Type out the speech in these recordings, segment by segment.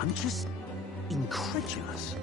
I'm just incredulous.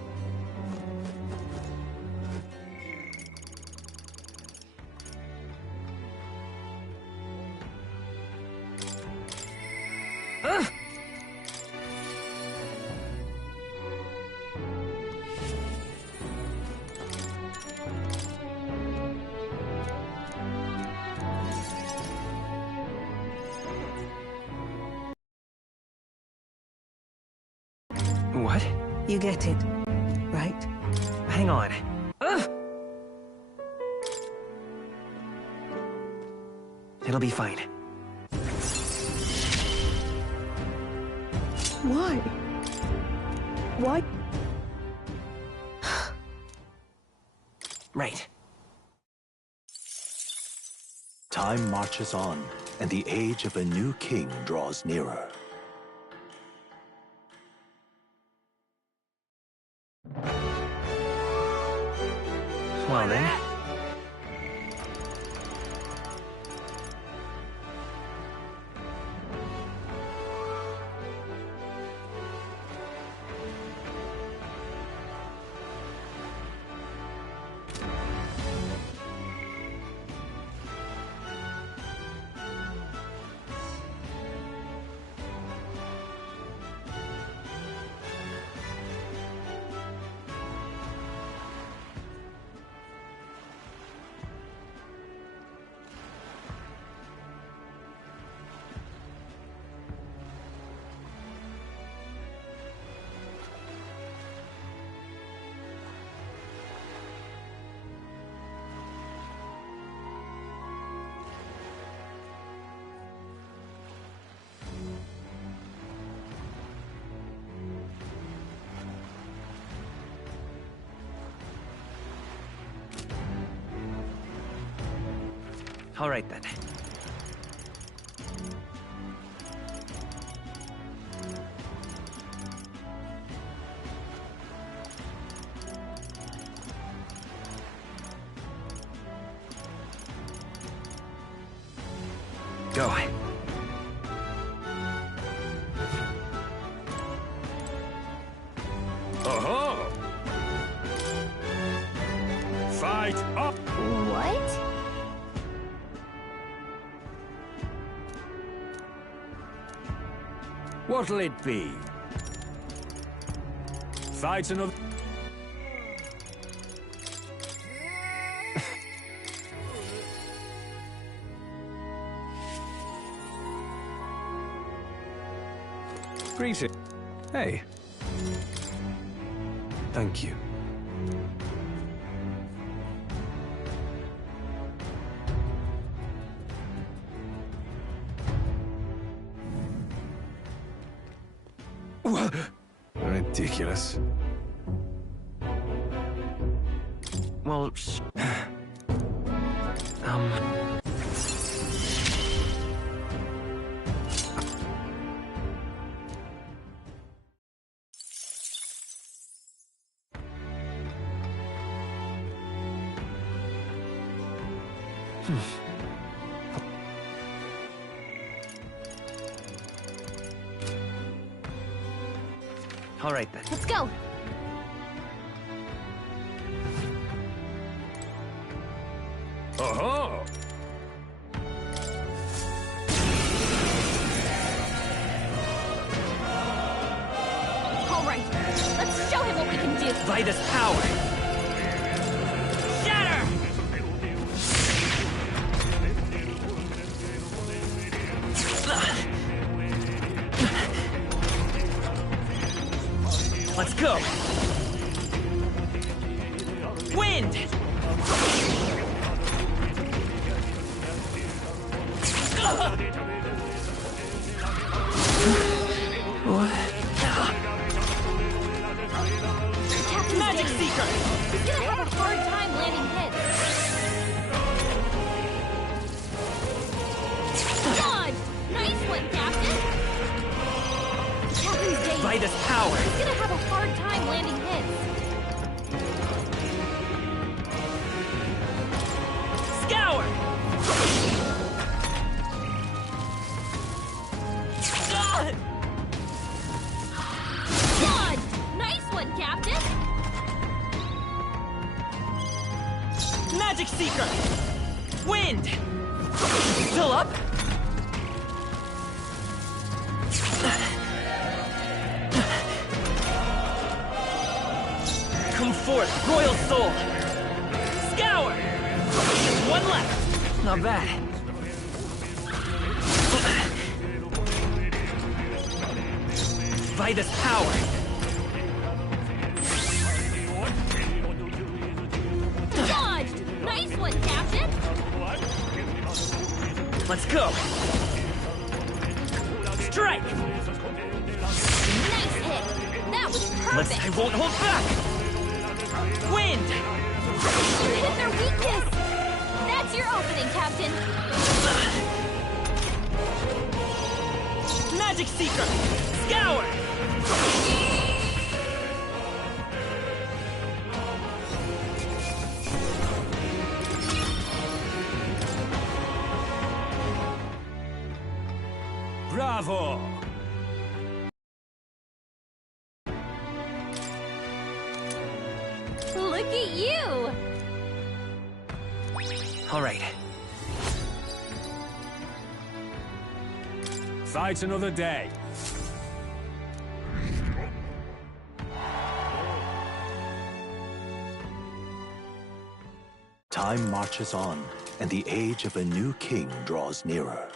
What? You get it, right? Hang on. It'll be fine. Why? Why? Right. Time marches on, and the age of a new king draws nearer. Well then. All right then. Go. Oh-ho! Fight up! What? What'll it be? Fight another... Greeting. Hey. Thank you. Ridiculous. Well, all right then. Let's go. Oh-ho! All right, let's show him what we can do. By this power! Shatter! Let's go! Wind! What? Captain's Magic game. Seeker! He's gonna have a hard time landing hits. God! Nice one, Captain! Captain's game. By this power! He's gonna have a hard time landing hits. Scour! Ah! Magic Seeker! Wind! Still up? Come forth, Royal Soul! Scour! One left! Not bad. By this power! Dodged! Nice one, Captain! Let's go! Strike! Nice hit! That was perfect! I won't hold back! Wind! You hit their weakness! That's your opening, Captain! Magic Seeker! Scour! Bravo! Look at you! All right. Fight another day. Time marches on, and the age of a new king draws nearer.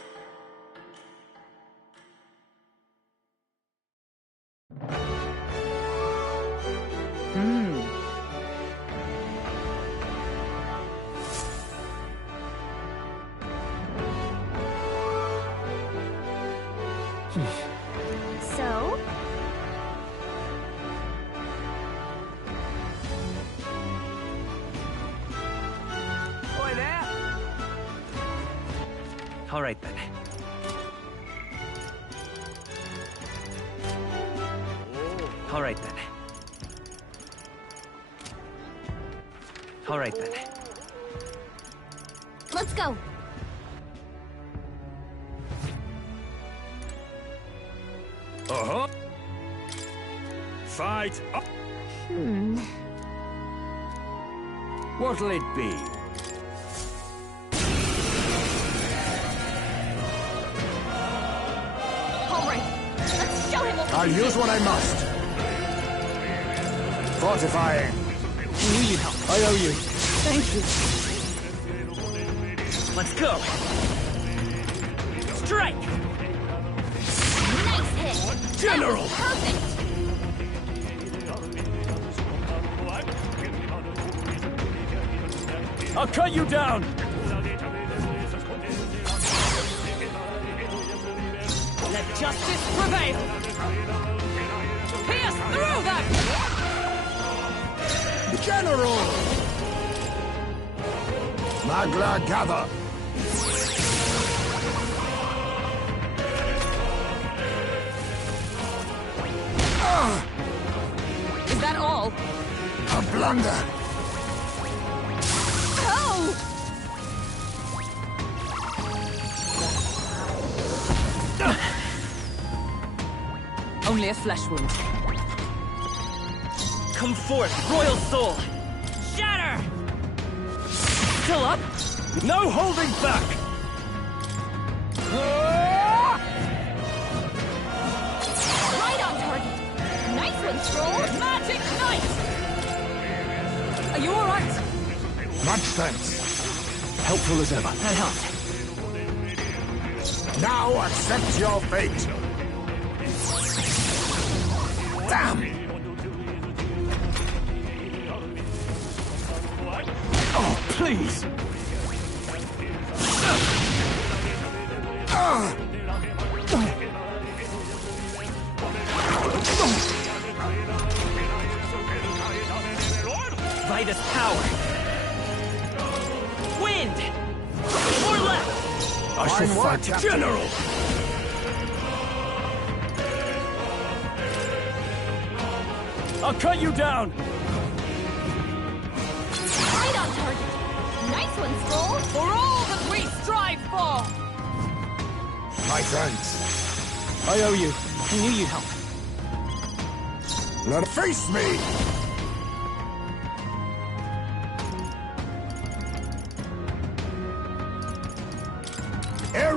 So? Boy there! All right then. All right then. All right then. Let's go! Uh-huh. Fight up. What'll it be? All right, let's show him what we I'll can use do. what I must. Fortifying. We need help. I owe you. Thank you. Let's go! Strike! Nice hit! General! That was perfect! I'll cut you down! Let justice prevail! Pierce through them! General! Magla gather. Is that all? A blunder. Oh! Only a flesh wound. Come forth, Royal Soul! Shatter! Still up? No holding back! Right on target! Nice one, Stroll! Magic Knight! Are you all right? Much thanks. Helpful as ever. That helped. Now accept your fate. Damn! Oh, please! By this power! Wind! More left! I shall Fine work, fight Captain. General! I'll cut you down! Right on target! Nice one, Stroll! For all that we strive for! My thanks. I owe you. I knew you'd help. Let face me!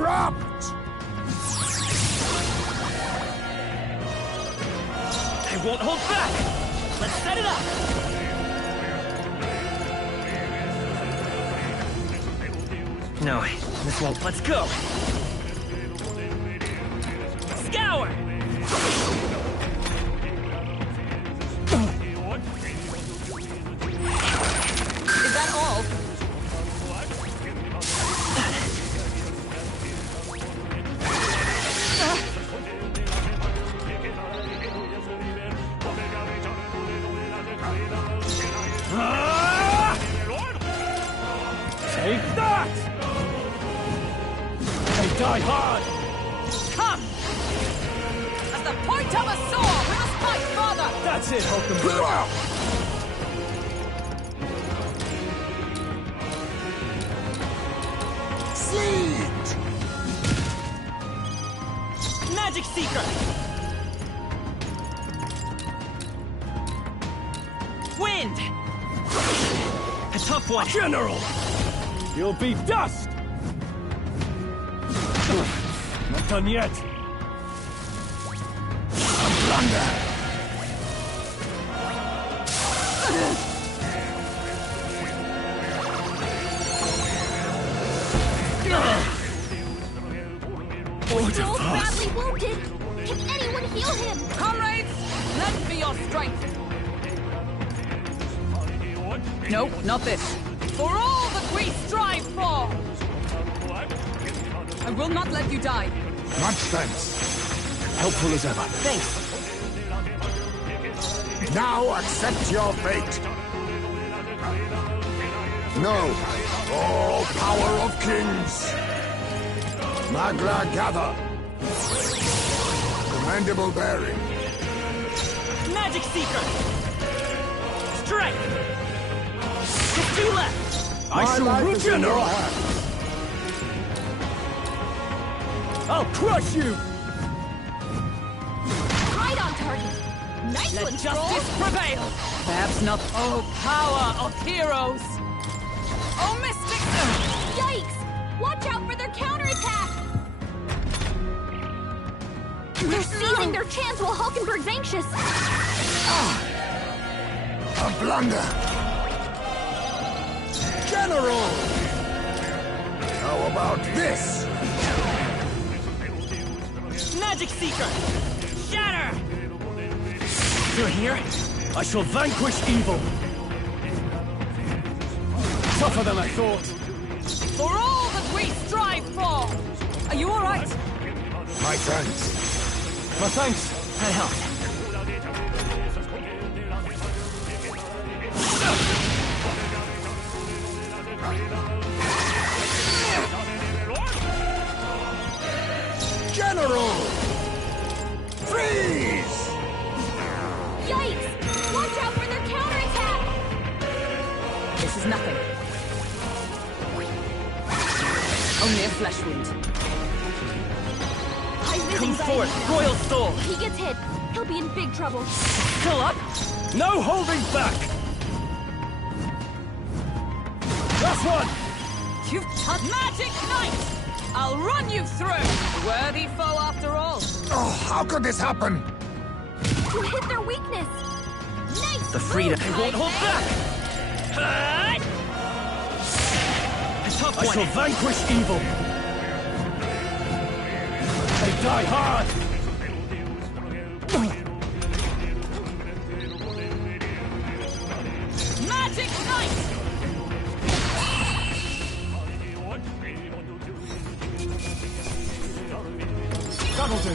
Erupt! I won't hold back! Let's set it up! No, this won't. Let's go! Scour! Is that all? Take that! They die hard! Come! As the point of a sword, we must fight further! That's it, Hulkenberg! Seed! Magic Seeker! Wind! A tough one! General! You'll be dust! Not done yet. Blunder! Joel's badly wounded. Can anyone heal him? Comrades, lend me your strength! No, not this. For all that we strive for! I will not let you die. Much thanks. Helpful as ever. Thanks! Now accept your fate. No. All power of kings. Magla gather. Commendable bearing. Magic Seeker! Strike! Just two left! I My shall life is in your regenerate! hands. I'll crush you! Right on target. Nice Let one, justice Scroll. prevail! Perhaps not. Oh, power of heroes! Oh, mystic! Yikes! Watch out for their counterattack! They're seizing their chance while Hulkenberg's anxious. A blunder. General! How about this? Magic Seeker! Shatter! You're here? I shall vanquish evil! Tougher than I thought. For all that we strive for! Are you alright? My friends. My thanks. That helped. General! Freeze! Yikes! Watch out for their counterattack! This is nothing. Only a flesh wound. High Come anxiety forth, now. Royal Soul! If he gets hit, he'll be in big trouble. Still up? No holding back! Last one! You've touched Magic Knight! I'll run you through! Worthy foe after all. Oh, how could this happen? You hit their weakness. Nice. The freedom. move, I won't hold High back! A tough I one! shall vanquish evil! They die hard! Magic Knight! That'll do.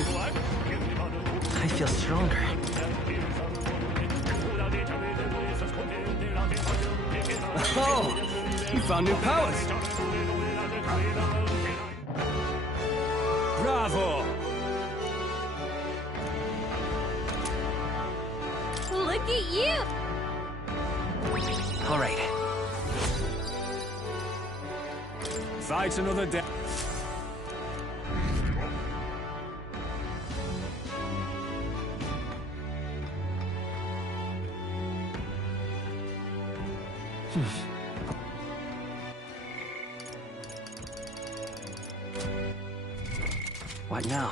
I feel stronger. Oh, you found new powers. Bravo! Look at you. All right. Fight another day. What now?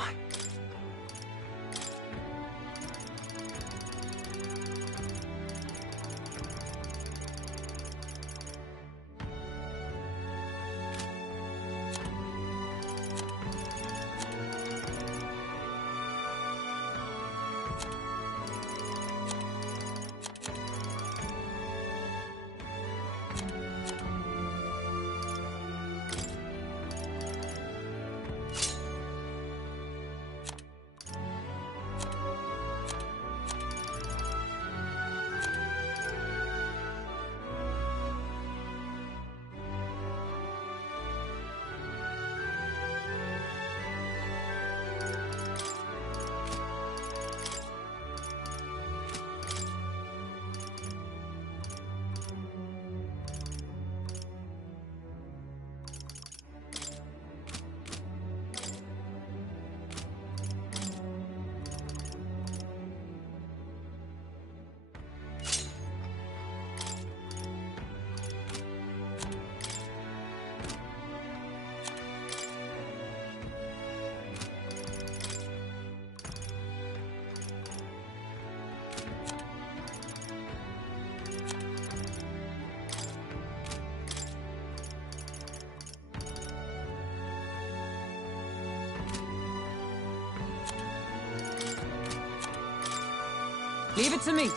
Leave it to me.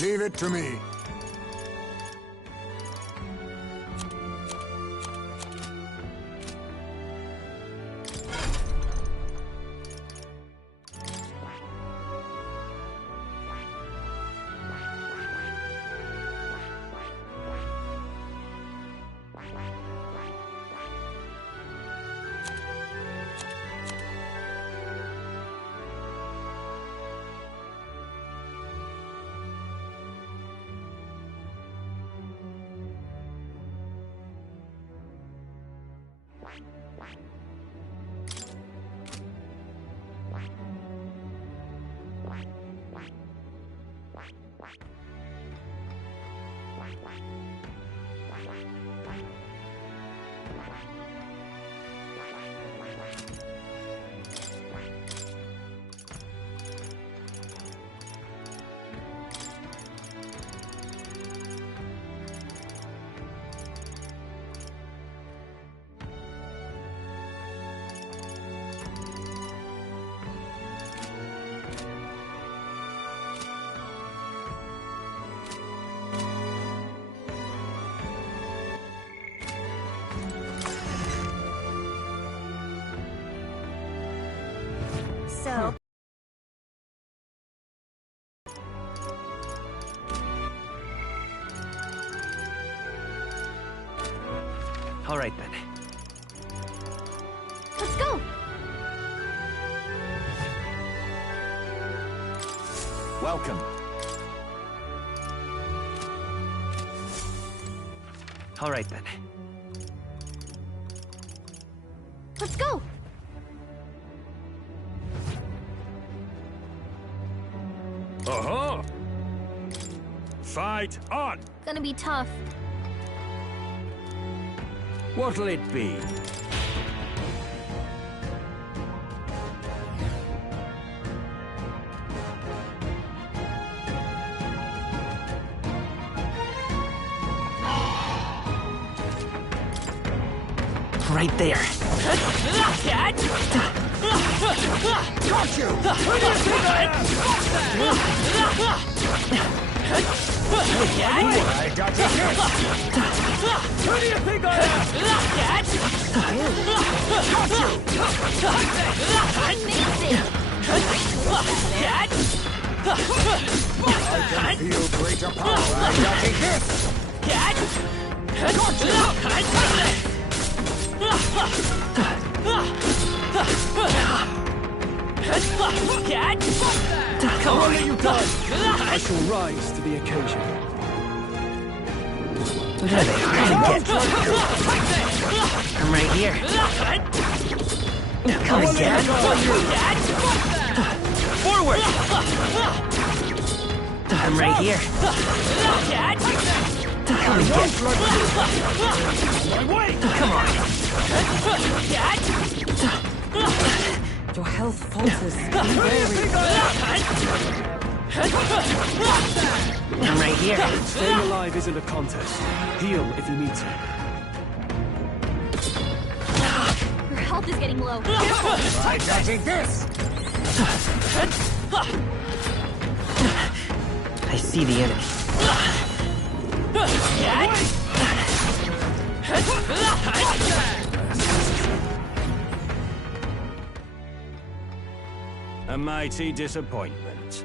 Leave it to me. So... All right then. Let's go! Welcome. All right then. Let's go! Uh-huh. Fight on! Gonna be tough. What'll it be? Right there. Got you! I got you! Who do you think I am? I can feel greater power. I got you Come on, you guys! I shall rise to the occasion. There they are. I'm right here. Come again. Forward. I'm right here. Come again. Come on. health falters. I'm right here. Staying alive isn't a contest. Heal if you need to. Your health is getting low. I'm dodging this! I see the enemy. A mighty disappointment.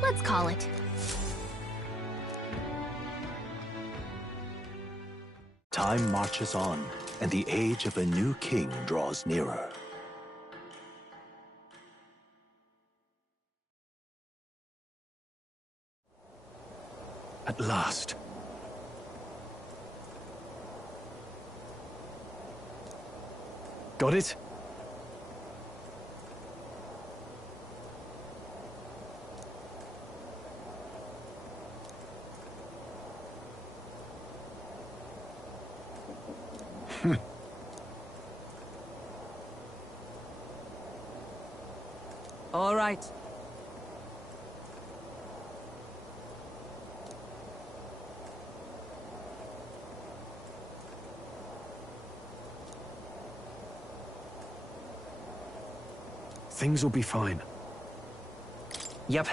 Let's call it. Time marches on, and the age of a new king draws nearer. At last. Got it? All right. Things will be fine. Yep.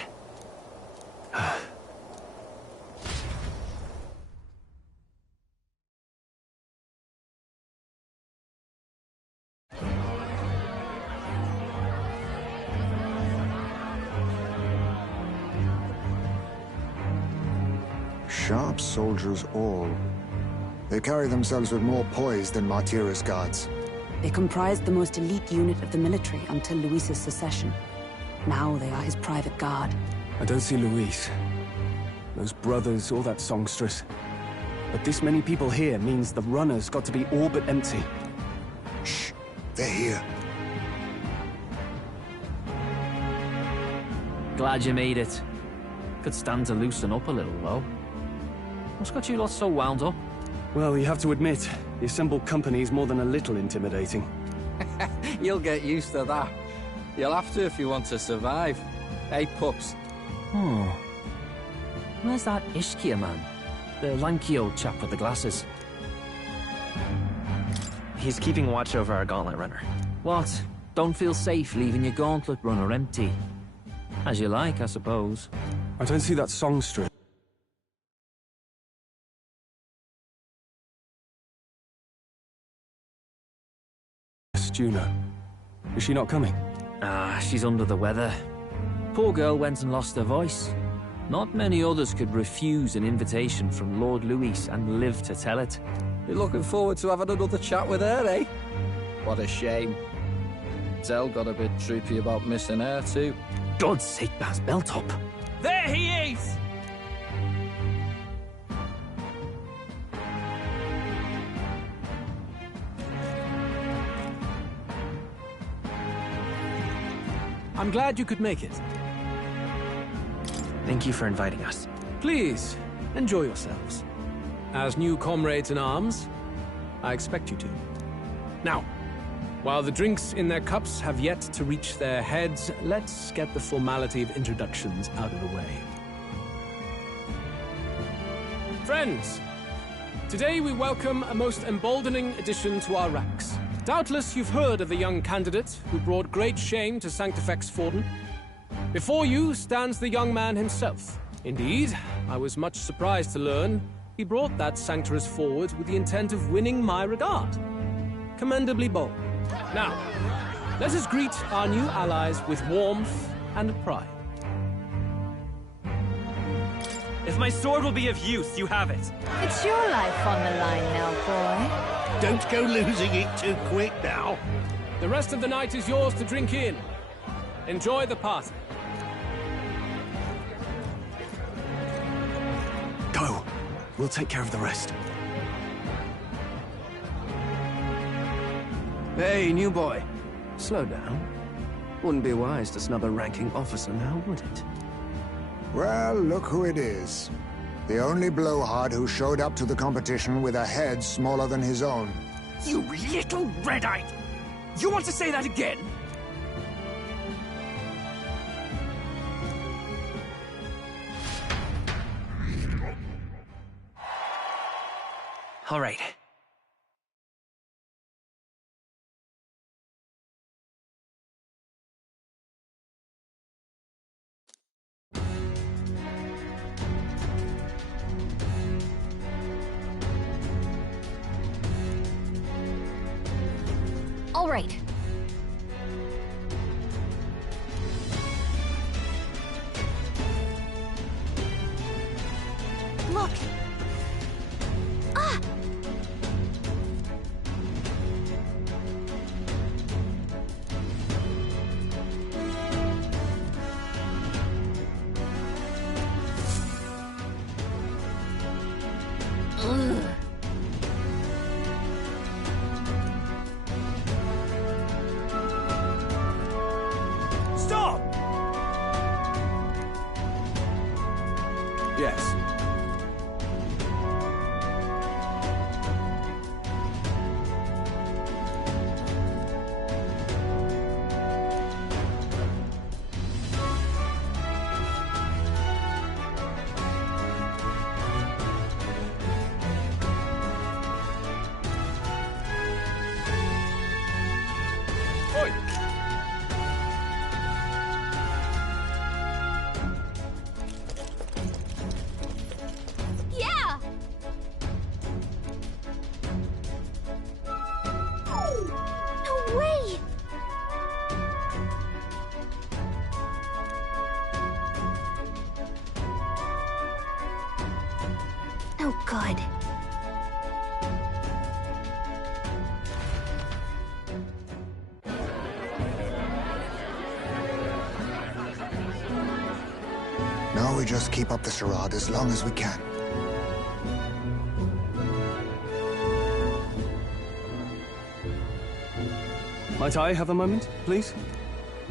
Sharp soldiers all. They carry themselves with more poise than Martira's guards. They comprised the most elite unit of the military until Luis's secession. Now they are his private guard. I don't see Luis. Those brothers or that songstress. But this many people here means the runners got to be all but empty. Shh, they're here. Glad you made it. Could stand to loosen up a little, though. What's got you lot so wound up? Well, you have to admit, the assembled company is more than a little intimidating. You'll get used to that. You'll have to if you want to survive. Hey, pups. Oh. Where's that Ishkia man? The lanky old chap with the glasses. He's keeping watch over our gauntlet runner. What? Don't feel safe leaving your gauntlet runner empty? As you like, I suppose. I don't see that songstress. Juno. Is she not coming? Ah, she's under the weather. Poor girl went and lost her voice. Not many others could refuse an invitation from Lord Luis and live to tell it. You're looking forward to having another chat with her, eh? What a shame. Zell got a bit droopy about missing her, too. God's sake, Baz, belt up. There he is! I'm glad you could make it. Thank you for inviting us. Please, enjoy yourselves. As new comrades in arms, I expect you to. Now, while the drinks in their cups have yet to reach their heads, let's get the formality of introductions out of the way. Friends, today we welcome a most emboldening addition to our ranks. Doubtless you've heard of the young candidate who brought great shame to Sanctifex Forden. Before you stands the young man himself. Indeed, I was much surprised to learn he brought that sanctuaries forward with the intent of winning my regard. Commendably bold. Now, let us greet our new allies with warmth and pride. If my sword will be of use, you have it. It's your life on the line now, boy. Don't go losing it too quick now. The rest of the night is yours to drink in. Enjoy the party. Go. We'll take care of the rest. Hey, new boy. Slow down. Wouldn't be wise to snub a ranking officer now, would it? Well, look who it is. The only blowhard who showed up to the competition with a head smaller than his own. You little red-eyed! You want to say that again? All right. All right. Look. Ah! Ugh. Stop! Yes. Oi! Yeah! No way! No good. Now we just keep up the charade as long as we can. Might I have a moment, please?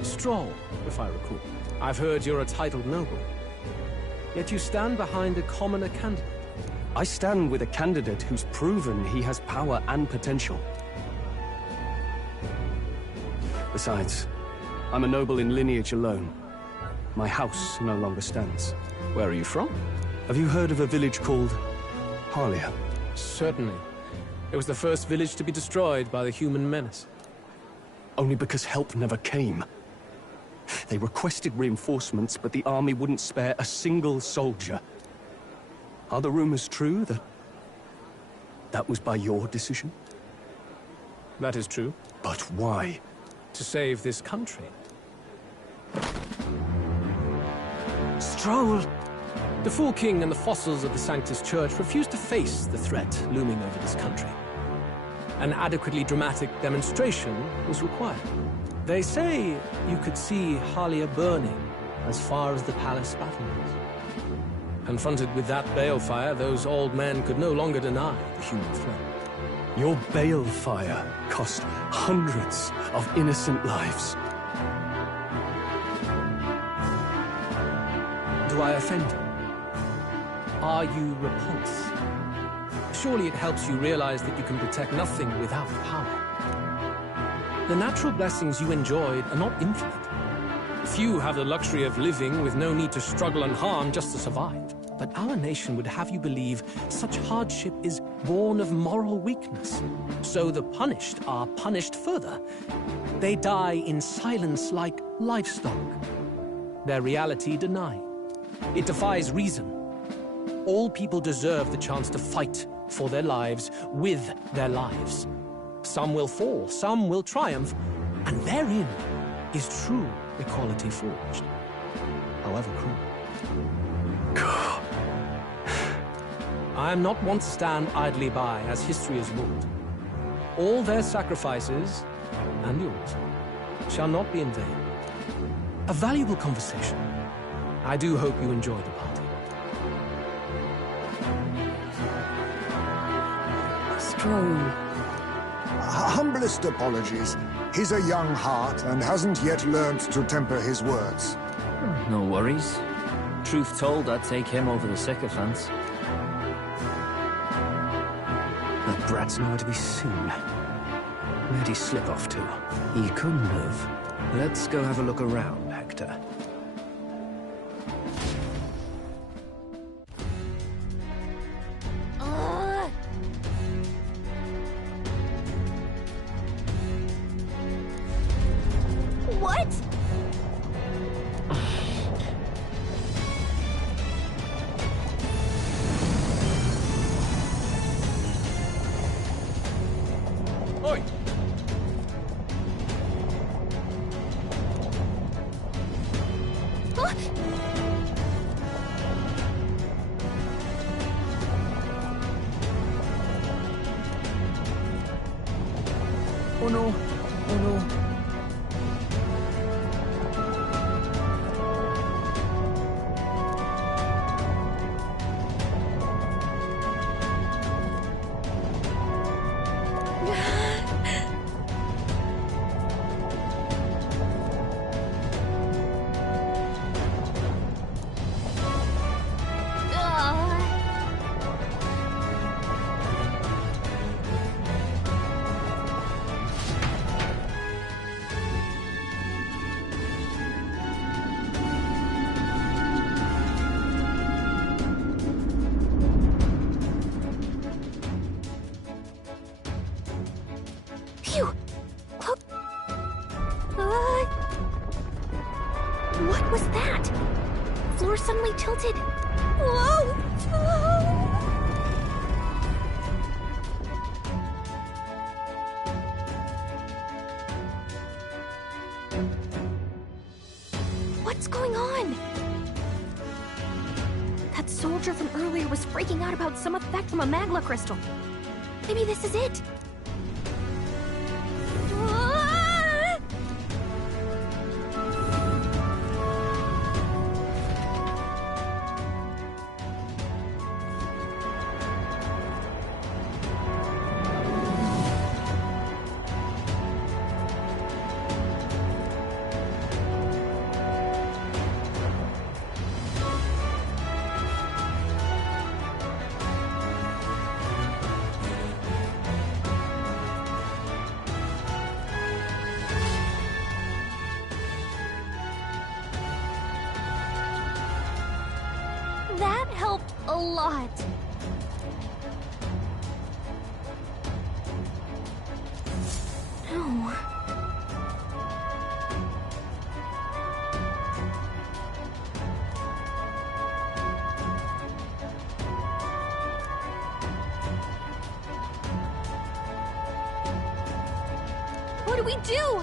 Stroll, if I recall. I've heard you're a titled noble. Yet you stand behind a commoner candidate. I stand with a candidate who's proven he has power and potential. Besides, I'm a noble in lineage alone. My house no longer stands. Where are you from? Have you heard of a village called Harlia? Certainly. It was the first village to be destroyed by the human menace. Only because help never came. They requested reinforcements, but the army wouldn't spare a single soldier. Are the rumors true that was by your decision? That is true. But why? To save this country. Stroll! The Fool King and the fossils of the Sanctus Church refused to face the threat looming over this country. An adequately dramatic demonstration was required. They say you could see Harlia burning as far as the palace battlements. Confronted with that balefire, those old men could no longer deny the human threat. Your balefire cost hundreds of innocent lives. Do I offend you? Are you repulsed? Surely it helps you realize that you can protect nothing without power. The natural blessings you enjoyed are not infinite. Few have the luxury of living with no need to struggle and harm just to survive. But our nation would have you believe such hardship is born of moral weakness. So the punished are punished further. They die in silence like livestock. Their reality denied. It defies reason. All people deserve the chance to fight for their lives with their lives. Some will fall, some will triumph, and therein is true equality forged, however cruel. I am not one to stand idly by as history is wrought. All their sacrifices, and yours, shall not be in vain. A valuable conversation. I do hope you enjoy the party. Stroll. Humblest apologies. He's a young heart and hasn't yet learned to temper his words. No worries. truth told, I'd take him over the sycophants. That brat's nowhere to be seen. Where'd he slip off to? He couldn't have. Let's go have a look around, Hector. What? Oi! Oh no, oh no. Phew! What was that? Floor suddenly tilted. Whoa! What's going on? That soldier from earlier was freaking out about some effect from a magma crystal. Maybe this is it. That helped a lot. No. What do we do?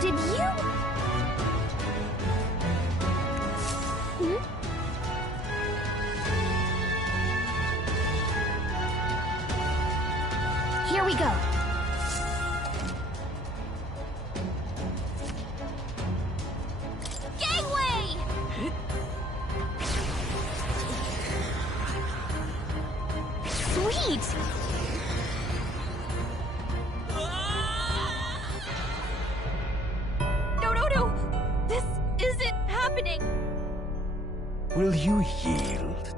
Did you... Hmm? Here we go. Gangway! Sweet! No! This isn't happening! Will you yield?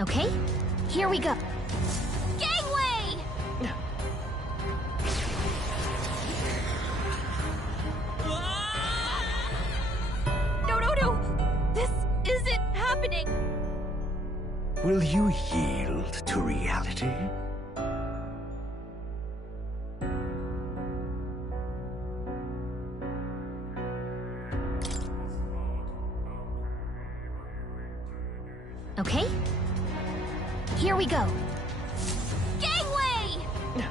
Okay, here we go. Gangway! No! This isn't happening! Will you yield to reality? Okay, here we go. Gangway! No!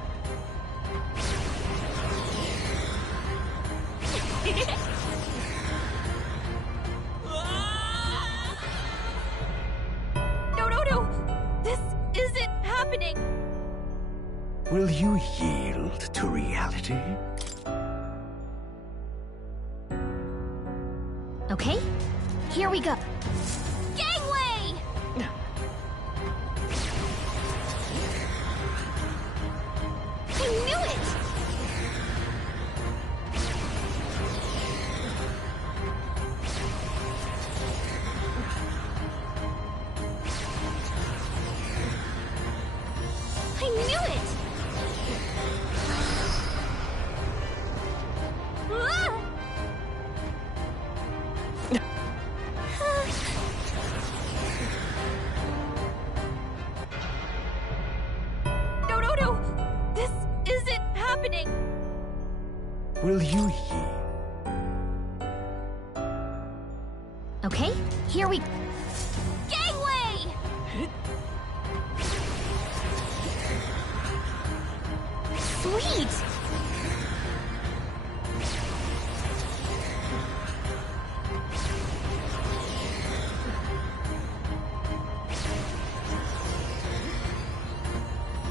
This isn't happening! Will you yield to reality? Okay, here we go. Gangway! I knew it! I knew it! Ah! No! This isn't happening! Will you yield? Okay, here we... Gangway! Sweet!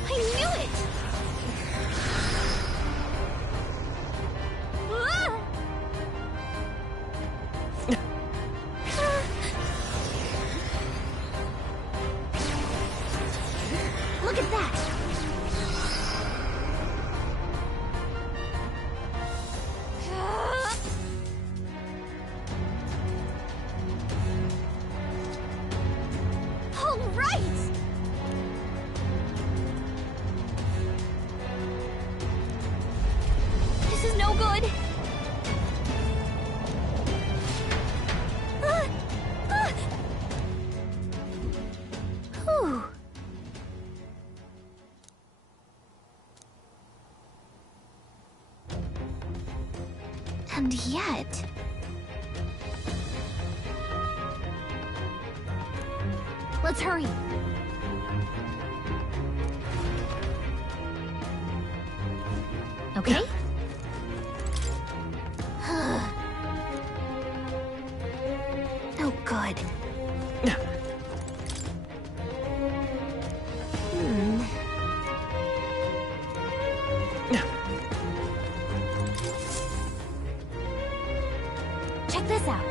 I knew it! Ah! Look at that! All right! This is no good! Whew. And yet... Let's hurry. Okay? No good. Check this out.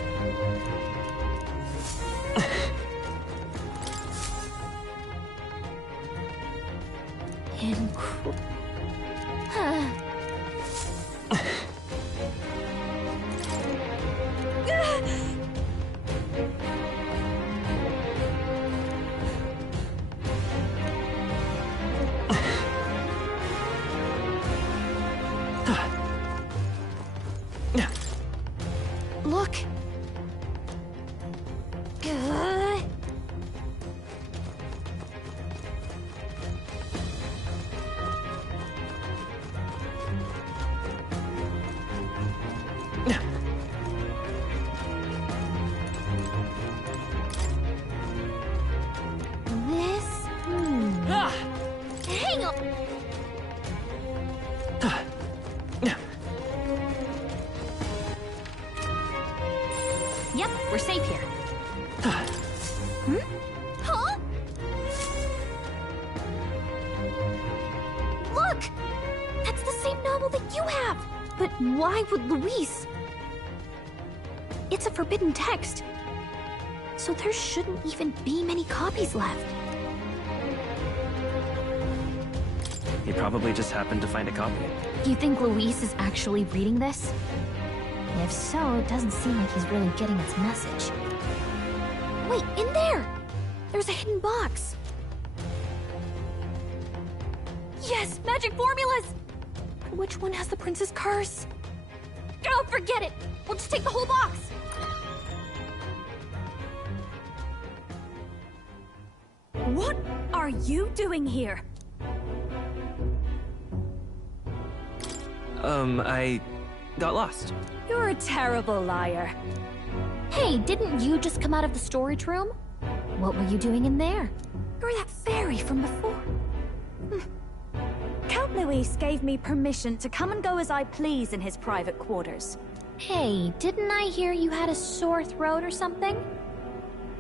we're safe here. Hmm? Huh? Look! That's the same novel that you have! But why would Luis? It's a forbidden text. So there shouldn't even be many copies left. He probably just happened to find a copy. Do you think Luis is actually reading this? If so, it doesn't seem like he's really getting its message. Wait, in there! There's a hidden box. Yes, magic formulas! Which one has the prince's curse? Oh, forget it! We'll just take the whole box! What are you doing here? I got lost. You're a terrible liar. Hey, didn't you just come out of the storage room? What were you doing in there? You're that fairy from before. Count Luis gave me permission to come and go as I please in his private quarters. Hey, didn't I hear you had a sore throat or something?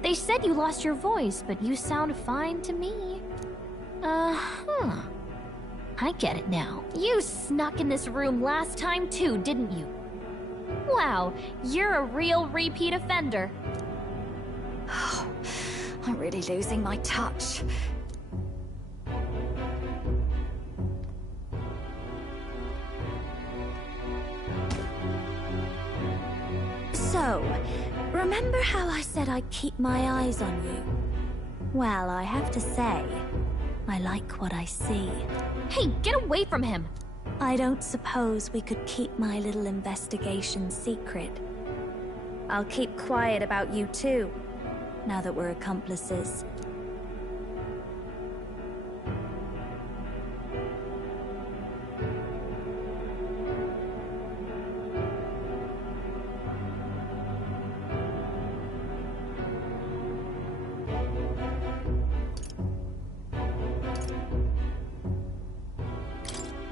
They said you lost your voice, but you sound fine to me. I get it now. You snuck in this room last time too, didn't you? Wow, you're a real repeat offender. I'm really losing my touch. So, remember how I said I'd keep my eyes on you? Well, I have to say, I like what I see. Hey, get away from him! I don't suppose we could keep my little investigation secret. I'll keep quiet about you too, now that we're accomplices.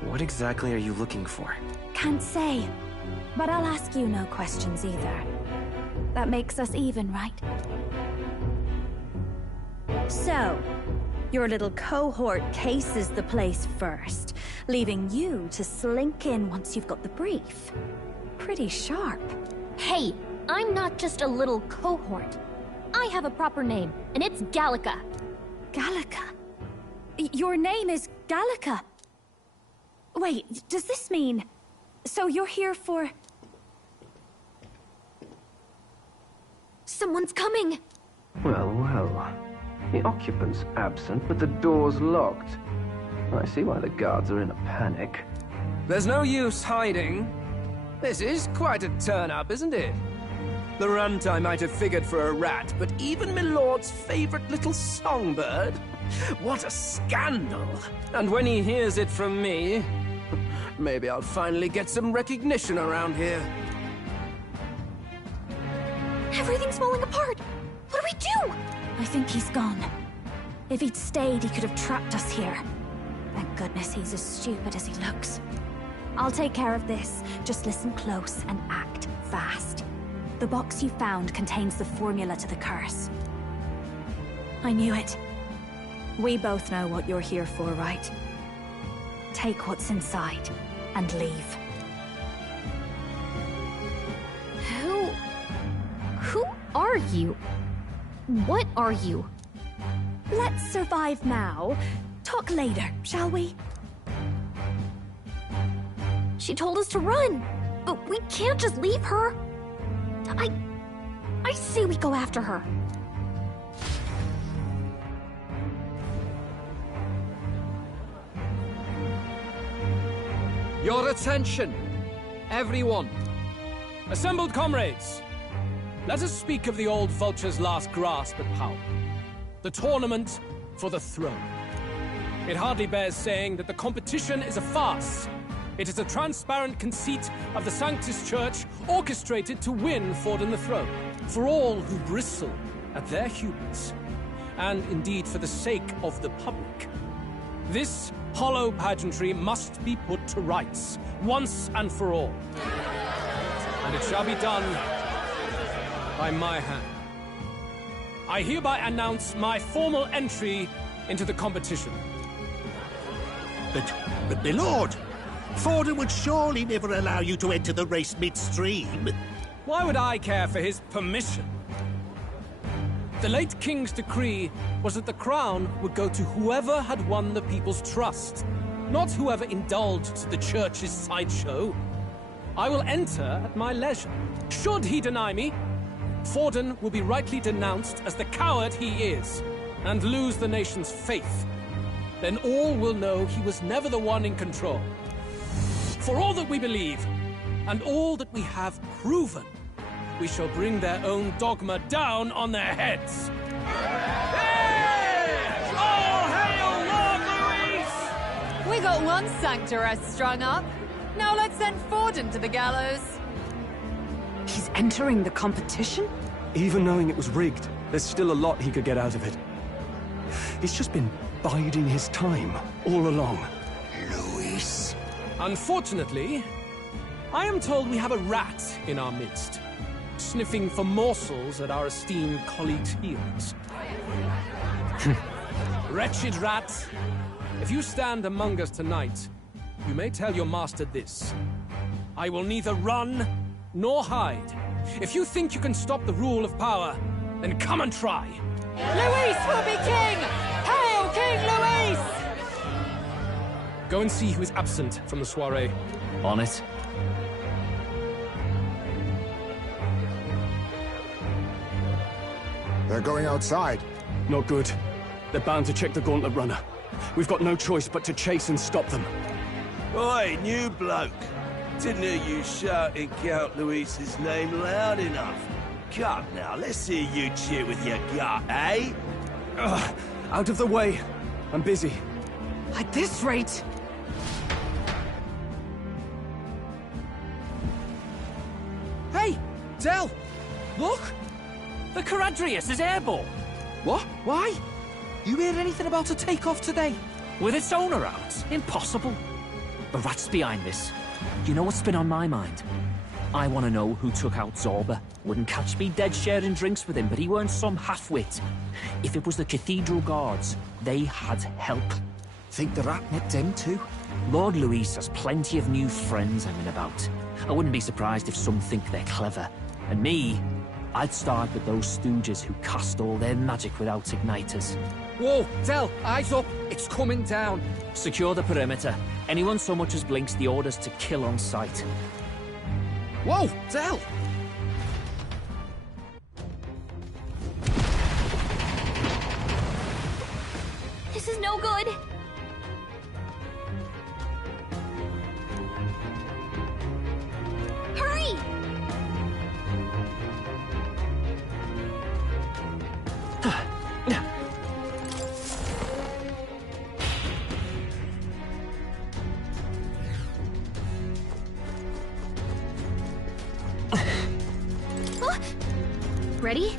What exactly are you looking for? Can't say, but I'll ask you no questions either. That makes us even, right? So, your little cohort cases the place first, leaving you to slink in once you've got the brief. Pretty sharp. Hey, I'm not just a little cohort. I have a proper name, and it's Gallica. Gallica? Your name is Gallica? Wait, does this mean... So you're here for... Someone's coming! Well, well. The occupant's absent, but the door's locked. I see why the guards are in a panic. There's no use hiding. This is quite a turn-up, isn't it? The runtime might have figured for a rat, but even Milord's favorite little songbird? What a scandal! And when he hears it from me, maybe I'll finally get some recognition around here. Everything's falling apart! What do we do? I think he's gone. If he'd stayed, he could have trapped us here. Thank goodness he's as stupid as he looks. I'll take care of this. Just listen close and act fast. The box you found contains the formula to the curse. I knew it. We both know what you're here for, right? Take what's inside and leave. Who are you? What are you? Let's survive now. Talk later, shall we? She told us to run, but we can't just leave her. I say we go after her. Your attention, everyone. Assembled comrades, let us speak of the old vulture's last grasp at power. The tournament for the throne. It hardly bears saying that the competition is a farce. It is a transparent conceit of the Sanctus Church orchestrated to win Forden the throne. For all who bristle at their hubris, and indeed for the sake of the public. This hollow pageantry must be put to rights, once and for all. And it shall be done by my hand. I hereby announce my formal entry into the competition. But my lord, Forden would surely never allow you to enter the race midstream. Why would I care for his permission? The late king's decree was that the crown would go to whoever had won the people's trust, not whoever indulged the church's sideshow. I will enter at my leisure. Should he deny me, Forden will be rightly denounced as the coward he is, and lose the nation's faith. Then all will know he was never the one in control. For all that we believe, and all that we have proven, we shall bring their own dogma down on their heads. Hey! All hail Lord Luis! We got one sanctoress strung up. Now let's send Forden to the gallows. He's entering the competition? Even knowing it was rigged, there's still a lot he could get out of it. He's just been biding his time all along. Luis. Unfortunately, I am told we have a rat in our midst, sniffing for morsels at our esteemed colleagues' heels. Wretched rat, if you stand among us tonight, you may tell your master this. I will neither run nor hide. If you think you can stop the rule of power, then come and try. Luis will be king! Hail King Luis! Go and see who is absent from the soiree. On it. They're going outside. Not good. They're bound to check the gauntlet runner. We've got no choice but to chase and stop them. Oi, new bloke. Didn't hear you shouting Count Luis's name loud enough. Come now, let's hear you cheer with your gut, eh? Ugh, out of the way. I'm busy. At this rate... Hey, Del! Look! The Caradrius is airborne. What? Why? You heard anything about a takeoff today? With its owner out? Impossible. The rat's behind this. You know what's been on my mind? I want to know who took out Zorba. Wouldn't catch me dead sharing drinks with him, but he weren't some half-wit. If it was the Cathedral Guards, they had help. Think the rat nipped him too? Lord Luis has plenty of new friends hanging about. I wouldn't be surprised if some think they're clever. And me, I'd start with those stooges who cast all their magic without igniters. Whoa, Del, eyes up. It's coming down. Secure the perimeter. Anyone so much as blinks, the orders to kill on sight. Whoa, Del! This is no good. Hurry! Ready?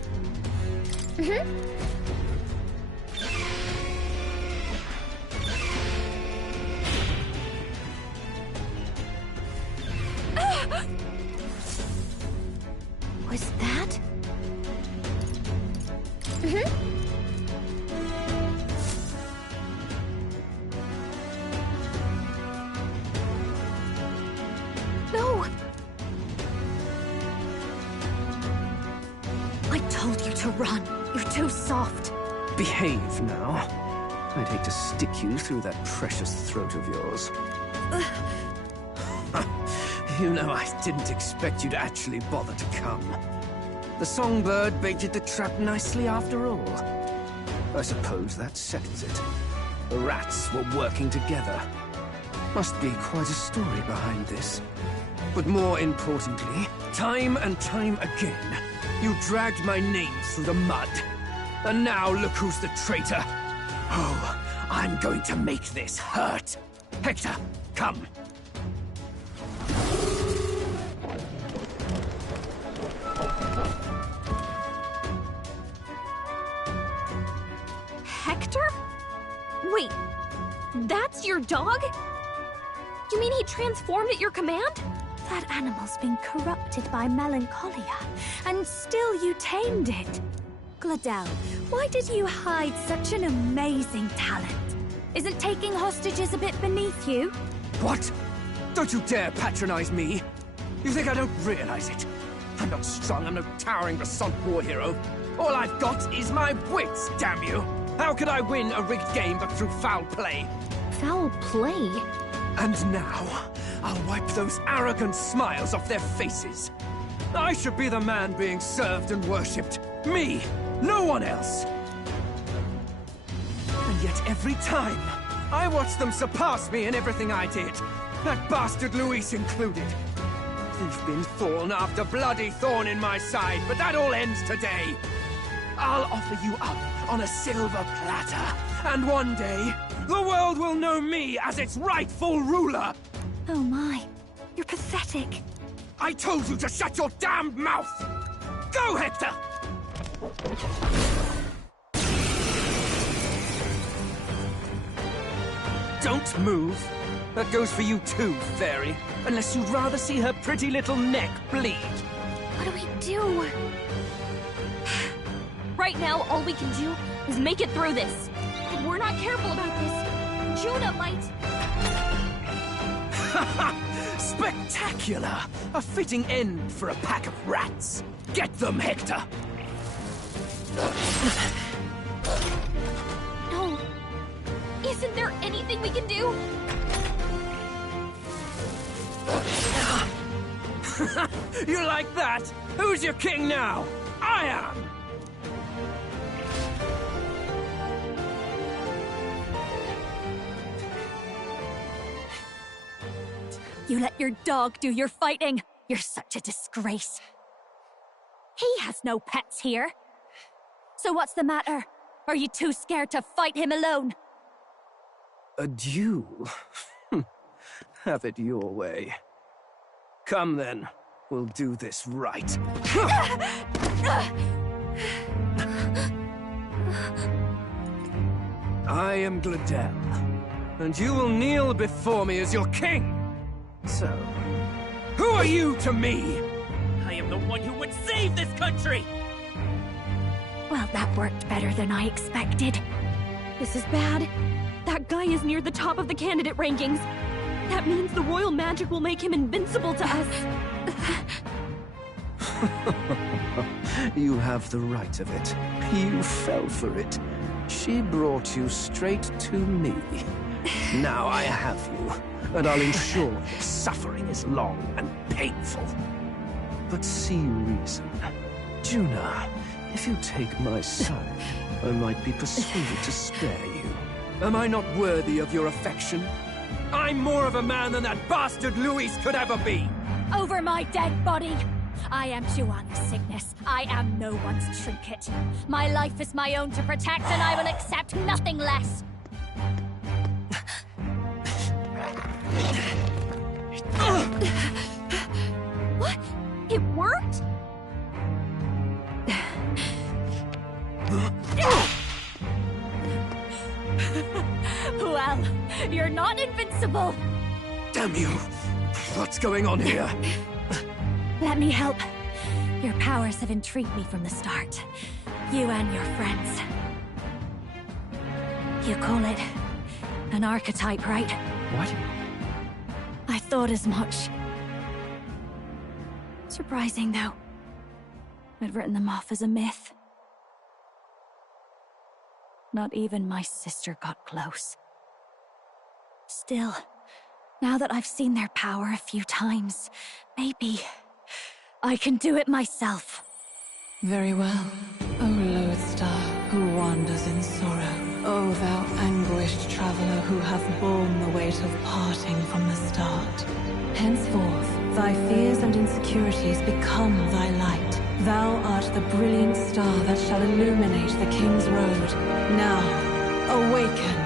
Was that? No! I told you to run. You're too soft. Behave now. I'd hate to stick you through that precious throat of yours. You know, I didn't expect you to actually bother to come. The songbird baited the trap nicely after all. I suppose that settles it. The rats were working together. Must be quite a story behind this. But more importantly, time and time again, you dragged my name through the mud. And now look who's the traitor. Oh, I'm going to make this hurt. Hector, come. Hector? Wait, that's your dog? You mean he transformed at your command? That animal's been corrupted by melancholia, and still you tamed it. Gladel, why did you hide such an amazing talent? Isn't taking hostages a bit beneath you? What? Don't you dare patronize me! You think I don't realize it? I'm not strong, I'm no towering Resant war hero. All I've got is my wits, damn you! How could I win a rigged game but through foul play? Foul play? And now, I'll wipe those arrogant smiles off their faces. I should be the man being served and worshipped. Me! No one else! And yet every time, I watch them surpass me in everything I did. That bastard Luis included. Thief been thorn after bloody thorn in my side, but that all ends today. I'll offer you up on a silver platter, and one day, the world will know me as its rightful ruler! Oh my, you're pathetic. I told you to shut your damned mouth! Go, Hector! Don't move. That goes for you too, fairy. Unless you'd rather see her pretty little neck bleed. What do we do? Right now, all we can do is make it through this. If we're not careful about this, Juna might... Spectacular! A fitting end for a pack of rats. Get them, Hector! No. Isn't there anything we can do? You like that? Who's your king now? I am! You let your dog do your fighting. You're such a disgrace. He has no pets here. So what's the matter? Are you too scared to fight him alone? A duel? Have it your way. Come then, we'll do this right. I am Gladel, and you will kneel before me as your king. So, who are you to me? I am the one who would save this country! Well, that worked better than I expected. This is bad. That guy is near the top of the candidate rankings. That means the royal magic will make him invincible to us. You have the right of it. You fell for it. She brought you straight to me. Now I have you, and I'll ensure your suffering is long and painful. But see reason. Juna, if you take my side, I might be persuaded to spare you. Am I not worthy of your affection? I'm more of a man than that bastard Luis could ever be! Over my dead body! I am Juana's Cygnus. I am no one's trinket. My life is my own to protect, and I will accept nothing less! What? It worked? Well, you're not invincible! Damn you! What's going on here? Let me help. Your powers have intrigued me from the start. You and your friends. You call it an archetype, right? What? I thought as much. Surprising, though. I'd written them off as a myth. Not even my sister got close. Still, now that I've seen their power a few times, maybe I can do it myself. Very well, O lodestar who wanders in sorrow. O thou anguished traveler who hath borne the weight of parting from the start. Henceforth, thy fears and insecurities become thy light. Thou art the brilliant star that shall illuminate the King's Road. Now, awaken.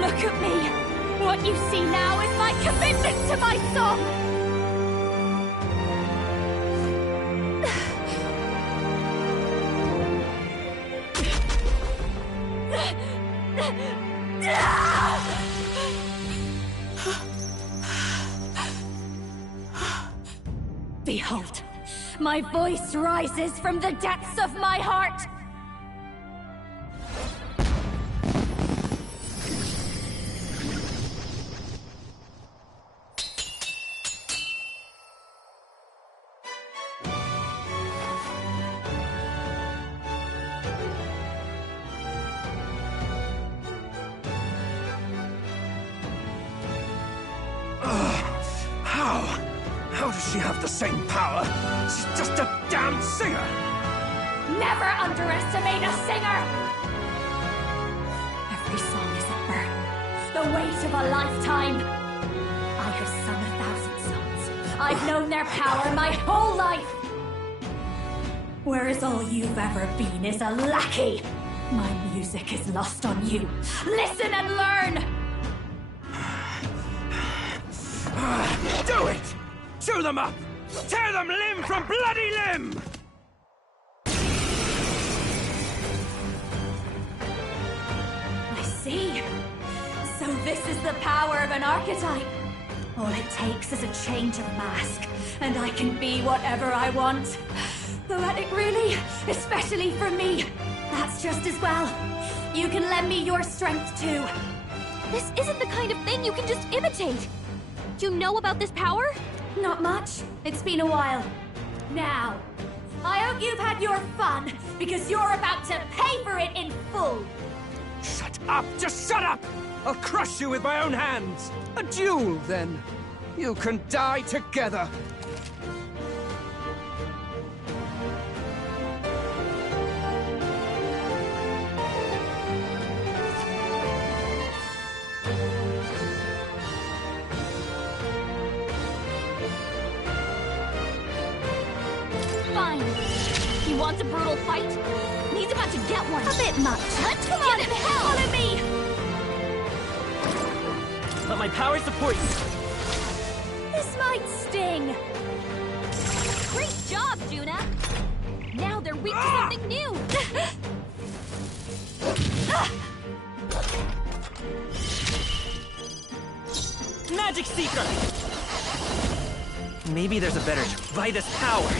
Look at me! What you see now is my commitment to my song! Behold, my voice rises from the depths of my heart! How does she have the same power? She's just a damn singer! Never underestimate a singer! Every song is a burden, the weight of a lifetime. I have sung 1,000 songs. I've known their power my whole life. Whereas all you've ever been is a lackey. My music is lost on you. Listen and learn! Do it! Chew them up! Tear them limb from bloody limb! I see. So this is the power of an archetype. All it takes is a change of mask, and I can be whatever I want. Poetic, really, especially for me. That's just as well. You can lend me your strength, too. This isn't the kind of thing you can just imitate. Do you know about this power? Not much. It's been a while. Now, I hope you've had your fun, because you're about to pay for it in full. Shut up! Just shut up! I'll crush you with my own hands! A duel, then. You can die together. Fine. He wants a brutal fight, and he's about to get one. A bit much. Let's come on, hell! Follow me! Let my power support you. This might sting. Great job, Juna! Now they're weak to something new! Magic Seeker! Maybe there's a better Vitus power.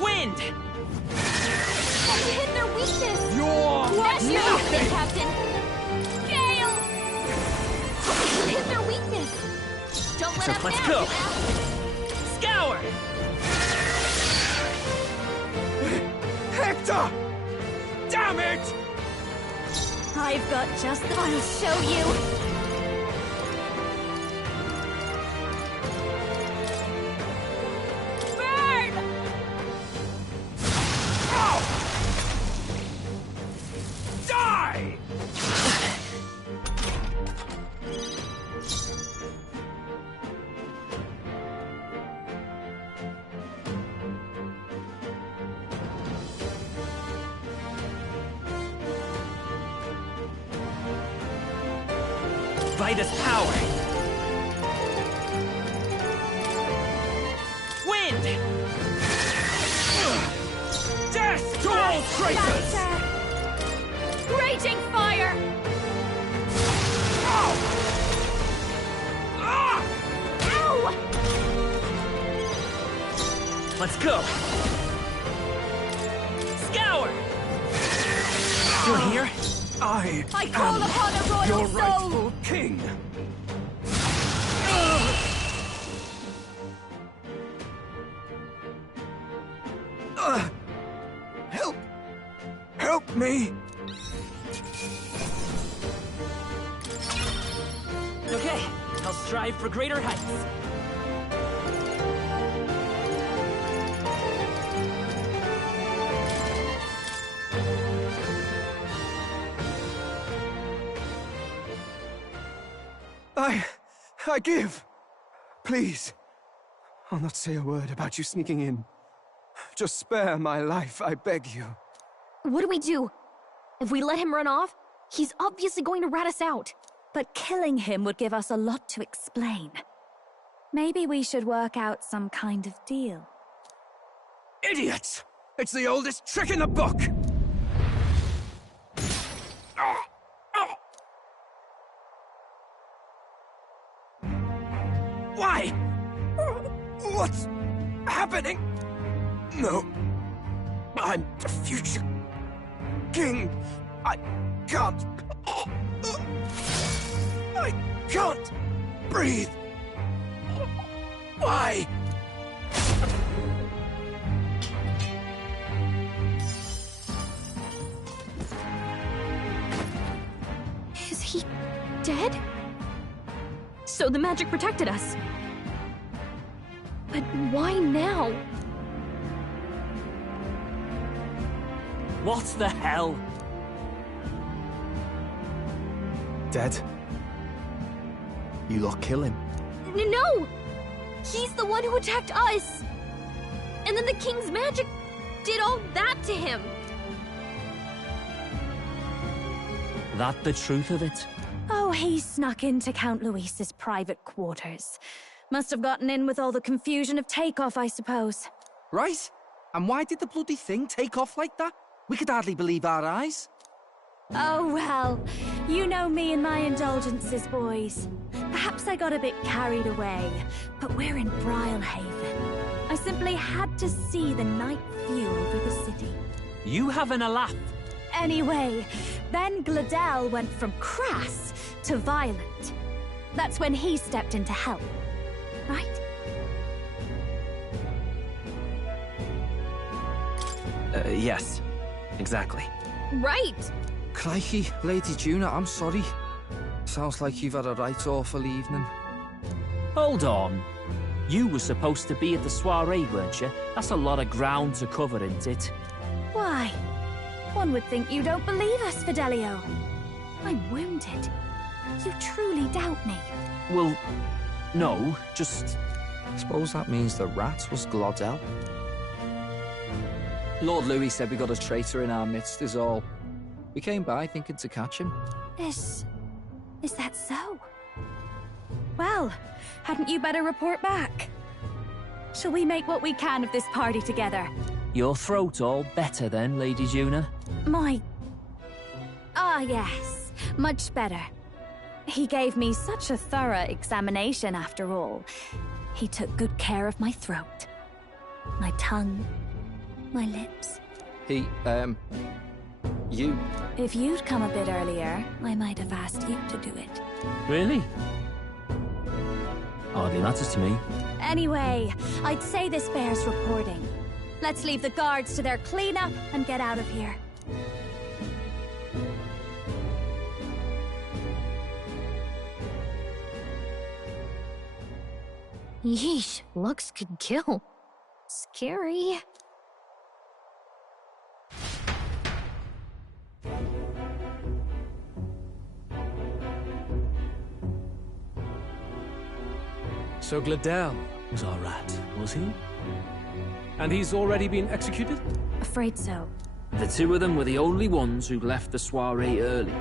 Wind! Have you hit their weakness? You're nothing, Captain! Gale! You hit their weakness! Don't let up Let's now, go! Juna. Scour! Hector! Damn it! I've got just the... I'll show you! Vitus power. Wind! Death to all traitors! Raging fire! Ow! Let's go! Scour! Still here? I call upon a royal your soul! rightful king! Help me! Okay, I'll strive for greater heights. I give. Please. I'll not say a word about you sneaking in. Just spare my life, I beg you. What do we do? If we let him run off, he's obviously going to rat us out. But killing him would give us a lot to explain. Maybe we should work out some kind of deal. Idiots! It's the oldest trick in the book! Why? What's happening? No. I'm the future king. I can't. I can't breathe. Why? Is he dead? So the magic protected us. But why now? What the hell? Dead? You lot kill him? No! He's the one who attacked us! And then the king's magic did all that to him! That the truth of it? Oh, he snuck into Count Luis's private quarters. Must have gotten in with all the confusion of takeoff, I suppose. Right? And why did the bloody thing take off like that? We could hardly believe our eyes. Oh, well, you know me and my indulgences, boys. Perhaps I got a bit carried away, but we're in Brilehaven. I simply had to see the night view over the city. You having a laugh? Anyway, then Gladel went from crass to violent. That's when he stepped in to help, right? Yes, exactly. Right! Crikey, Lady Juna, I'm sorry. Sounds like you've had a right awful evening. Hold on. You were supposed to be at the soiree, weren't you? That's a lot of ground to cover, isn't it? Why? One would think you don't believe us, Fidelio. I'm wounded. You truly doubt me. Well, no, just... Suppose that means the rat was Glodell. Lord Louis said we got a traitor in our midst is all. We came by thinking to catch him. Is that so? Well, hadn't you better report back? Shall we make what we can of this party together? Your throat all better then, Lady Juna? Ah, yes. Much better. He gave me such a thorough examination, after all. He took good care of my throat. My tongue. My lips. You... If you'd come a bit earlier, I might have asked you to do it. Really? Hardly matters to me. Anyway, I'd say this bears reporting. Let's leave the guards to their cleanup and get out of here. Yeesh, looks could kill. Scary. So Gladel was our rat, was he? And he's already been executed? Afraid so. The two of them were the only ones who left the soiree early.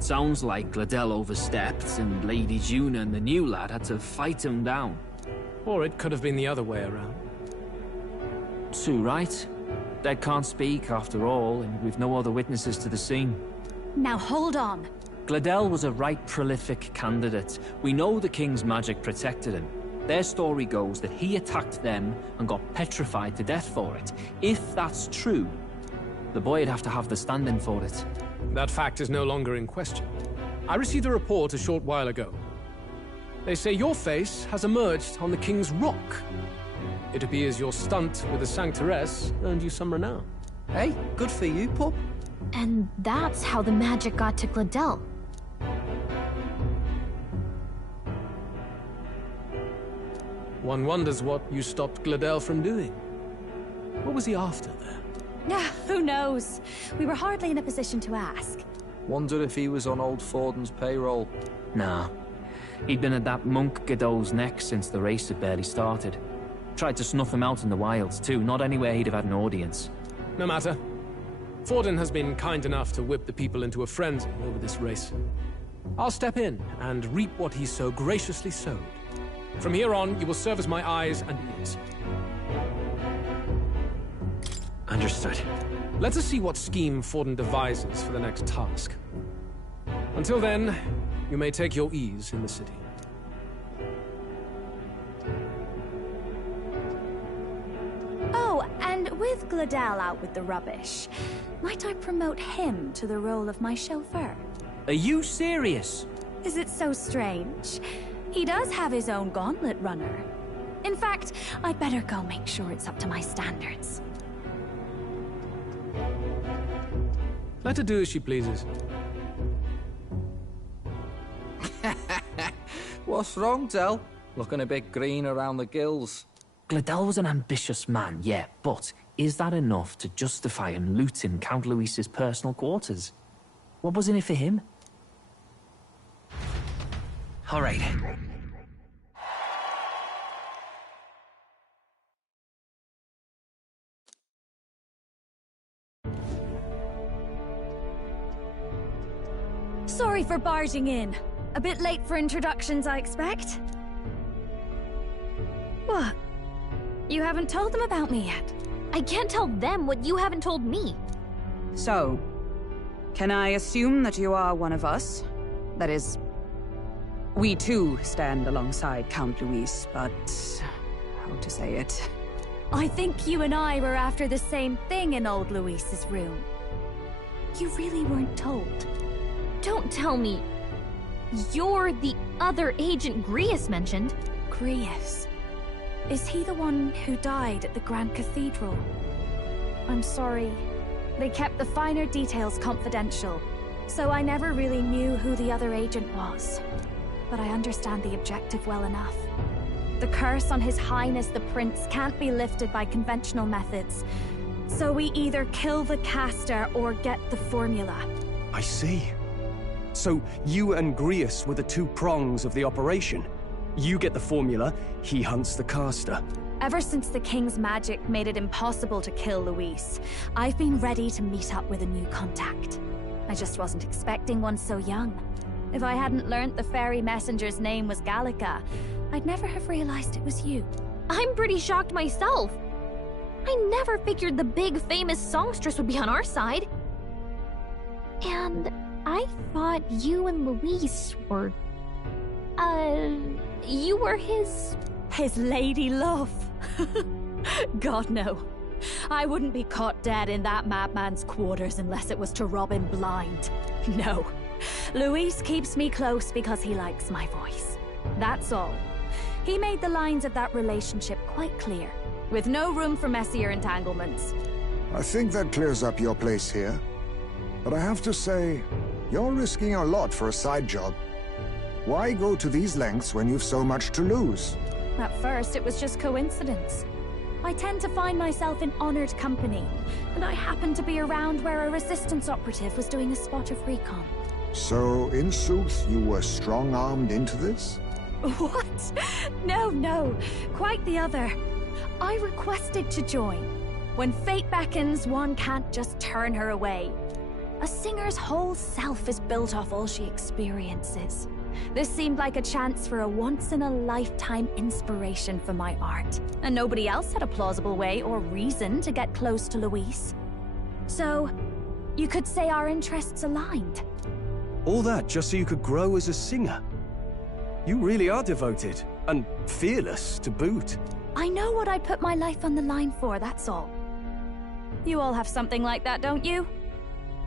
Sounds like Gladel overstepped, and Lady Juna and the new lad had to fight him down. Or it could have been the other way around. Too right. Dead can't speak, after all, and we've no other witnesses to the scene. Now hold on. Gladel was a right prolific candidate. We know the king's magic protected him. Their story goes that he attacked them and got petrified to death for it. If that's true, the boy'd have to have the stand-in for it. That fact is no longer in question. I received a report a short while ago. They say your face has emerged on the King's Rock. It appears your stunt with the Sanctoress earned you some renown. Hey, good for you, pup. And that's how the magic got to Gladel. One wonders what you stopped Gladel from doing. What was he after there? Who knows? We were hardly in a position to ask. Wonder if he was on old Forden's payroll. Nah. He'd been at that monk Godot's neck since the race had barely started. Tried to snuff him out in the wilds, too, not anywhere he'd have had an audience. No matter. Forden has been kind enough to whip the people into a frenzy over this race. I'll step in and reap what he so graciously sowed. From here on, you will serve as my eyes and ears. Understood. Let us see what scheme Forden devises for the next task. Until then, you may take your ease in the city. with Gladel out with the rubbish, might I promote him to the role of my chauffeur? Are you serious? Is it so strange? He does have his own gauntlet runner. In fact, I'd better go make sure it's up to my standards. Let her do as she pleases. What's wrong, Del? Looking a bit green around the gills. Gladel was an ambitious man, yeah, but is that enough to justify him looting Count Luis's personal quarters? What was in it for him? All right. Sorry for barging in. A bit late for introductions, I expect. What? You haven't told them about me yet? I can't tell them what you haven't told me. So, can I assume that you are one of us? That is, we too stand alongside Count Luis, but how to say it? I think you and I were after the same thing in old Luis's room. You really weren't told. Don't tell me you're the other agent Grius mentioned. Grius? Is he the one who died at the Grand Cathedral? I'm sorry. They kept the finer details confidential, so I never really knew who the other agent was. But I understand the objective well enough. The curse on His Highness the Prince can't be lifted by conventional methods, so we either kill the caster or get the formula. I see. So you and Grius were the two prongs of the operation. You get the formula, he hunts the caster. Ever since the King's magic made it impossible to kill Luis, I've been ready to meet up with a new contact. I just wasn't expecting one so young. If I hadn't learnt the fairy messenger's name was Gallica, I'd never have realized it was you. I'm pretty shocked myself. I never figured the big famous songstress would be on our side. And I thought you and Luis were... you were his lady love. God, no. I wouldn't be caught dead in that madman's quarters unless it was to rob him blind. No. Luis keeps me close because he likes my voice. That's all. He made the lines of that relationship quite clear, with no room for messier entanglements. I think that clears up your place here. But I have to say, you're risking a lot for a side job. Why go to these lengths when you've so much to lose? At first, it was just coincidence. I tend to find myself in honored company, and I happened to be around where a resistance operative was doing a spot of recon. So, in sooth, you were strong-armed into this? What? No. Quite the other. I requested to join. When fate beckons, one can't just turn her away. A singer's whole self is built off all she experiences. This seemed like a chance for a once-in-a-lifetime inspiration for my art, and nobody else had a plausible way or reason to get close to Luis. So, you could say our interests aligned. All that just so you could grow as a singer? You really are devoted, and fearless to boot. I know what I'd put my life on the line for, that's all. You all have something like that, don't you?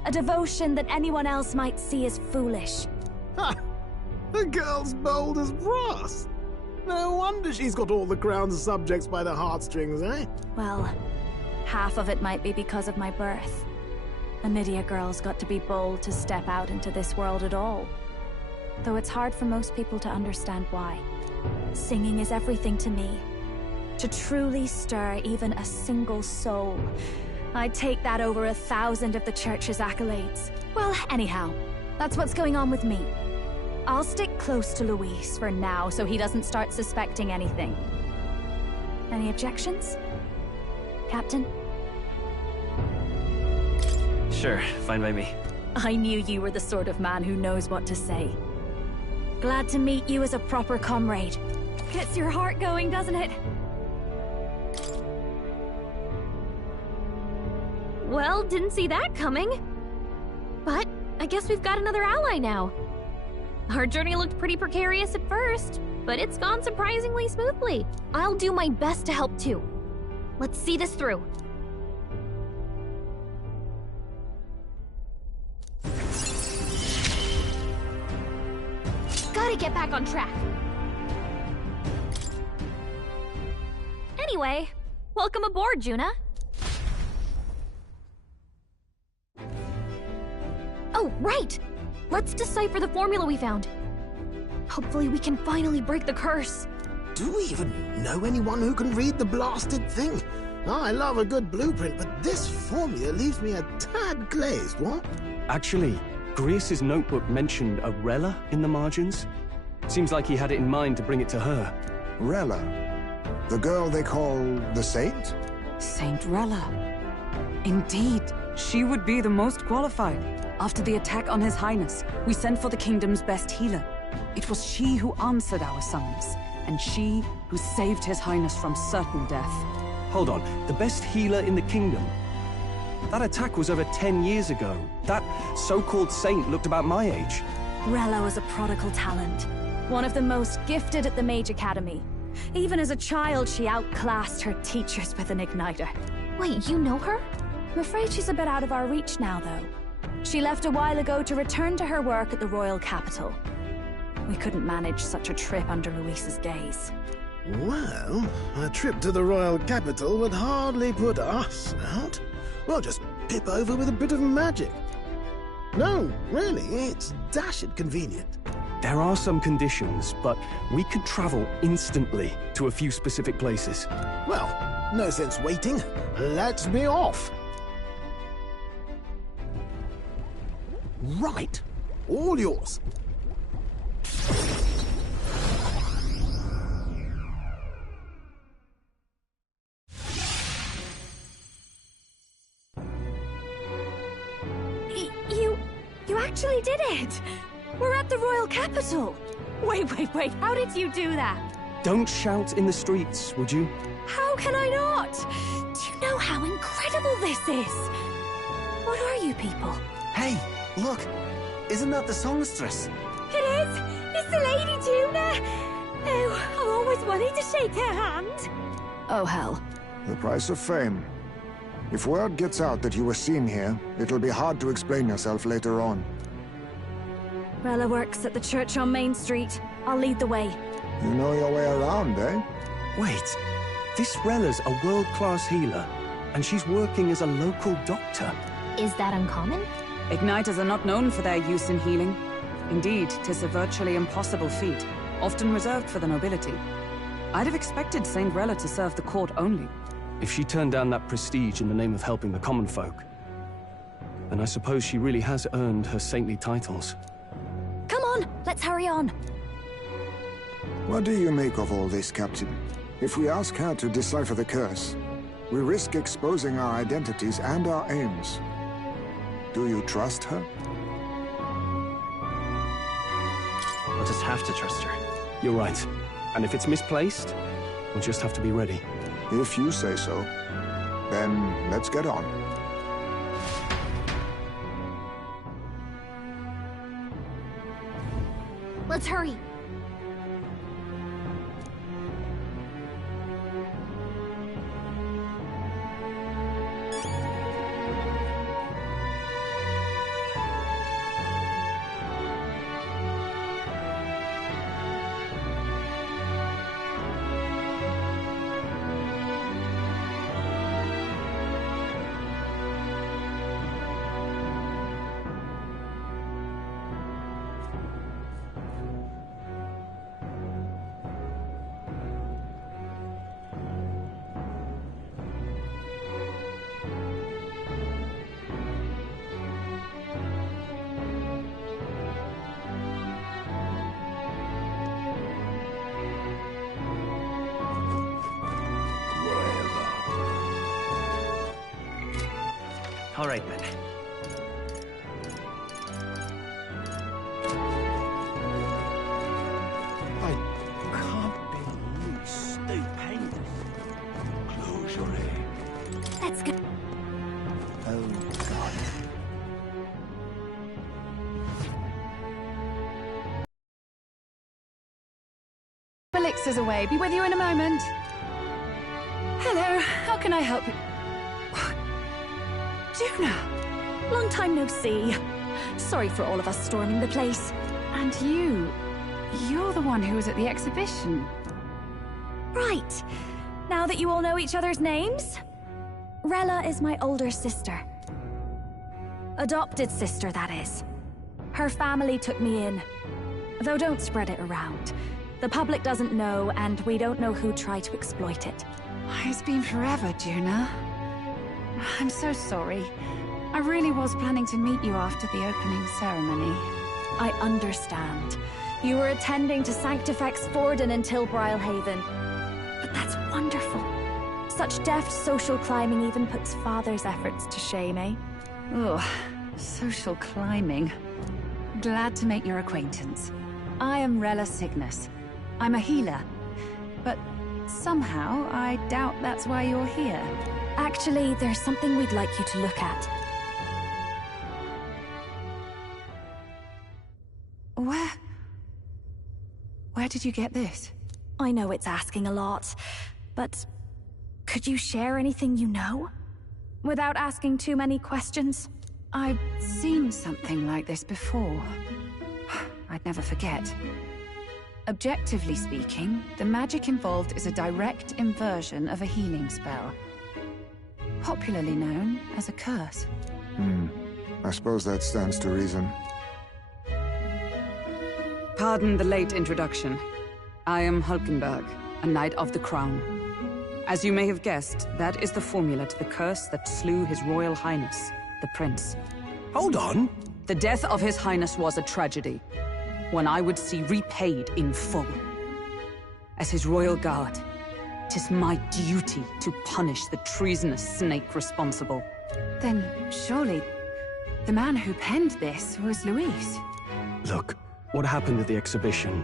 A devotion that anyone else might see as foolish. Ha! The girl's bold as brass. No wonder she's got all the crown's subjects by the heartstrings, eh? Well, half of it might be because of my birth. A Nydia girl's got to be bold to step out into this world at all. Though it's hard for most people to understand why. Singing is everything to me. To truly stir even a single soul, I'd take that over 1,000 of the church's accolades. Well, anyhow, that's what's going on with me. I'll stick close to Luis for now so he doesn't start suspecting anything. Any objections? Captain? Sure, fine by me. I knew you were the sort of man who knows what to say. Glad to meet you as a proper comrade. Gets your heart going, doesn't it? Well, didn't see that coming. But I guess we've got another ally now. Our journey looked pretty precarious at first, but it's gone surprisingly smoothly. I'll do my best to help too. Let's see this through. get back on track. Anyway, welcome aboard, Juna. Oh, right! Let's decipher the formula we found. Hopefully we can finally break the curse. Do we even know anyone who can read the blasted thing? I love a good blueprint, but this formula leaves me a tad glazed, what? Actually, Grius's notebook mentioned a Rella in the margins. Seems like he had it in mind to bring it to her. Rella? The girl they call the Saint? Saint Rella. Indeed, she would be the most qualified. After the attack on His Highness, we sent for the kingdom's best healer. It was she who answered our summons, and she who saved His Highness from certain death. Hold on, the best healer in the kingdom? That attack was over 10 years ago. That so-called saint looked about my age. Rella was a prodigal talent. One of the most gifted at the Mage Academy. Even as a child, she outclassed her teachers with an igniter. Wait, you know her? I'm afraid she's a bit out of our reach now, though. She left a while ago to return to her work at the royal capital. We couldn't manage such a trip under Luis's gaze. Well, a trip to the royal capital would hardly put us out. We'll just pip over with a bit of magic. No, really, it's dashed convenient. There are some conditions, but we could travel instantly to a few specific places. Well, no sense waiting. Let's be off. Right. All yours. You actually did it! We're at the royal capital! Wait, how did you do that? Don't shout in the streets, would you? How can I not? Do you know how incredible this is? What are you people? Hey, look! Isn't that the songstress? It is! It's the Lady Juna! Oh, I've always wanted to shake her hand! Oh, hell. The price of fame. If word gets out that you were seen here, it'll be hard to explain yourself later on. Rella works at the church on Main Street. I'll lead the way. You know your way around, eh? Wait, this Rella's a world-class healer, and she's working as a local doctor. Is that uncommon? Igniters are not known for their use in healing. Indeed, 'tis a virtually impossible feat, often reserved for the nobility. I'd have expected Saint Rella to serve the court only. If she turned down that prestige in the name of helping the common folk, then I suppose she really has earned her saintly titles. Come on, let's hurry on. What do you make of all this, Captain? If we ask her to decipher the curse, we risk exposing our identities and our aims. Do you trust her? We'll just have to trust her. You're right. And if it's misplaced, we'll just have to be ready. If you say so, then let's get on. Let's hurry. All right, then. I can't believe stupendous. Close your eyes. Let's go. Oh, God. Elixir's away. Be with you in a moment. Hello, how can I help you? Juna! Long time no see. Sorry for all of us storming the place. And you. you're the one who was at the exhibition. Right. Now that you all know each other's names, Rella is my older sister. Adopted sister, that is. Her family took me in. Though don't spread it around. The public doesn't know, and we don't know who tried to exploit it. It's been forever, Juna. I'm so sorry. I really was planning to meet you after the opening ceremony. I understand. You were attending to Sanctifex Forden in Tilbrile Haven. But that's wonderful. Such deft social climbing even puts Father's efforts to shame, eh? Ugh, social climbing. Glad to make your acquaintance. I am Rella Cygnus. I'm a healer. But somehow, I doubt that's why you're here. Actually, there's something we'd like you to look at. Where did you get this? I know it's asking a lot, but could you share anything you know? Without asking too many questions? I've seen something like this before. I'd never forget. Objectively speaking, the magic involved is a direct inversion of a healing spell. Popularly known as a curse. I suppose that stands to reason. Pardon the late introduction. I am Hulkenberg, a Knight of the Crown. As you may have guessed, that is the formula to the curse that slew His Royal Highness, the Prince. Hold on! The death of His Highness was a tragedy, one I would see repaid in full. As His Royal Guard, 'tis my duty to punish the treasonous snake responsible. Then, surely, the man who penned this was Luis. Look, what happened at the exhibition?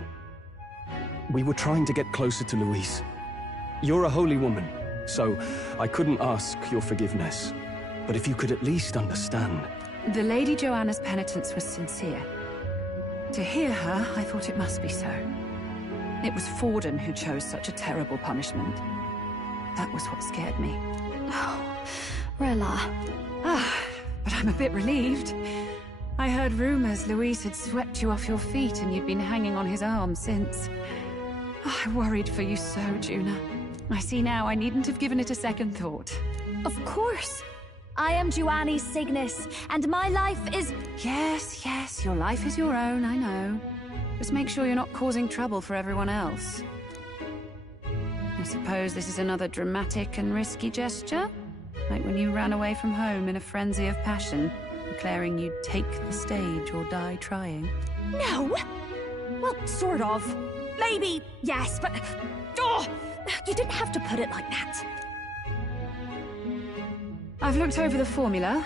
We were trying to get closer to Luis. You're a holy woman, so I couldn't ask your forgiveness. But if you could at least understand... The Lady Joanna's penitence was sincere. To hear her, I thought it must be so. It was Forden who chose such a terrible punishment. That was what scared me. Oh, Rella. But I'm a bit relieved. I heard rumors Luis had swept you off your feet and you'd been hanging on his arm since. I worried for you so, Juna. I see now I needn't have given it a second thought. Of course. I am Juani Cygnus, and my life is... Yes, your life is your own, I know. Just make sure you're not causing trouble for everyone else. I suppose this is another dramatic and risky gesture? Like when you ran away from home in a frenzy of passion, declaring you'd take the stage or die trying. No! Well, sort of. Maybe, yes, but... Oh, you didn't have to put it like that. I've looked over the formula.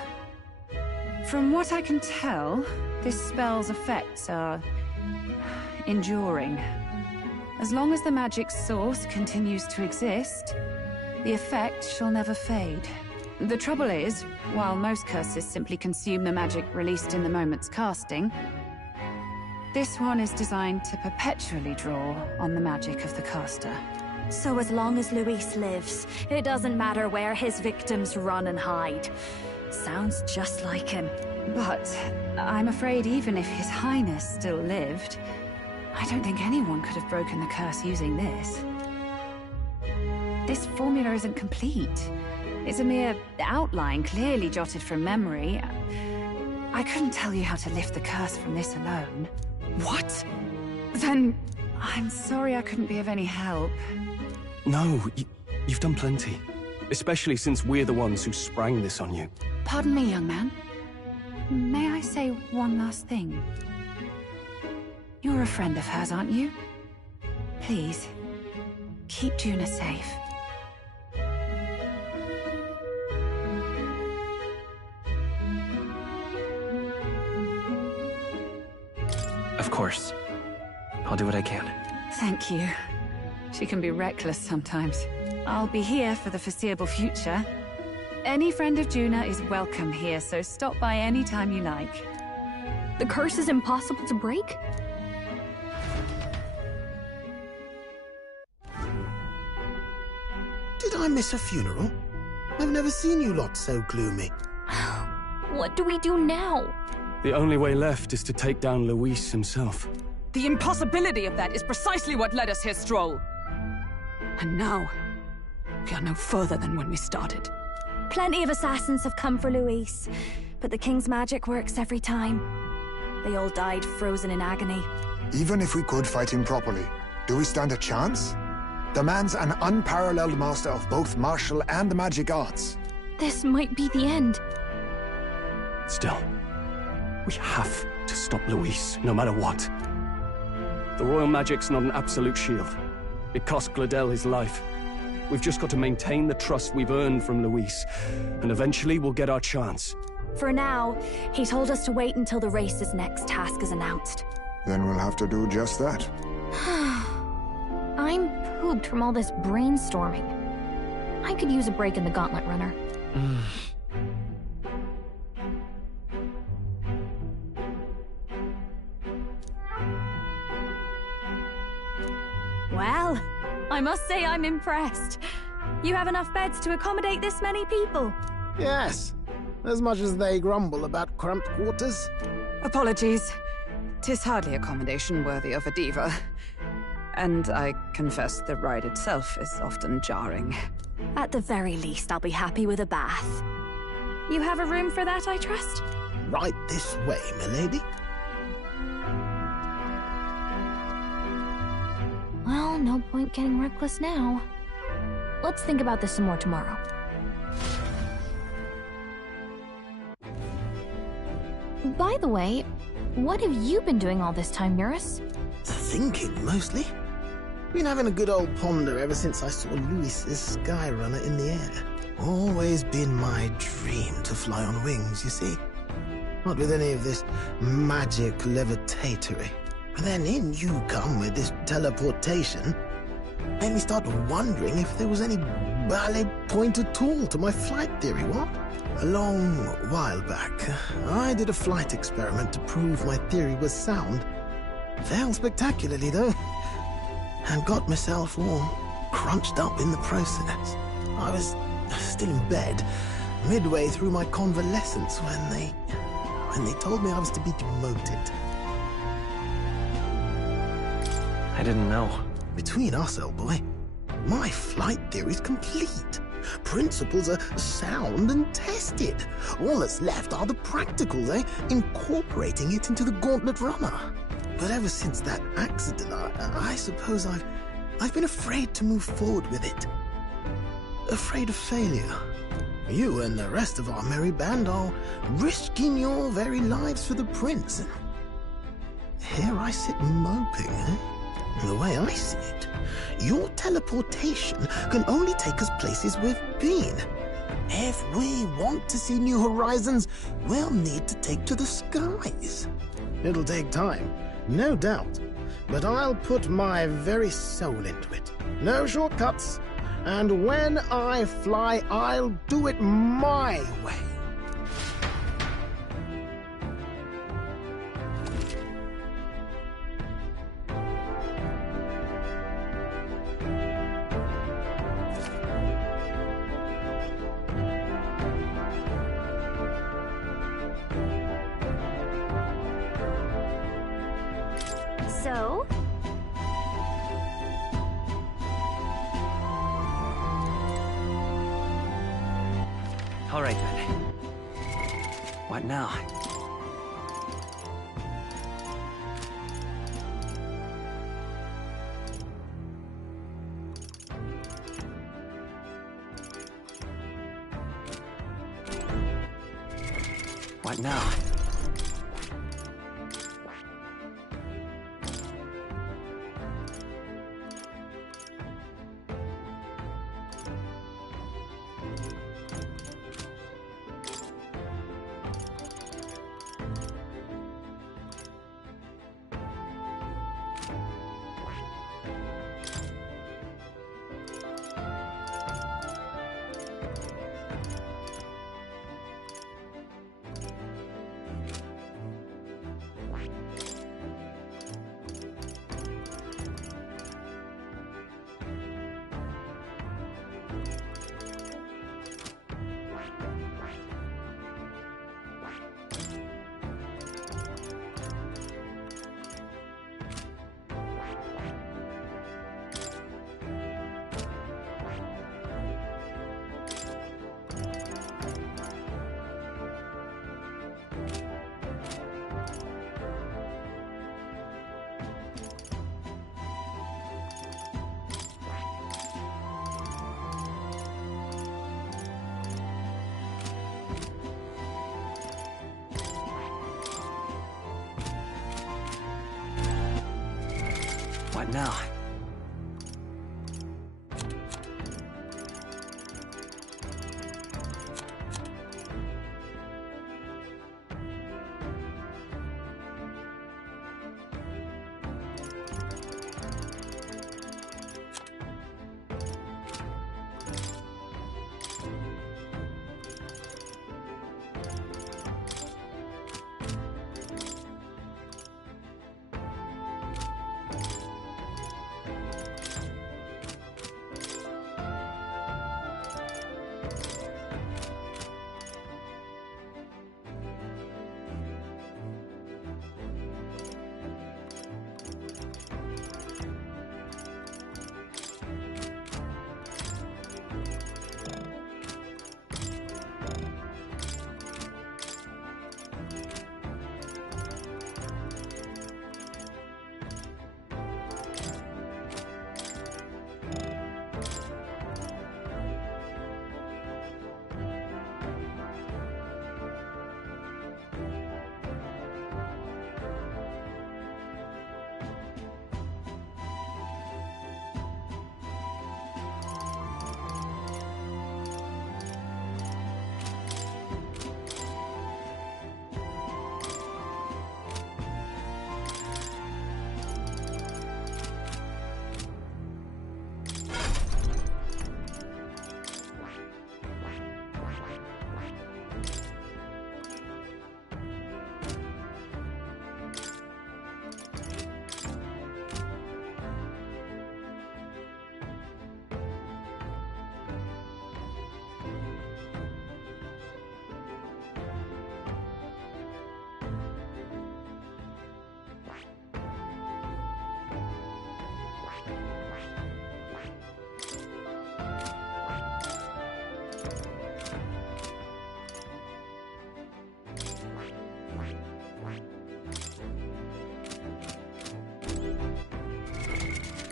From what I can tell, this spell's effects are... enduring. As long as the magic's source continues to exist, the effect shall never fade. The trouble is, while most curses simply consume the magic released in the moment's casting, this one is designed to perpetually draw on the magic of the caster. So as long as Luis lives, it doesn't matter where his victims run and hide. Sounds just like him. But I'm afraid even if His Highness still lived, I don't think anyone could have broken the curse using this. This formula isn't complete. It's a mere outline, clearly jotted from memory. I couldn't tell you how to lift the curse from this alone. What? Then I'm sorry I couldn't be of any help. No, you've done plenty. Especially since we're the ones who sprang this on you. Pardon me, young man. May I say one last thing? You're a friend of hers, aren't you? Please, keep Juna safe. Of course. I'll do what I can. Thank you. She can be reckless sometimes. I'll be here for the foreseeable future. Any friend of Juna is welcome here, so stop by any time you like. The curse is impossible to break? Did I miss a funeral? I've never seen you lot so gloomy. What do we do now? The only way left is to take down Luis himself. The impossibility of that is precisely what led us here, Stroll. And now, we are no further than when we started. Plenty of assassins have come for Luis, but the King's magic works every time. They all died frozen in agony. Even if we could fight him properly, do we stand a chance? The man's an unparalleled master of both martial and magic arts. This might be the end. Still, we have to stop Luis, no matter what. The royal magic's not an absolute shield. It cost Gladel his life. We've just got to maintain the trust we've earned from Luis, and eventually we'll get our chance. For now, he told us to wait until the race's next task is announced. Then we'll have to do just that. I'm pooped from all this brainstorming. I could use a break in the Gauntlet Runner. Well, I must say I'm impressed. You have enough beds to accommodate this many people? Yes, as much as they grumble about cramped quarters. Apologies. 'Tis hardly accommodation worthy of a diva. And I confess the ride itself is often jarring. At the very least, I'll be happy with a bath. You have a room for that, I trust? Right this way, milady. Well, no point getting reckless now. Let's think about this some more tomorrow. By the way, what have you been doing all this time, Eurus? Thinking, mostly. Been having a good old ponder ever since I saw Luis's Skyrunner in the air. Always been my dream to fly on wings, you see. Not with any of this magic levitatory. But then in you come with this teleportation. Made me start wondering if there was any valid point at all to my flight theory, what? A long while back, I did a flight experiment to prove my theory was sound. Failed spectacularly, though, and got myself all crunched up in the process. I was still in bed, midway through my convalescence, when they told me I was to be demoted. I didn't know. Between us, old boy, my flight theory's complete. Principles are sound and tested. All that's left are the practicals, incorporating it into the Gauntlet Runner. But ever since that accident, I suppose I've been afraid to move forward with it. Afraid of failure. You and the rest of our merry band are risking your very lives for the prince. Here I sit moping, The way I see it, your teleportation can only take us places we've been. If we want to see new horizons, we'll need to take to the skies. It'll take time, no doubt, but I'll put my very soul into it. No shortcuts, and when I fly, I'll do it my way. So? All right, then. What now? What now? What now?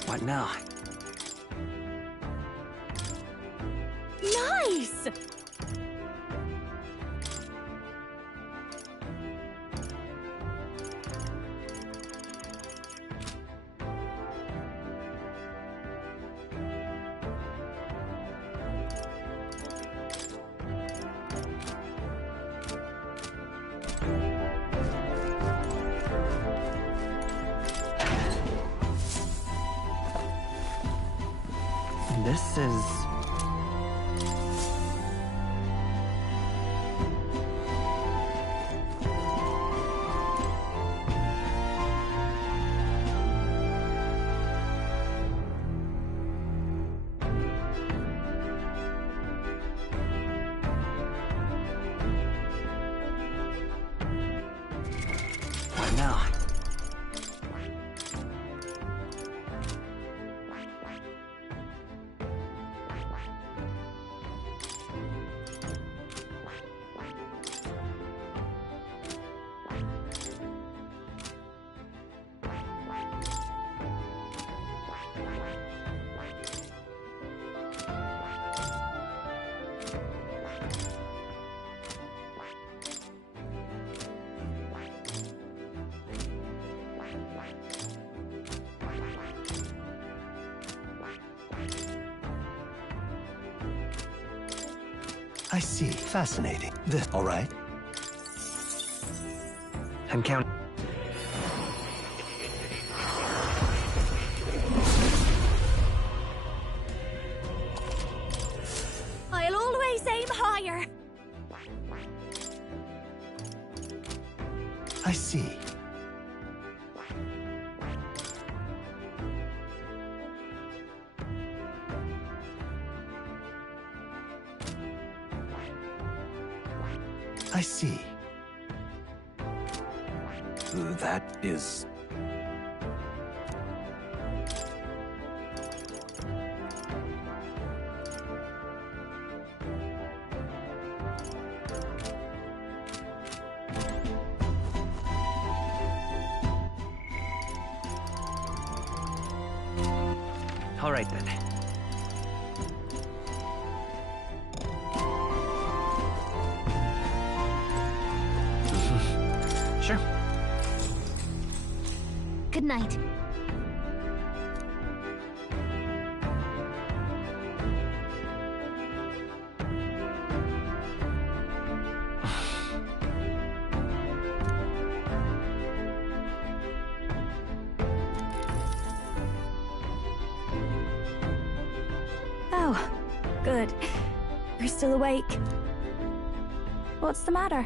What now? Nice! This is... What now? I see. Fascinating. This, all right? I'm counting. I'll always aim higher. I see. I see. That is... All right, then. Good night. Oh, good. You're still awake. What's the matter?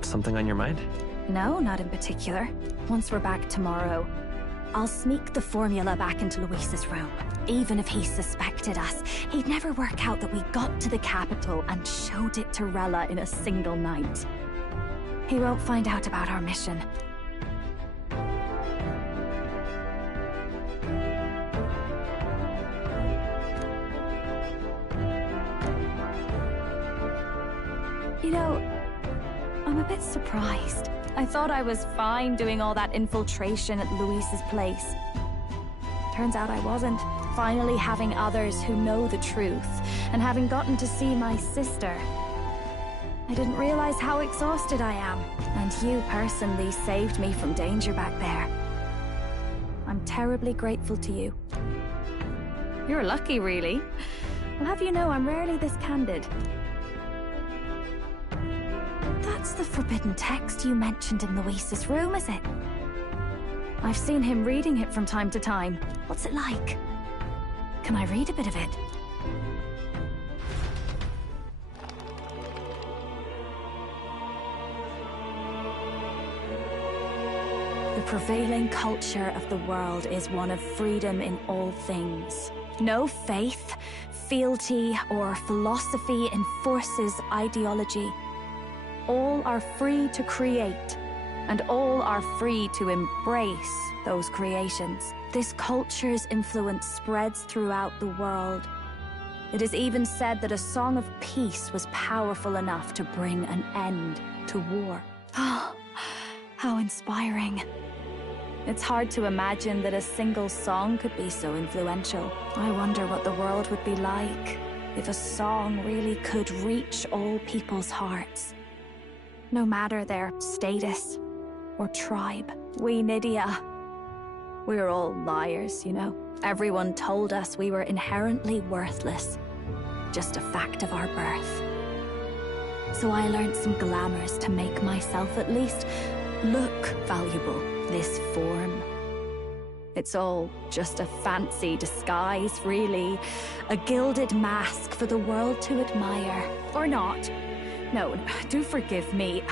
Something on your mind? No, not in particular. Once we're back tomorrow, I'll sneak the formula back into Luis's room. Even if he suspected us, he'd never work out that we got to the capital and showed it to Rella in a single night. He won't find out about our mission. You know, I'm a bit surprised. I thought I was fine doing all that infiltration at Luis's place. Turns out I wasn't. Finally having others who know the truth, and having gotten to see my sister. I didn't realize how exhausted I am, and you personally saved me from danger back there. I'm terribly grateful to you. You're lucky, really. I'll have you know I'm rarely this candid. That's the forbidden text you mentioned in Luis's room, is it? I've seen him reading it from time to time. What's it like? Can I read a bit of it? The prevailing culture of the world is one of freedom in all things. No faith, fealty, or philosophy enforces ideology. All are free to create, and all are free to embrace those creations. This culture's influence spreads throughout the world. It is even said that a song of peace was powerful enough to bring an end to war. Oh, how inspiring. It's hard to imagine that a single song could be so influential. I wonder what the world would be like if a song really could reach all people's hearts. No matter their status or tribe. We Nydia, we're all liars, you know. Everyone told us we were inherently worthless. Just a fact of our birth. So I learned some glamours to make myself at least look valuable. This form. It's all just a fancy disguise, really. A gilded mask for the world to admire. Or not. No, do forgive me.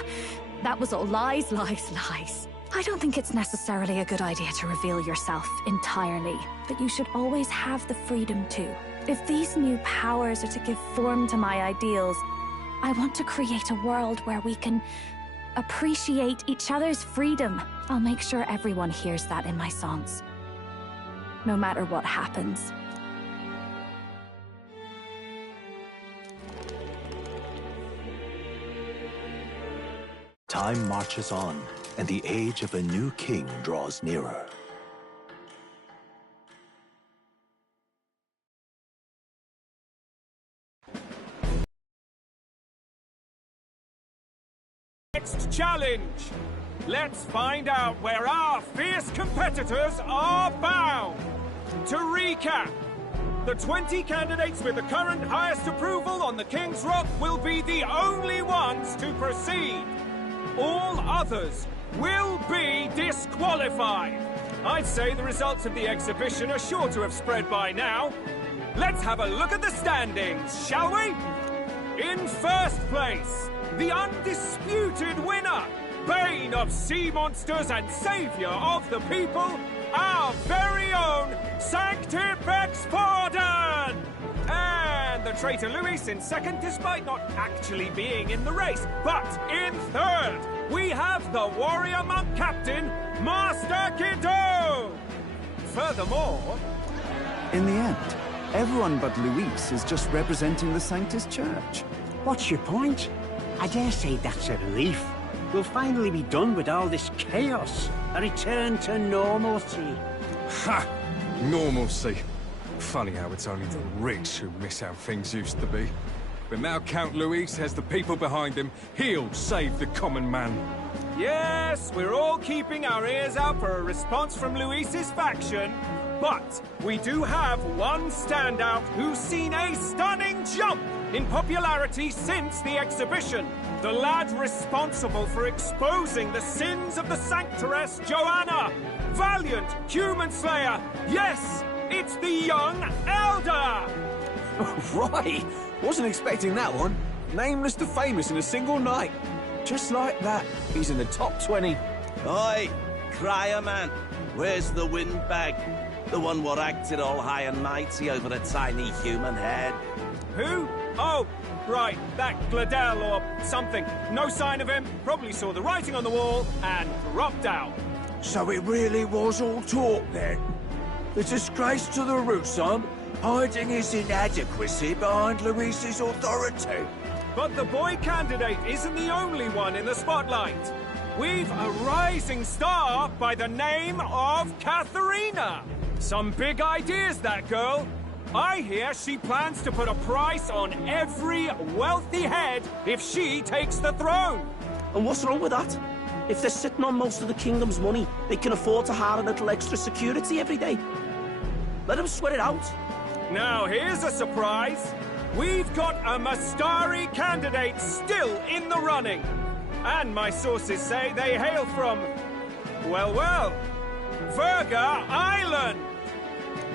That was all lies, lies, lies. I don't think it's necessarily a good idea to reveal yourself entirely, but you should always have the freedom to. If these new powers are to give form to my ideals, I want to create a world where we can appreciate each other's freedom. I'll make sure everyone hears that in my songs. No matter what happens. Time marches on, and the age of a new king draws nearer. Next challenge! Let's find out where our fierce competitors are bound! To recap, the 20 candidates with the current highest approval on the King's Rock will be the only ones to proceed. All others will be disqualified. I'd say the results of the exhibition are sure to have spread by now. Let's have a look at the standings, shall we? In first place, the undisputed winner, bane of sea monsters and savior of the people, our very own Sanctifex Pardon! And the traitor Luis in second, despite not actually being in the race. But in third, we have the warrior monk captain, Master Kiddo! Furthermore... In the end, everyone but Luis is just representing the Sanctus Church. What's your point? I dare say that's a relief. We'll finally be done with all this chaos. A return to normalcy. Ha! Normalcy. Funny how it's only the rich who miss how things used to be. But now Count Luis has the people behind him. He'll save the common man. Yes, we're all keeping our ears out for a response from Luis's faction. But we do have one standout who's seen a stunning jump in popularity since the exhibition. The lad responsible for exposing the sins of the Sanctress Joanna. Valiant human slayer. Yes, it's the young Elder. Right. Wasn't expecting that one. Nameless to famous in a single night. Just like that, he's in the top 20. Oi, crier man. Where's the windbag? The one what acted all high and mighty over a tiny human head. Who? Oh, right, that Gladell or something. No sign of him, probably saw the writing on the wall and dropped out. So it really was all talk then? The disgrace to the Rousson, hiding his inadequacy behind Luis's authority. But the boy candidate isn't the only one in the spotlight. We've a rising star by the name of Katharina. Some big ideas, that girl. I hear she plans to put a price on every wealthy head if she takes the throne. And what's wrong with that? If they're sitting on most of the kingdom's money, they can afford to hire a little extra security every day. Let them sweat it out. Now, here's a surprise. We've got a Mastari candidate still in the running. And my sources say they hail from, well, Verga Island.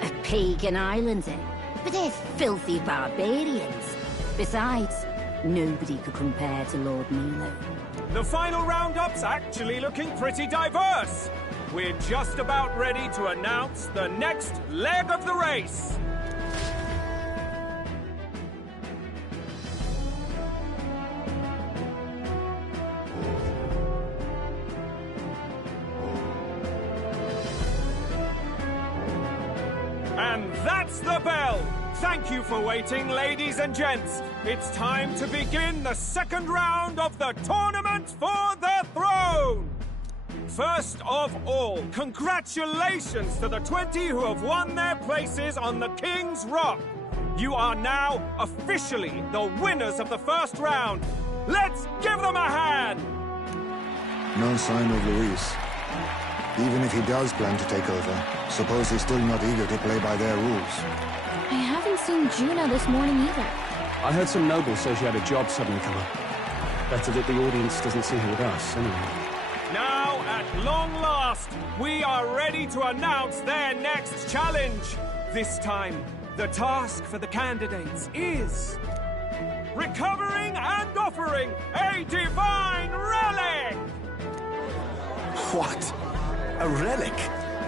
A pagan island, eh? But they're filthy barbarians. Besides, nobody could compare to Lord Milo. The final roundup's actually looking pretty diverse. We're just about ready to announce the next leg of the race. And that's the bell! Thank you for waiting, ladies and gents. It's time to begin the second round of the tournament for the throne! First of all, congratulations to the 20 who have won their places on the King's Rock. You are now officially the winners of the first round. Let's give them a hand! No sign of Luis. Even if he does plan to take over, suppose he's still not eager to play by their rules. I haven't seen Juna this morning either. I heard some nobles say she had a job suddenly come up. Better that the audience doesn't see her with us, anyway. Now, at long last, we are ready to announce their next challenge. This time, the task for the candidates is recovering and offering a divine relic! What? A relic?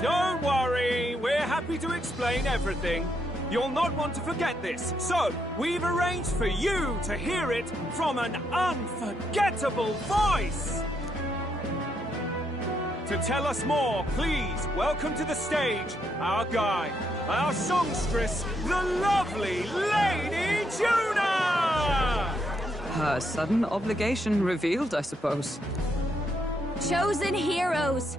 Don't worry, we're happy to explain everything. You'll not want to forget this, so we've arranged for you to hear it from an unforgettable voice. To tell us more, please welcome to the stage our guide, our songstress, the lovely Lady Juna! Her sudden obligation revealed, I suppose. Chosen heroes!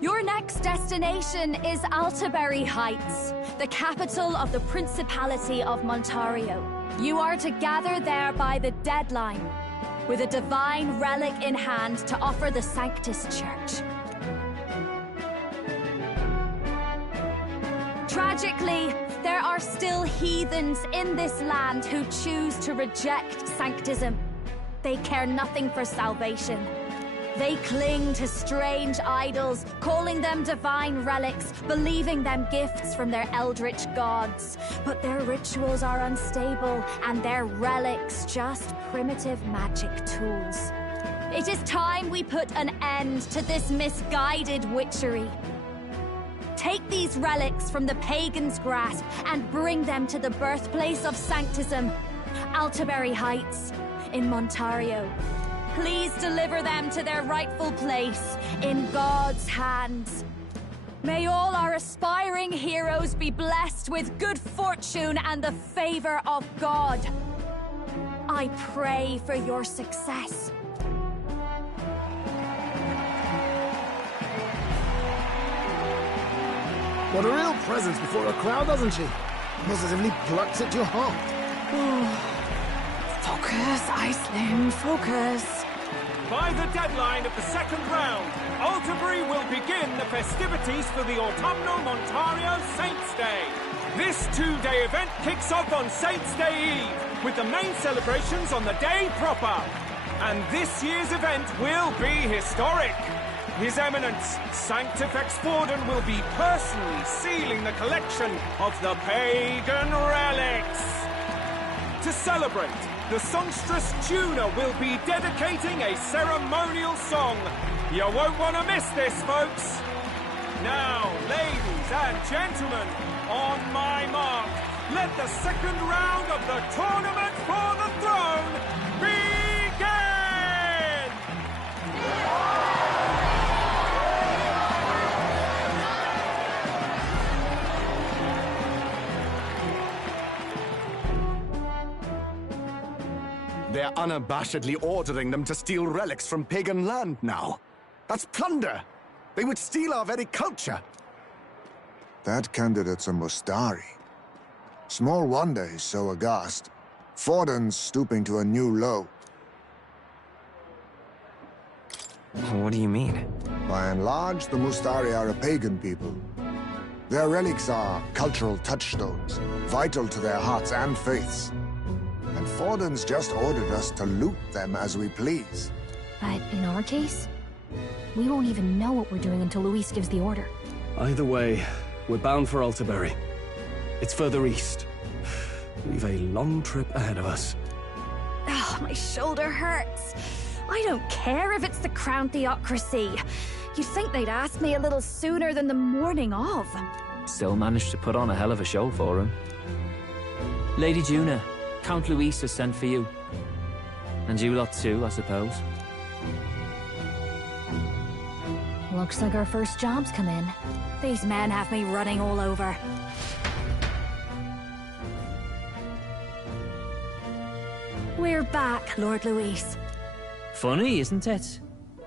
Your next destination is Altaberry Heights, the capital of the Principality of Montario. You are to gather there by the deadline, with a divine relic in hand to offer the Sanctus Church. Tragically, there are still heathens in this land who choose to reject sanctism. They care nothing for salvation. They cling to strange idols, calling them divine relics, believing them gifts from their eldritch gods. But their rituals are unstable, and their relics just primitive magic tools. It is time we put an end to this misguided witchery. Take these relics from the pagan's grasp and bring them to the birthplace of sanctism, Altaberry Heights, in Montario. Please deliver them to their rightful place, in God's hands. May all our aspiring heroes be blessed with good fortune and the favor of God. I pray for your success. What a real presence before a crowd, doesn't she? Positively plucks at your heart. Focus, Iceland, focus. By the deadline of the second round, Alderbury will begin the festivities for the Autumnal Montario Saints' Day. This two-day event kicks off on Saints' Day Eve, with the main celebrations on the day proper. And this year's event will be historic. His Eminence, Sanctifex Forden, will be personally sealing the collection of the pagan relics. To celebrate, the songstress Tuna will be dedicating a ceremonial song. You won't want to miss this, folks. Now, ladies and gentlemen, on my mark, let the second round of the Tournament for the Throne begin! They're unabashedly ordering them to steal relics from pagan land now. That's plunder! They would steal our very culture! That candidate's a Mustari. Small wonder he's so aghast. Forden's stooping to a new low. What do you mean? By and large, the Mustari are a pagan people. Their relics are cultural touchstones, vital to their hearts and faiths. And Forden's just ordered us to loot them as we please. But in our case, we won't even know what we're doing until Luis gives the order. Either way, we're bound for Alderbury. It's further east. We've a long trip ahead of us. Oh, my shoulder hurts. I don't care if it's the Crown Theocracy. You'd think they'd ask me a little sooner than the morning of. Still managed to put on a hell of a show for him. Lady Juna, Count Luis has sent for you. And you lot too, I suppose. Looks like our first job's come in. These men have me running all over. We're back, Lord Luis. Funny, isn't it?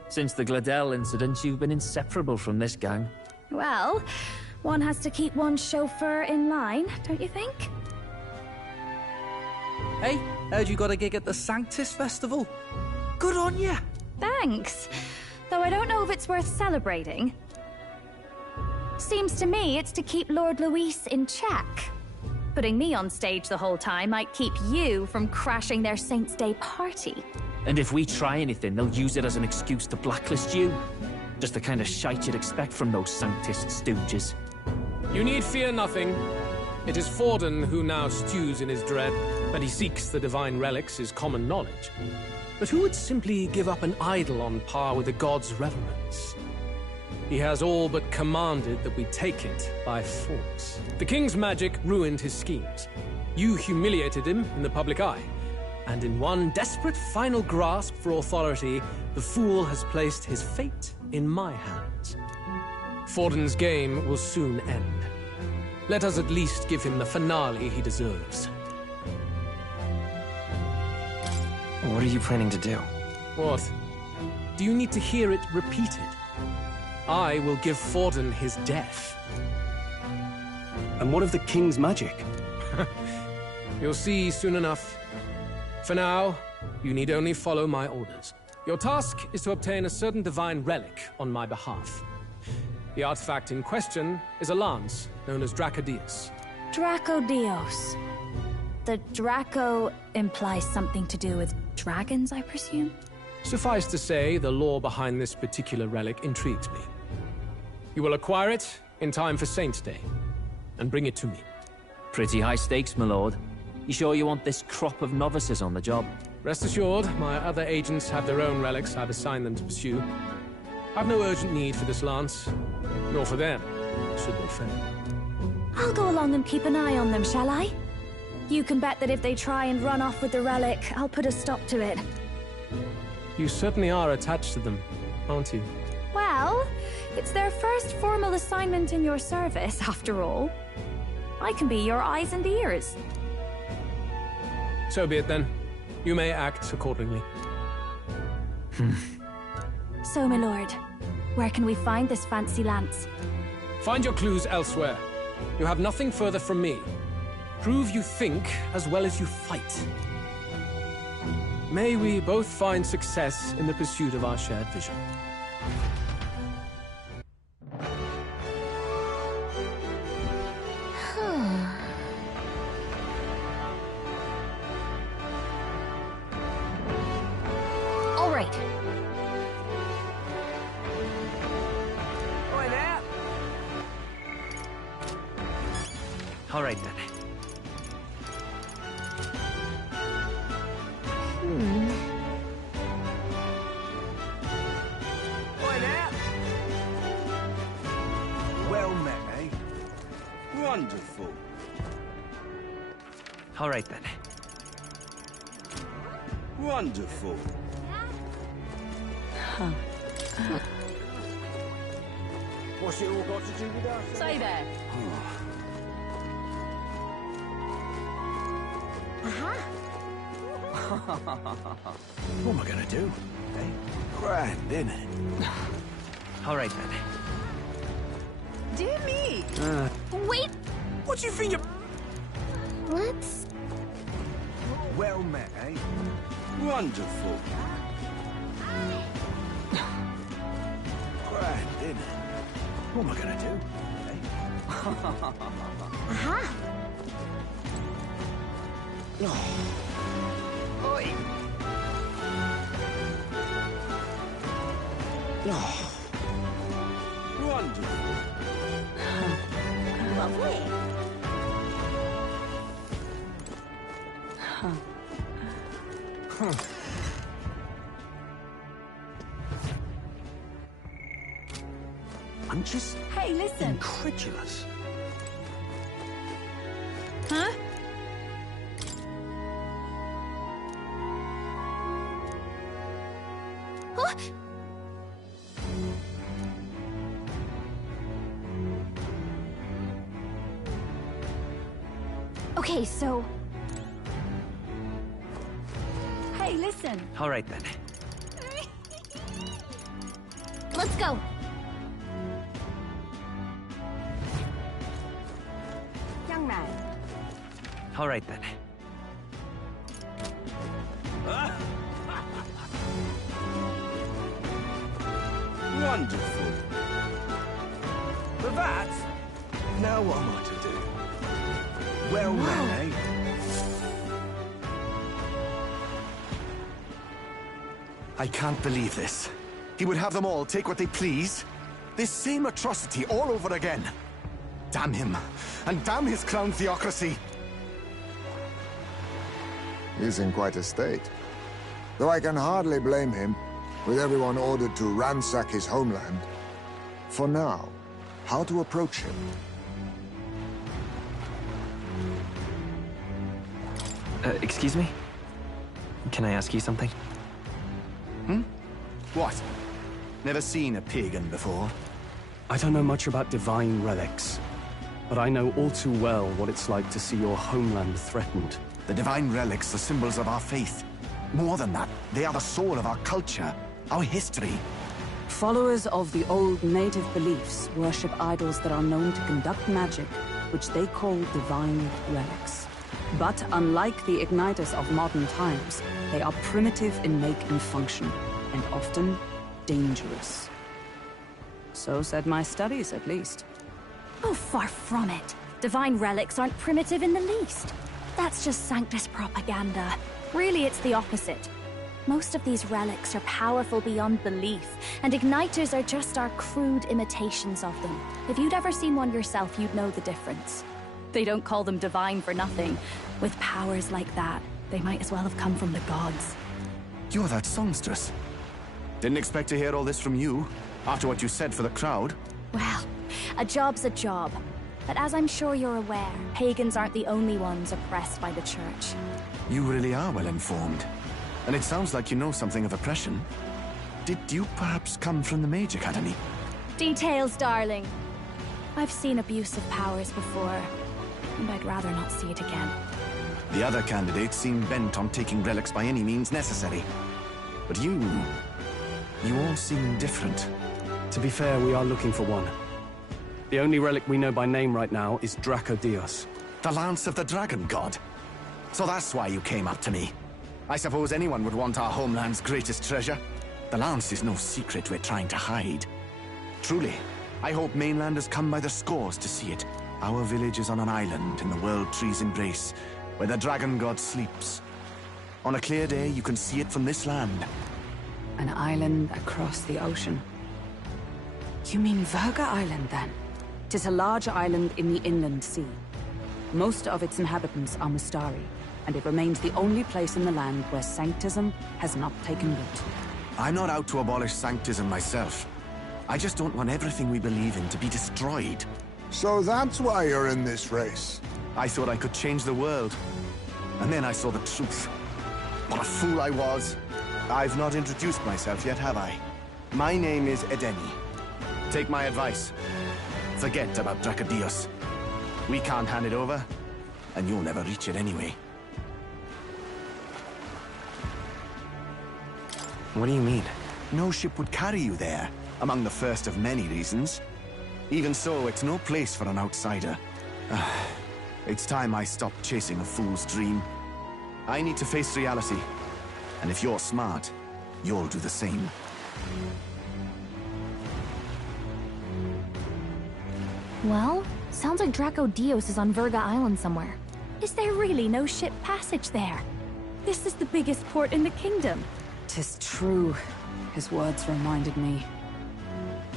Since the Gladell incident, you've been inseparable from this gang. Well, one has to keep one's chauffeur in line, don't you think? Hey, heard you got a gig at the Sanctus Festival? Good on ya! Thanks. Though I don't know if it's worth celebrating. Seems to me it's to keep Lord Luis in check. Putting me on stage the whole time might keep you from crashing their Saints' Day party. And if we try anything, they'll use it as an excuse to blacklist you. Just the kind of shite you'd expect from those Sanctist stooges. You need fear nothing. It is Forden who now stews in his dread, and he seeks the divine relics is common knowledge. But who would simply give up an idol on par with the god's reverence? He has all but commanded that we take it by force. The king's magic ruined his schemes. You humiliated him in the public eye. And in one desperate final grasp for authority, the fool has placed his fate in my hands. Forden's game will soon end. Let us at least give him the finale he deserves. What are you planning to do? What? Do you need to hear it repeated? I will give Forden his death. And what of the king's magic? You'll see soon enough. For now, you need only follow my orders. Your task is to obtain a certain divine relic on my behalf. The artifact in question is a lance known as Dracodius. Dracodios. The Draco implies something to do with dragons, I presume? Suffice to say, the lore behind this particular relic intrigues me. You will acquire it in time for Saints' Day, and bring it to me. Pretty high stakes, my lord. You sure you want this crop of novices on the job? Rest assured, my other agents have their own relics I've assigned them to pursue. I've no urgent need for this lance, nor for them, should they fail. I'll go along and keep an eye on them, shall I? You can bet that if they try and run off with the relic, I'll put a stop to it. You certainly are attached to them, aren't you? Well, it's their first formal assignment in your service, after all. I can be your eyes and ears. So be it then. You may act accordingly. So, my lord, where can we find this fancy lance? Find your clues elsewhere. You have nothing further from me. Prove you think as well as you fight. May we both find success in the pursuit of our shared vision. All right, then. Well met, eh? Wonderful. All right, then. Wonderful. What's it all got to do with us? Stay there. What am I gonna do? Eh? Grand, innit? All right, then. Dear me. Wait! What do you think you're... Let's... Well met, eh? Wonderful. Grand, innit? What am I gonna do? Aha! Oi. Wonderful. Lovely. I'm just Hey, listen. incredulous. Huh? Huh? Okay, so... Hey, listen. All right, then. Let's go. Young man. All right, then. Wonderful. But that... Now what am I to do? Well met, eh? I can't believe this. He would have them all take what they please. This same atrocity all over again. Damn him. And damn his crown theocracy. He's in quite a state. Though I can hardly blame him, with everyone ordered to ransack his homeland. For now, how to approach him? Excuse me? Can I ask you something? What? Never seen a pagan before? I don't know much about divine relics, but I know all too well what it's like to see your homeland threatened. The divine relics are symbols of our faith. More than that, they are the soul of our culture, our history. Followers of the old native beliefs worship idols that are known to conduct magic, which they call divine relics. But unlike the igniters of modern times, they are primitive in make and function, and often dangerous. So said my studies, at least. Oh, far from it. Divine relics aren't primitive in the least. That's just Sanctus propaganda. Really, it's the opposite. Most of these relics are powerful beyond belief, and igniters are just our crude imitations of them. If you'd ever seen one yourself, you'd know the difference. They don't call them divine for nothing. With powers like that, they might as well have come from the gods. You're that songstress. Didn't expect to hear all this from you, after what you said for the crowd. Well, a job's a job. But as I'm sure you're aware, pagans aren't the only ones oppressed by the church. You really are well informed. And it sounds like you know something of oppression. Did you perhaps come from the Mage Academy? Details, darling. I've seen abuse of powers before, and I'd rather not see it again. The other candidates seem bent on taking relics by any means necessary. But you all seem different. To be fair, we are looking for one. The only relic we know by name right now is Draco Dios. The Lance of the Dragon God. So that's why you came up to me. I suppose anyone would want our homeland's greatest treasure. The Lance is no secret we're trying to hide. Truly, I hope mainlanders come by the scores to see it. Our village is on an island in the World Tree's embrace, where the Dragon God sleeps. On a clear day, you can see it from this land. An island across the ocean. You mean Virga Island, then? 'Tis a large island in the inland sea. Most of its inhabitants are Mustari, and it remains the only place in the land where Sanctism has not taken root. I'm not out to abolish Sanctism myself. I just don't want everything we believe in to be destroyed. So that's why you're in this race. I thought I could change the world. And then I saw the truth. What a fool I was. I've not introduced myself yet, have I? My name is Edeni. Take my advice. Forget about Dracodios. We can't hand it over, and you'll never reach it anyway. What do you mean? No ship would carry you there, among the first of many reasons. Even so, it's no place for an outsider. It's time I stopped chasing a fool's dream. I need to face reality. And if you're smart, you'll do the same. Well, sounds like Dracodios is on Virga Island somewhere. Is there really no ship passage there? This is the biggest port in the kingdom. 'Tis true. His words reminded me.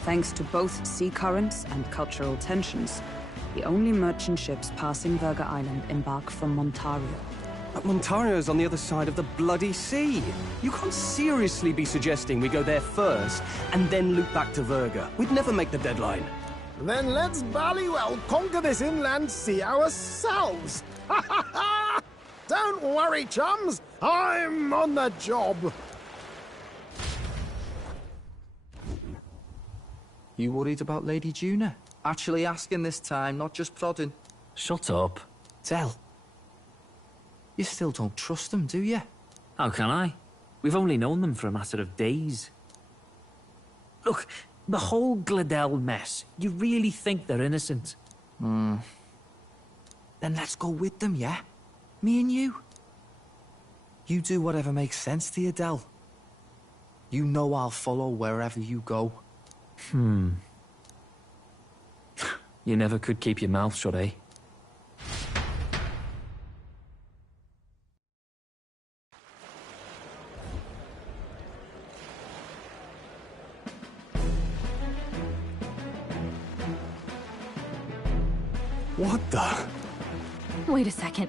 Thanks to both sea currents and cultural tensions, the only merchant ships passing Virga Island embark from Montario. But Montario's on the other side of the bloody sea. You can't seriously be suggesting we go there first and then loop back to Virga. We'd never make the deadline. Then let's bally well conquer this inland sea ourselves! Ha ha ha! Don't worry, chums! I'm on the job! You worried about Lady Juna? Actually asking this time, not just prodding. Shut up. Tell. You still don't trust them, do you? How can I? We've only known them for a matter of days. Look, the whole Gladell mess, you really think they're innocent? Then let's go with them, yeah? Me and you. You do whatever makes sense to you, Del. You know I'll follow wherever you go. You never could keep your mouth shut, eh? What the? Wait a second.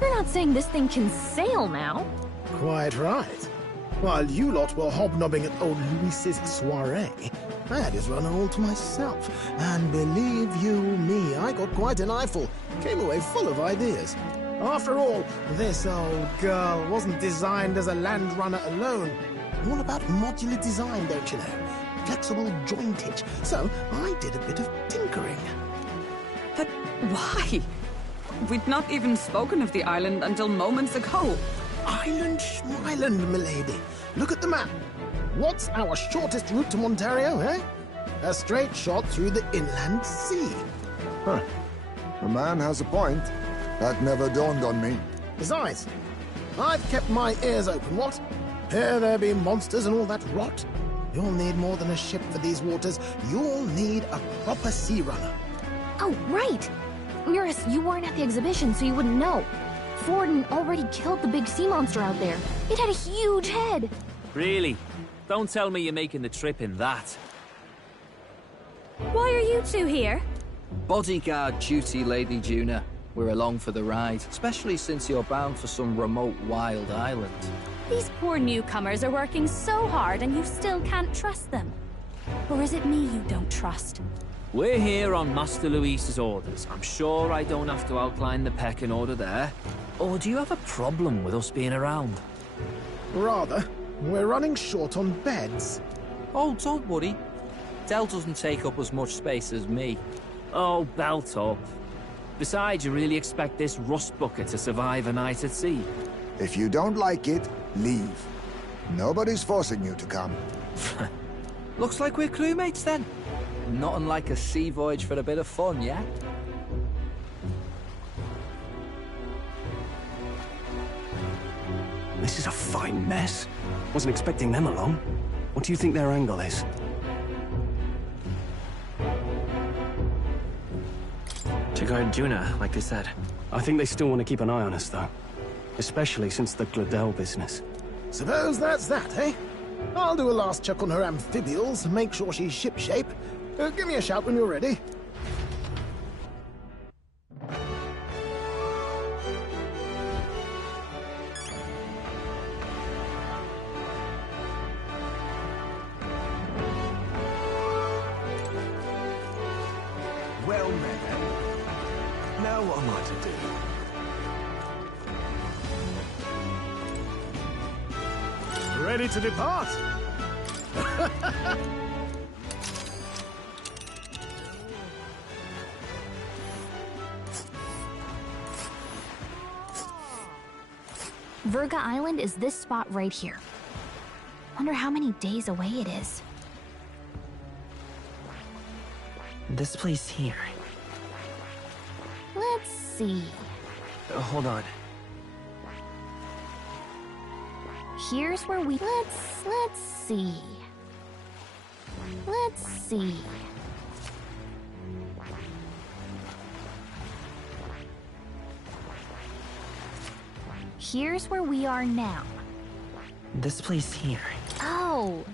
You're not saying this thing can sail now? Quite right. While you lot were hobnobbing at old Luis's soiree, I had his run all to myself. And believe you me, I got quite an eyeful. Came away full of ideas. After all, this old girl wasn't designed as a land runner alone. All about modular design, don't you know? Flexible jointage. So I did a bit of tinkering. But why? We'd not even spoken of the island until moments ago. Island Schmeiland, milady. Look at the map. What's our shortest route to Montario, eh? A straight shot through the inland sea. Huh. The man has a point. That never dawned on me. Besides, I've kept my ears open, what? Here there be monsters and all that rot. You'll need more than a ship for these waters. You'll need a proper sea runner. Oh, right! Miris, you weren't at the exhibition, so you wouldn't know. Forden already killed the big sea monster out there. It had a huge head. Really? Don't tell me you're making the trip in that. Why are you two here? Bodyguard duty, Lady Juna. We're along for the ride, especially since you're bound for some remote wild island. These poor newcomers are working so hard and you still can't trust them. Or is it me you don't trust? We're here on Master Luis's orders. I'm sure I don't have to outline the pecking order there. Or do you have a problem with us being around? Rather. We're running short on beds. Oh, don't worry. Del doesn't take up as much space as me. Oh, belt up. Besides, you really expect this rust bucket to survive a night at sea? If you don't like it, leave. Nobody's forcing you to come. Looks like we're crewmates then. Not unlike a sea voyage for a bit of fun, yeah? This is a fine mess. Wasn't expecting them along. What do you think their angle is? To guard Juna, like they said. I think they still want to keep an eye on us, though. Especially since the Gladell business. Suppose that's that, eh? I'll do a last check on her amphibials, make sure she's shipshape. Give me a shout when you're ready. home then. Now what am I to do? Ready to depart? Verga Island is this spot right here. Wonder how many days away it is. This place here. Let's see. Hold on. Here's where we... Let's see. Let's see. Here's where we are now. This place here. Oh.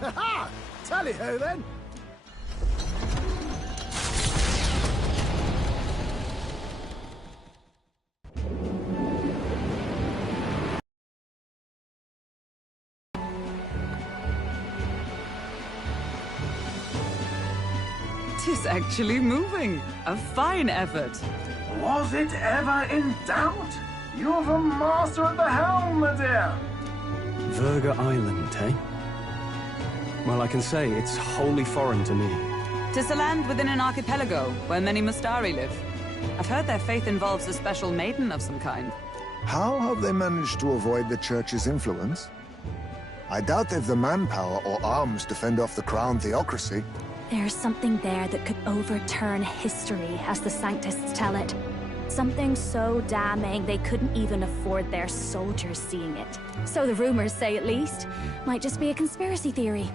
Ha-ha! Tally-ho then! Tis actually moving. A fine effort. Was it ever in doubt? You're the master of the helm, my dear. Verga Island, eh? Well, I can say it's wholly foreign to me. 'Tis a land within an archipelago where many Mustari live. I've heard their faith involves a special maiden of some kind. How have they managed to avoid the Church's influence? I doubt they've the manpower or arms to fend off the crown theocracy. There's something there that could overturn history, as the Sanctists tell it. Something so damning they couldn't even afford their soldiers seeing it. So the rumors say, at least. Might just be a conspiracy theory.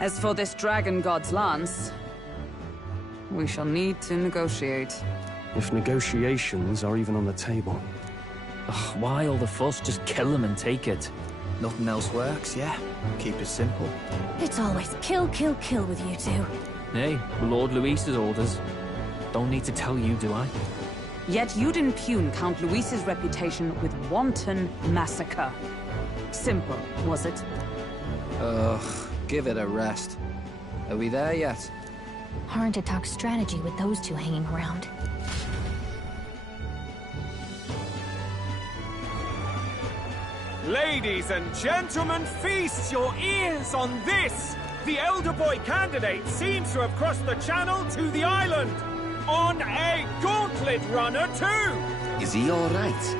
As for this dragon god's lance, we shall need to negotiate. If negotiations are even on the table. Ugh, why all the fuss? Just kill them and take it. Nothing else works, yeah? Keep it simple. It's always kill, kill, kill with you two. Hey, Lord Luis's orders. Don't need to tell you, do I? Yet you'd impugn Count Luis's reputation with wanton massacre. Simple, was it? Ugh, give it a rest. Are we there yet? Hard to talk strategy with those two hanging around. Ladies and gentlemen, feast your ears on this! The elder boy candidate seems to have crossed the channel to the island! On a gauntlet runner, too! Is he all right?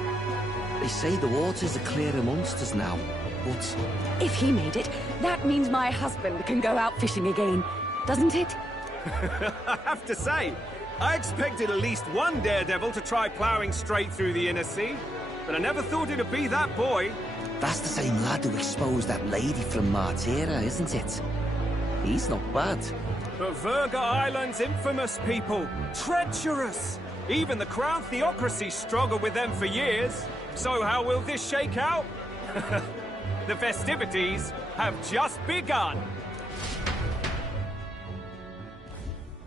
They say the waters are clear amongst us now, but... If he made it, that means my husband can go out fishing again, doesn't it? I have to say, I expected at least one daredevil to try ploughing straight through the inner sea, but I never thought it'd be that boy. That's the same lad who exposed that lady from Martira, isn't it? He's not bad. But Verga Island's infamous people. Treacherous! Even the Crown Theocracy struggled with them for years. So how will this shake out? The festivities have just begun.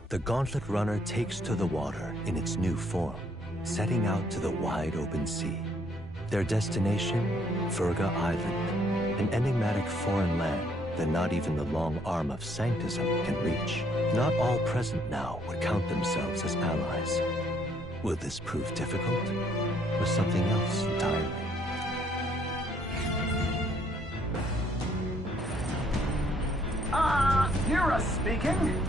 The Gauntlet Runner takes to the water in its new form, setting out to the wide open sea. Their destination, Verga Island, an enigmatic foreign land that not even the long arm of Sanctism can reach. Not all present now would count themselves as allies. Will this prove difficult, or something else entirely? Hira speaking.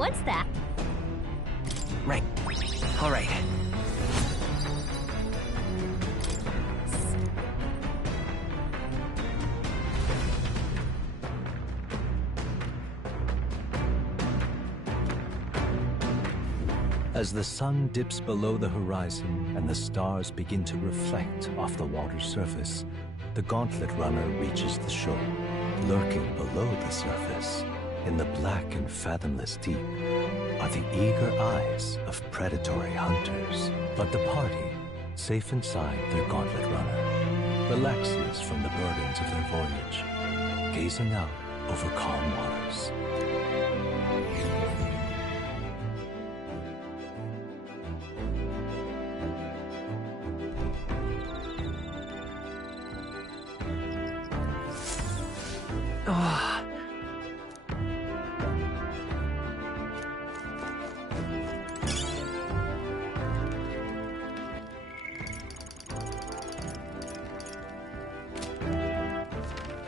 What's that? Right. All right. As the sun dips below the horizon and the stars begin to reflect off the water's surface, the Gauntlet Runner reaches the shore. Lurking below the surface, in the black and fathomless deep, are the eager eyes of predatory hunters. But the party, safe inside their Gauntlet Runner, relaxes from the burdens of their voyage, gazing out over calm waters.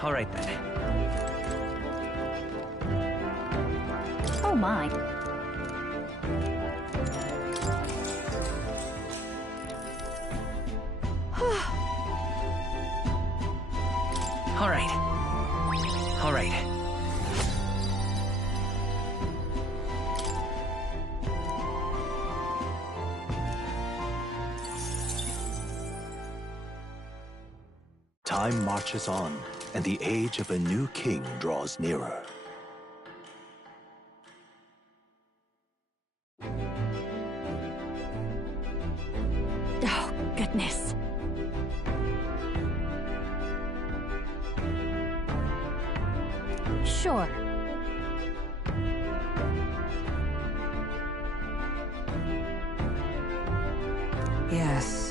All right, then. Oh my. All right. All right. Time marches on, and the age of a new king draws nearer. Oh, goodness. Sure. Yes.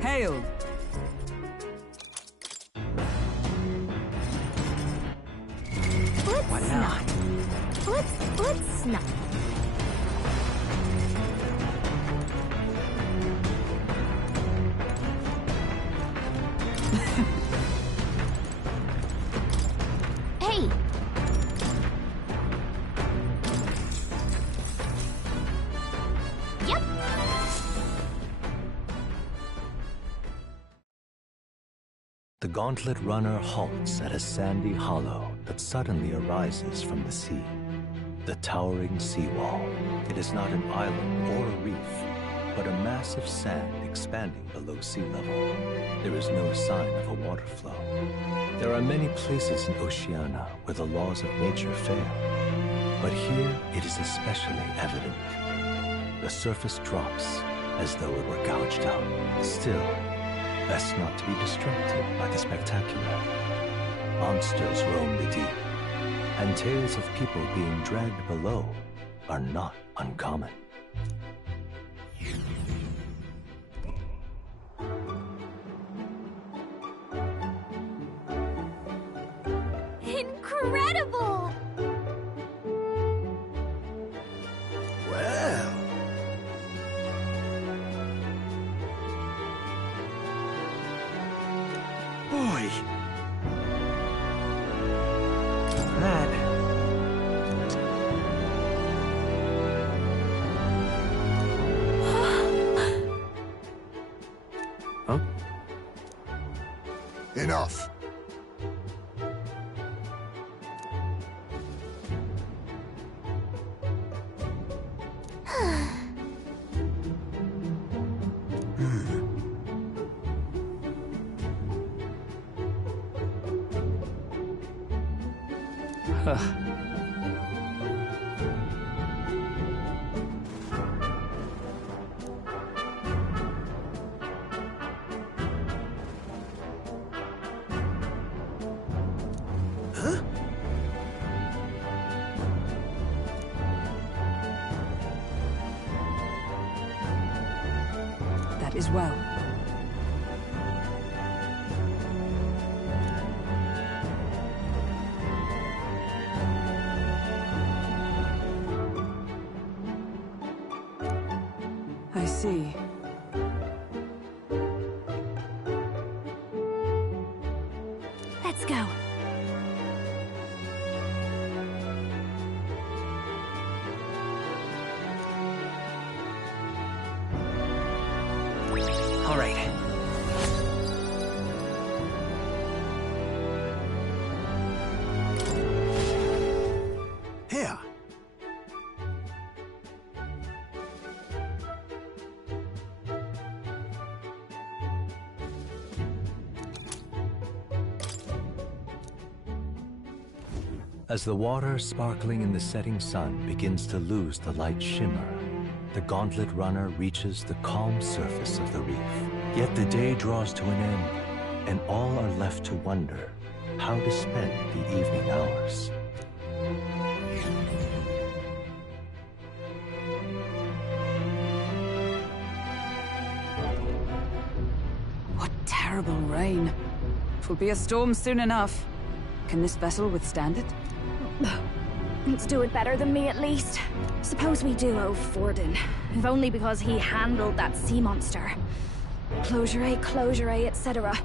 Hail! Let's not. Let's not. Hey! Yep. The Gauntlet Runner halts at a sandy hollow that suddenly arises from the sea. The towering seawall. It is not an island or a reef, but a mass of sand expanding below sea level. There is no sign of a water flow. There are many places in Oceania where the laws of nature fail, but here it is especially evident. The surface drops as though it were gouged out. Still, best not to be distracted by the spectacular. Monsters roam the deep, and tales of people being dragged below are not uncommon. Incredible! Well. Boy. Enough. That is well. I see. Let's go. All right. Here. As the water sparkling in the setting sun begins to lose the light shimmer, the gauntlet runner reaches the calm surface of the reef. Yet the day draws to an end, and all are left to wonder how to spend the evening hours. What terrible rain. Twill be a storm soon enough. Can this vessel withstand it? It's doing better than me, at least. Suppose we do owe Forden, if only because he handled that sea monster. Closure, etc.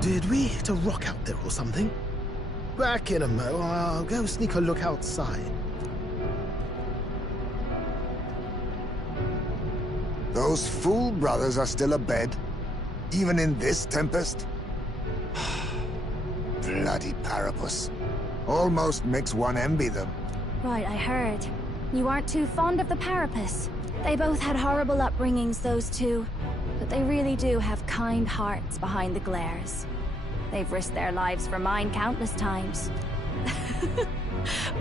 Did we hit a rock out there or something? Back in a mo. I'll go sneak a look outside. Those fool brothers are still abed, even in this tempest. Bloody Parapus. Almost makes one envy them. Right, I heard. You aren't too fond of the Parapus. They both had horrible upbringings, those two. But they really do have kind hearts behind the glares. They've risked their lives for mine countless times.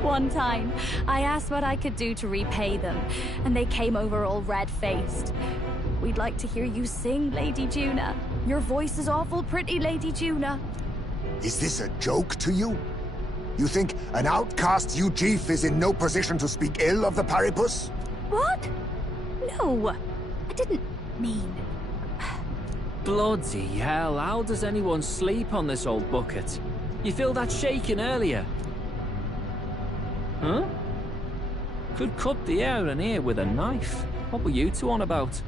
One time, I asked what I could do to repay them, and they came over all red-faced. We'd like to hear you sing, Lady Juna. Your voice is awful pretty, Lady Juna. Is this a joke to you? You think an outcast Ujif is in no position to speak ill of the Paripus? What? No, I didn't mean... Bloody hell, how does anyone sleep on this old bucket? You feel that shaking earlier? Huh? Could cut the air in here with a knife. What were you two on about?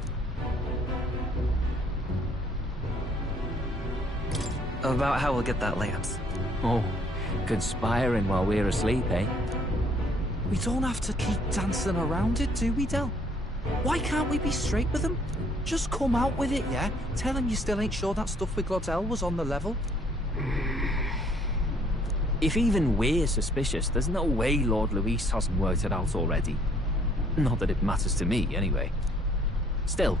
About how we'll get that lance. Oh, conspiring while we're asleep, eh? We don't have to keep dancing around it, do we, Del? Why can't we be straight with him? Just come out with it, yeah? Tell him you still ain't sure that stuff with Glodell was on the level. If even we're suspicious, there's no way Lord Luis hasn't worked it out already. Not that it matters to me, anyway. Still,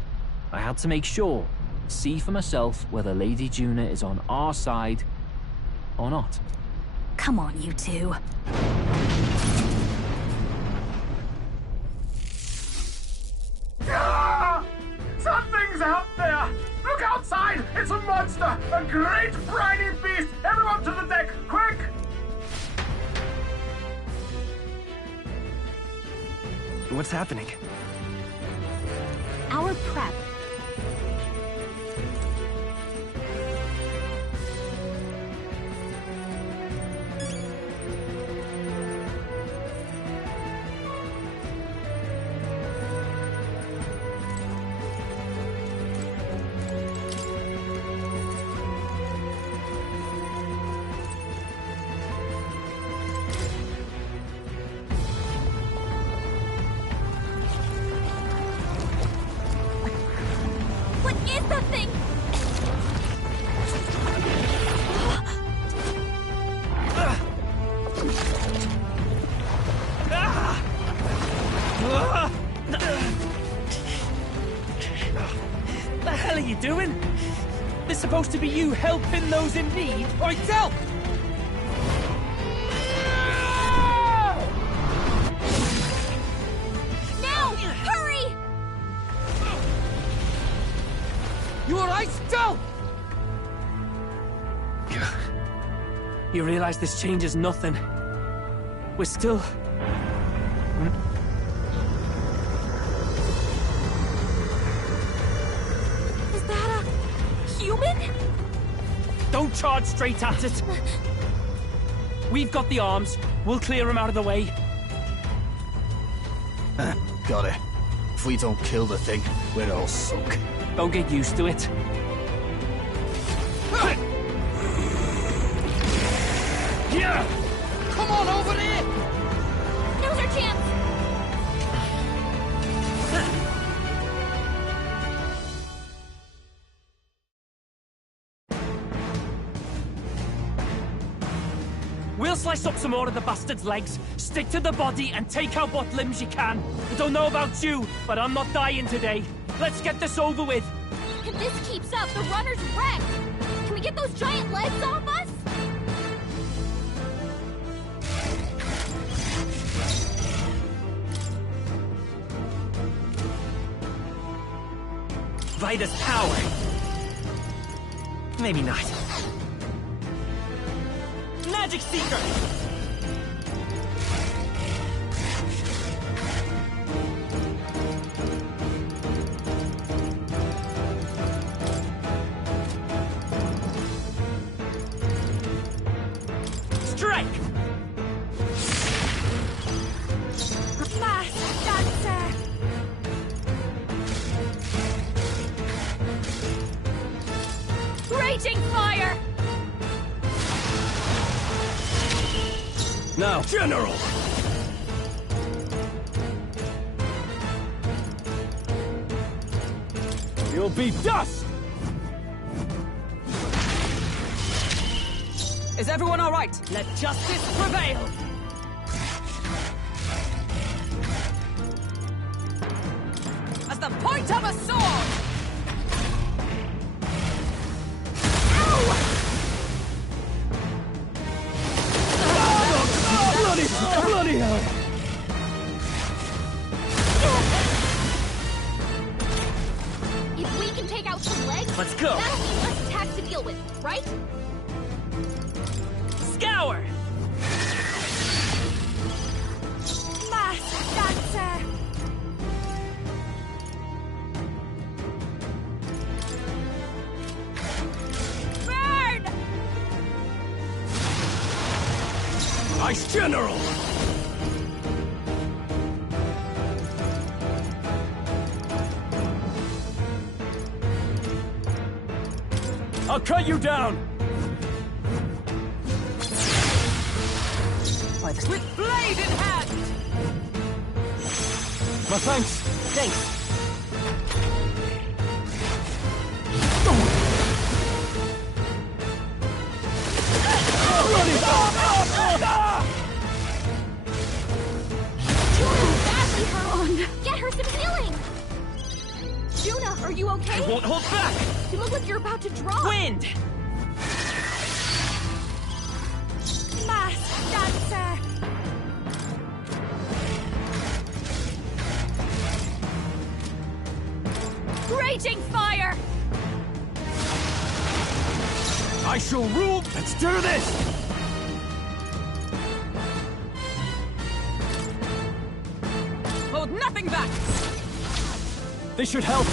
I had to make sure, see for myself whether Lady Juna is on our side or not. Come on, you two. Ah! Something's out there! Look outside! It's a monster! A great briny beast! Everyone to the deck! Quick! What's happening? Our prep. hell are you doing? This is supposed to be you helping those in need. Oi, Del! Now! Hurry! You alright, Del? You realize this changes nothing. We're still... Is that a human? Don't charge straight at it. We've got the arms. We'll clear him out of the way. Got it. If we don't kill the thing, we're all sunk. Don't get used to it. Yeah! Come on over there! Now's our chance! We'll slice up some more of the bastard's legs, stick to the body, and take out what limbs you can. I don't know about you, but I'm not dying today. Let's get this over with. If this keeps up, the runner's wrecked! Can we get those giant legs off us? Vida's power. Maybe not. Magic Seeker! Strike! Mass Dancer! Raging Fire! Now, General! You'll be dust! Is everyone all right? Let justice prevail! As the point of a sword! Bloody hell! If we can take out some legs, Let's go. that'll be less attack to deal with, right? Scour! Mass Dancer! Burn! Ice General! I'll cut you down! With blade in hand! My thanks! Thanks. Badly hurt! Get her some healing! Juna, are you okay? I won't hold back! You look like you're about to drop! Wind! Mass Dancer! Raging Fire! I shall rule! Let's do this! Hold nothing back! This should help!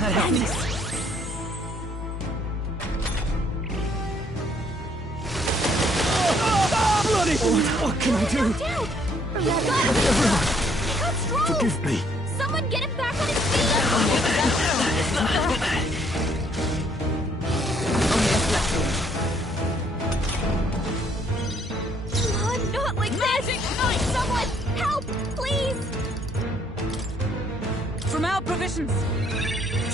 That helps. Bloody! What can I do? Forgive me. Someone get him back on his feet! Come on, not like Magic Knight! Someone help, please! From our provisions.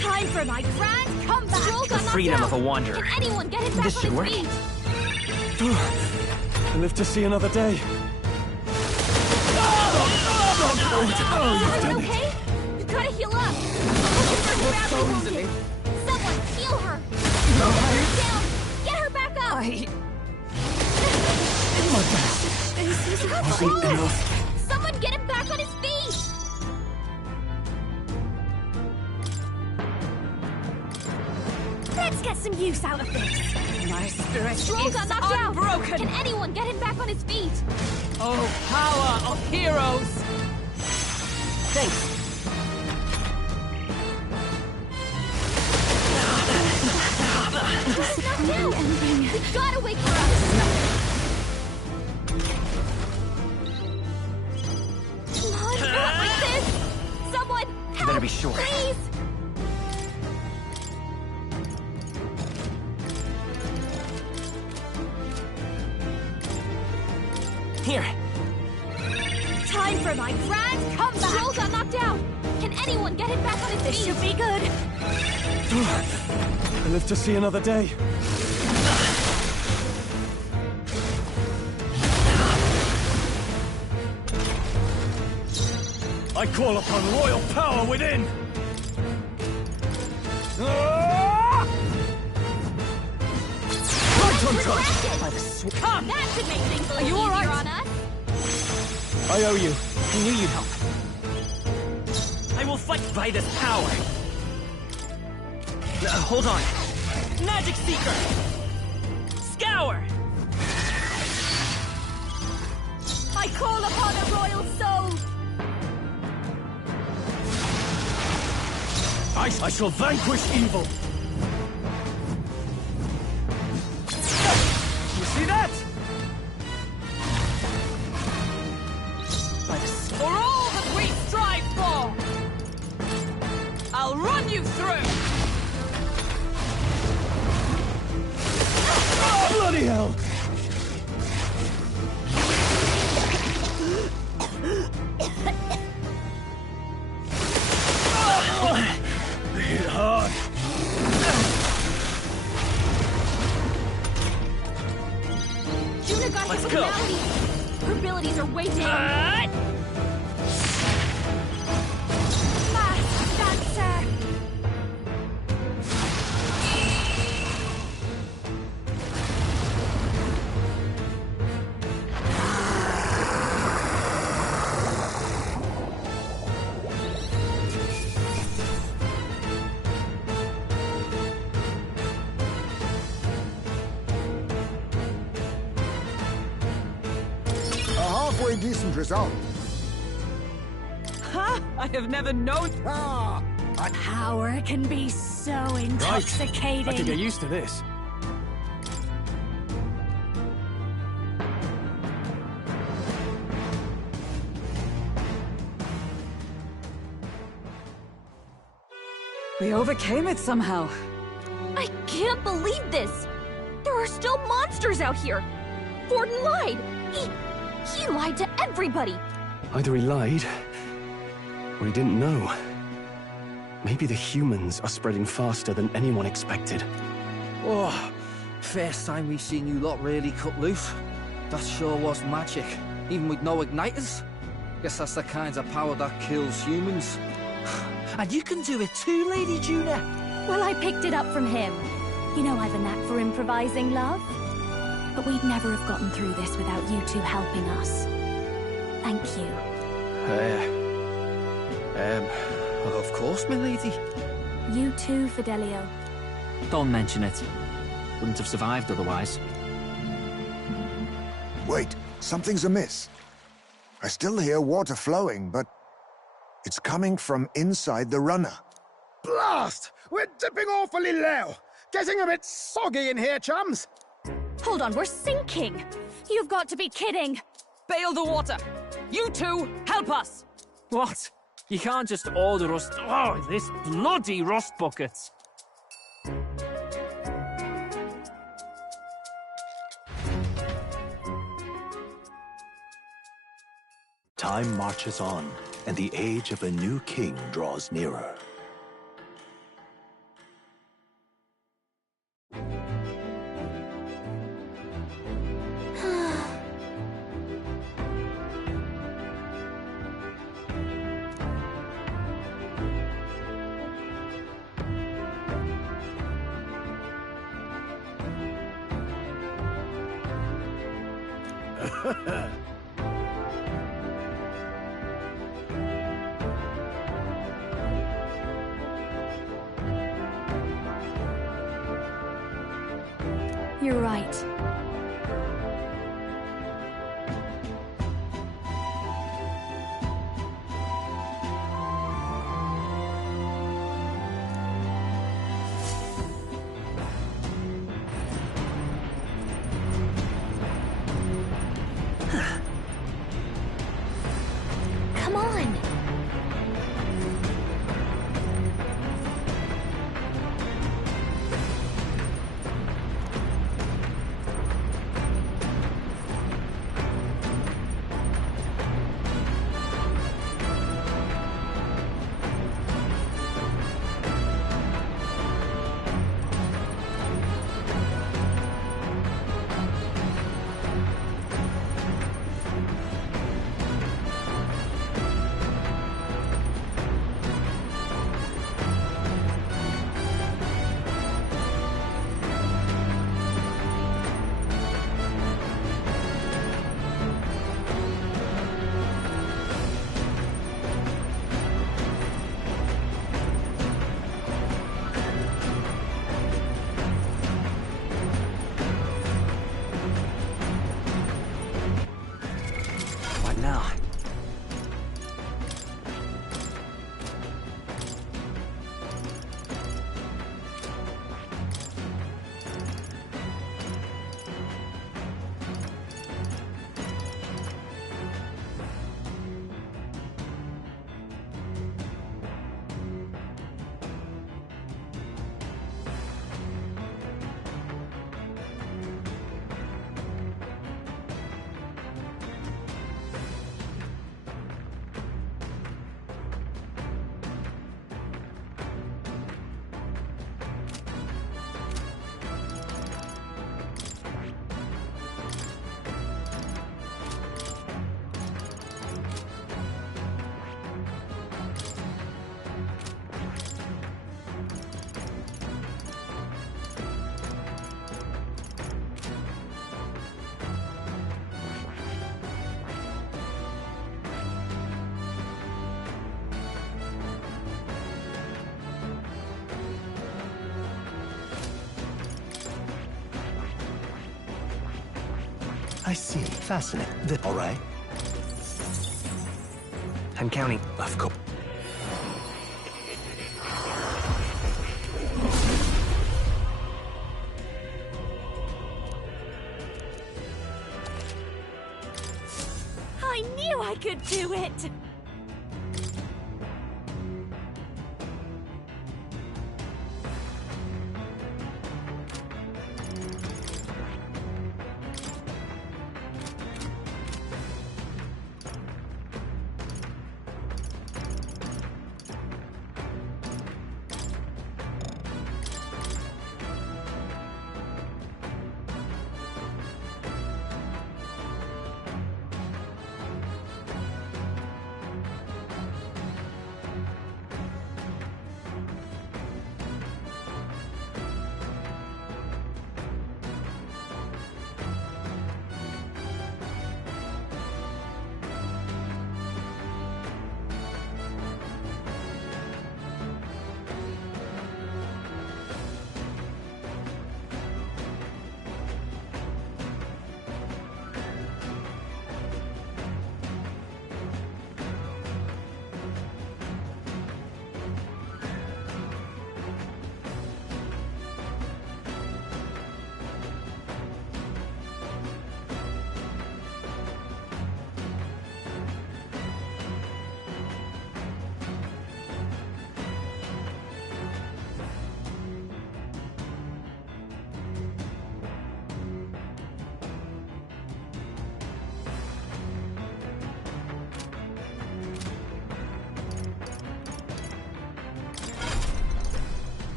Time for my grand comeback! Stroll got knocked freedom out. of a wanderer. Can anyone get him back This on should his work. feet? I live to see another day. okay? You gotta heal up. Someone heal her. Put her down. Get her back up. What's wrong? Someone get him back on his feet. Let's get some use out of this. My spirit Stroll is got knocked unbroken. out. Can anyone get him back on his feet? Oh, power of heroes! Thanks. He's knocked out. We gotta wake her up. Come on, not like this. Someone help! You better be sure. Please. Here. Time for my grand comeback! Stroll got knocked out! Can anyone get him back on his feet? This should be good. I live to see another day. I call upon royal power within! Right on time! Come! That should make things a little easier on us. I owe you. I knew you'd help. I will fight by this power. Hold on. Magic Seeker! Scour! I call upon a royal soul! I shall vanquish evil! You see that? For all that we strive for! I'll run you through! Oh, bloody hell! They hit hard. Juna got hit with a malady. Her abilities are way down. Fast dancer! A halfway decent result. Ha! I have never known... Power can be so intoxicating. I could get used to this. We overcame it somehow. I can't believe this! There are still monsters out here! Gordon lied! He lied to everybody! Either he lied, or he didn't know. Maybe the humans are spreading faster than anyone expected. Oh, first time we've seen you lot really cut loose. That sure was magic, even with no igniters. Guess that's the kind of power that kills humans. And you can do it too, Lady Juna. Well, I picked it up from him. You know I've a knack for improvising, love. But we'd never have gotten through this without you two helping us. Thank you. Of course, my lady. You too, Fidelio. Don't mention it. Wouldn't have survived otherwise. Wait, something's amiss. I still hear water flowing, but it's coming from inside the runner. Blast! We're dipping awfully low. Getting a bit soggy in here, chums. Hold on, we're sinking! You've got to be kidding! Bail the water! You two, help us! What? You can't just order us... Oh, this bloody rust buckets! Time marches on, and the age of a new king draws nearer. You're right. Come on! What now? I see. Fascinating. All right. I'm counting. Of course. I knew I could do it!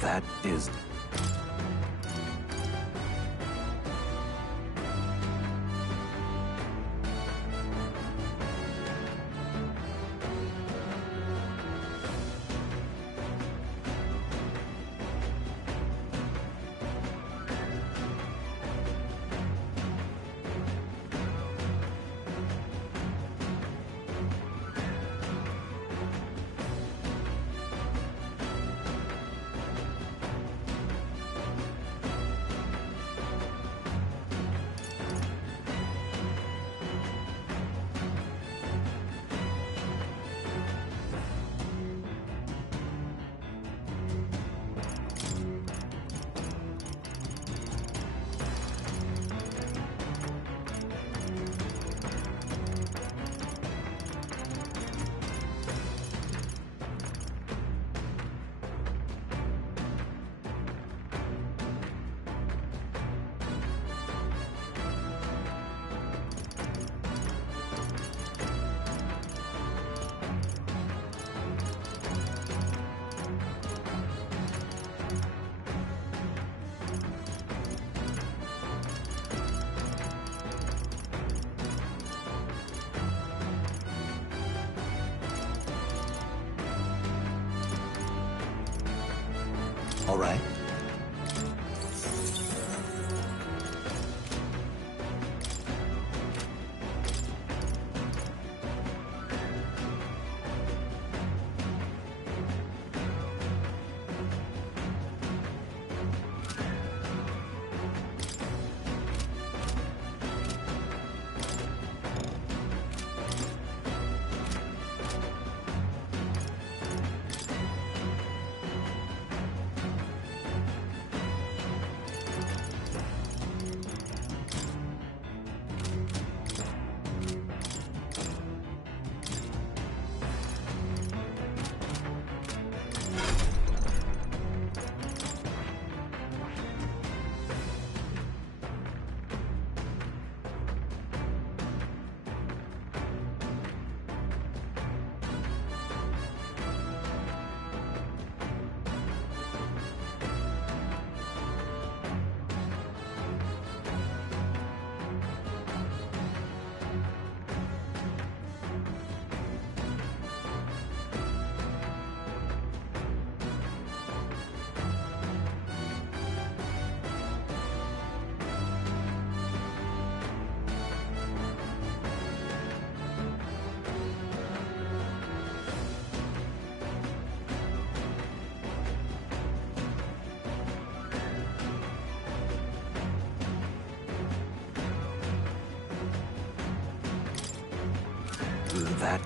That is... All right. That...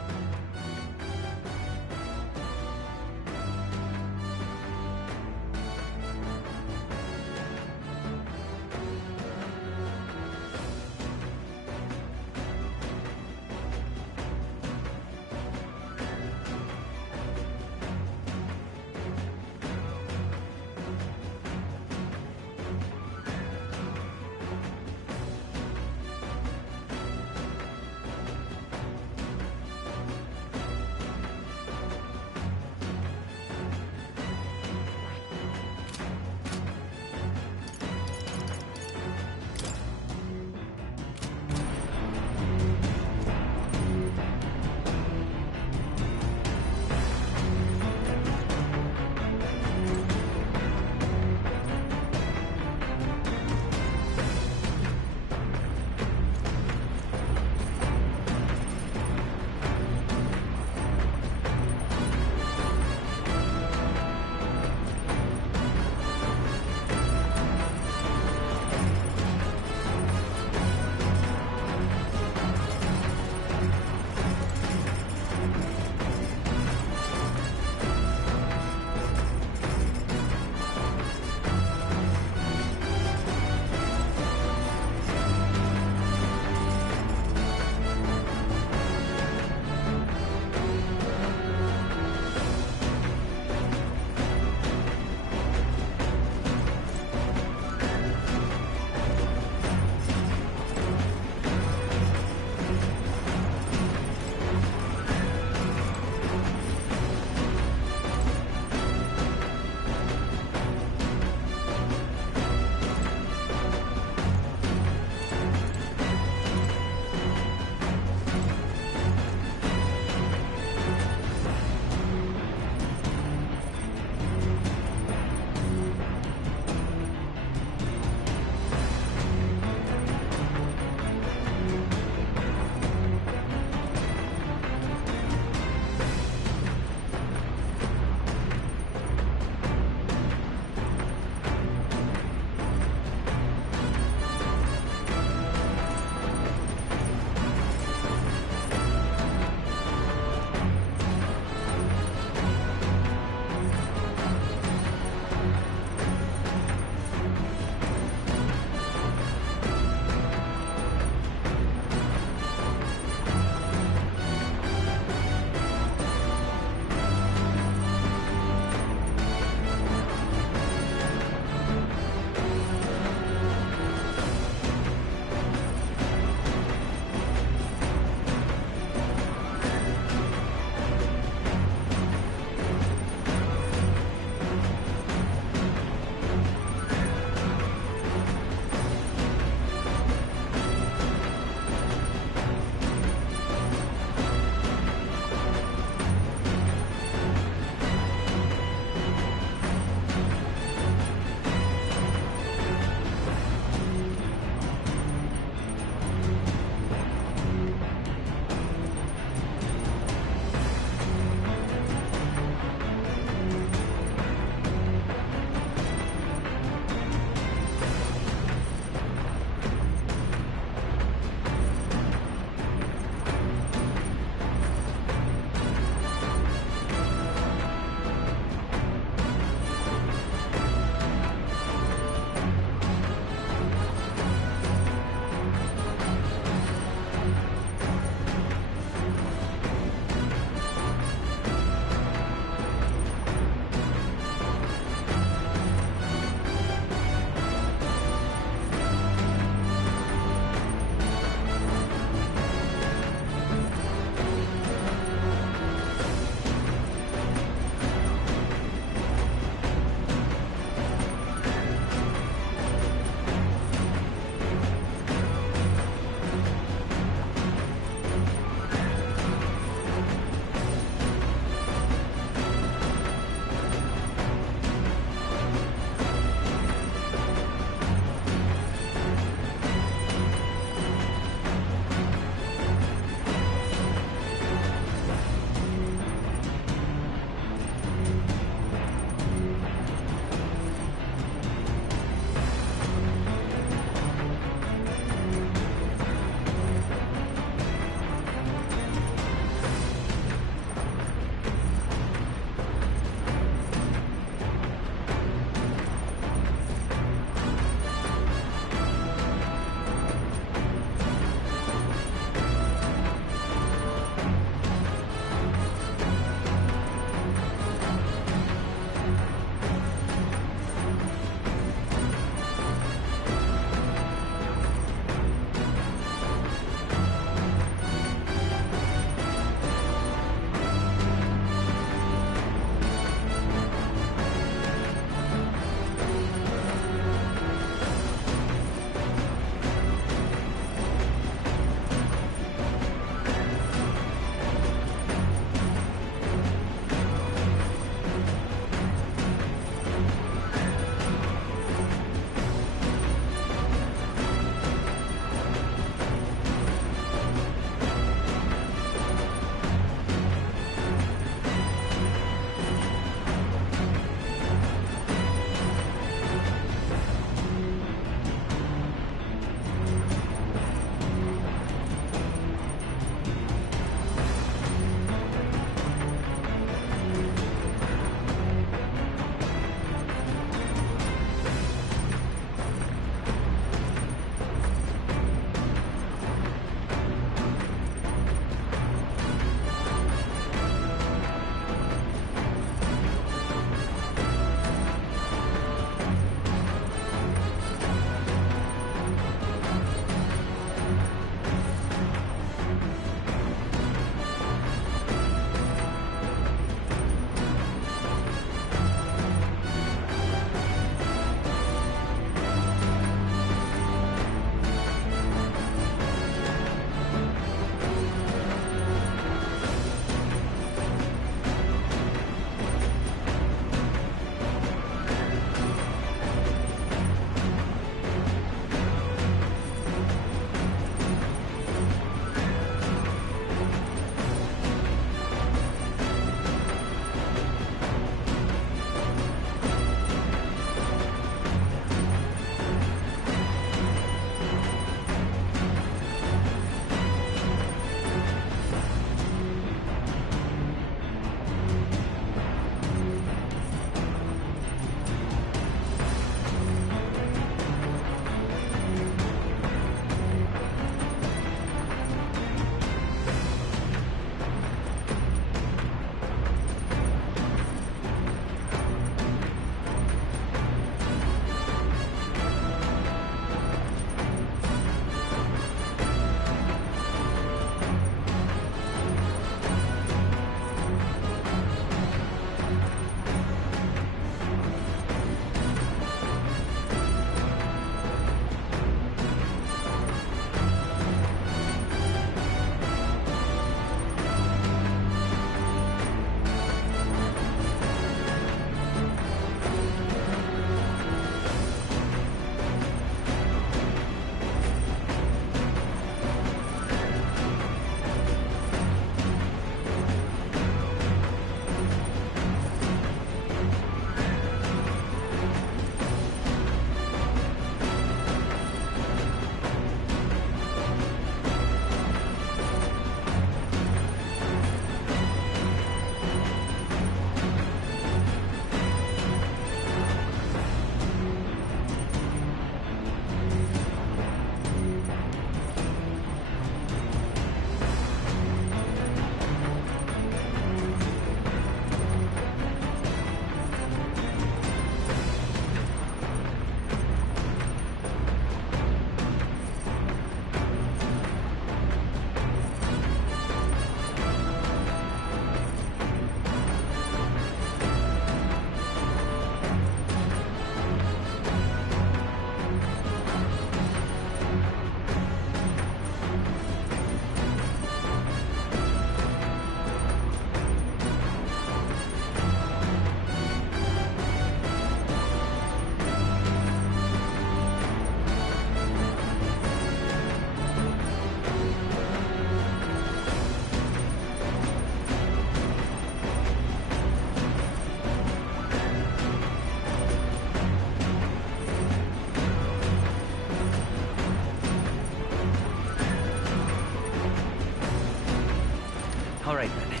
All right, then.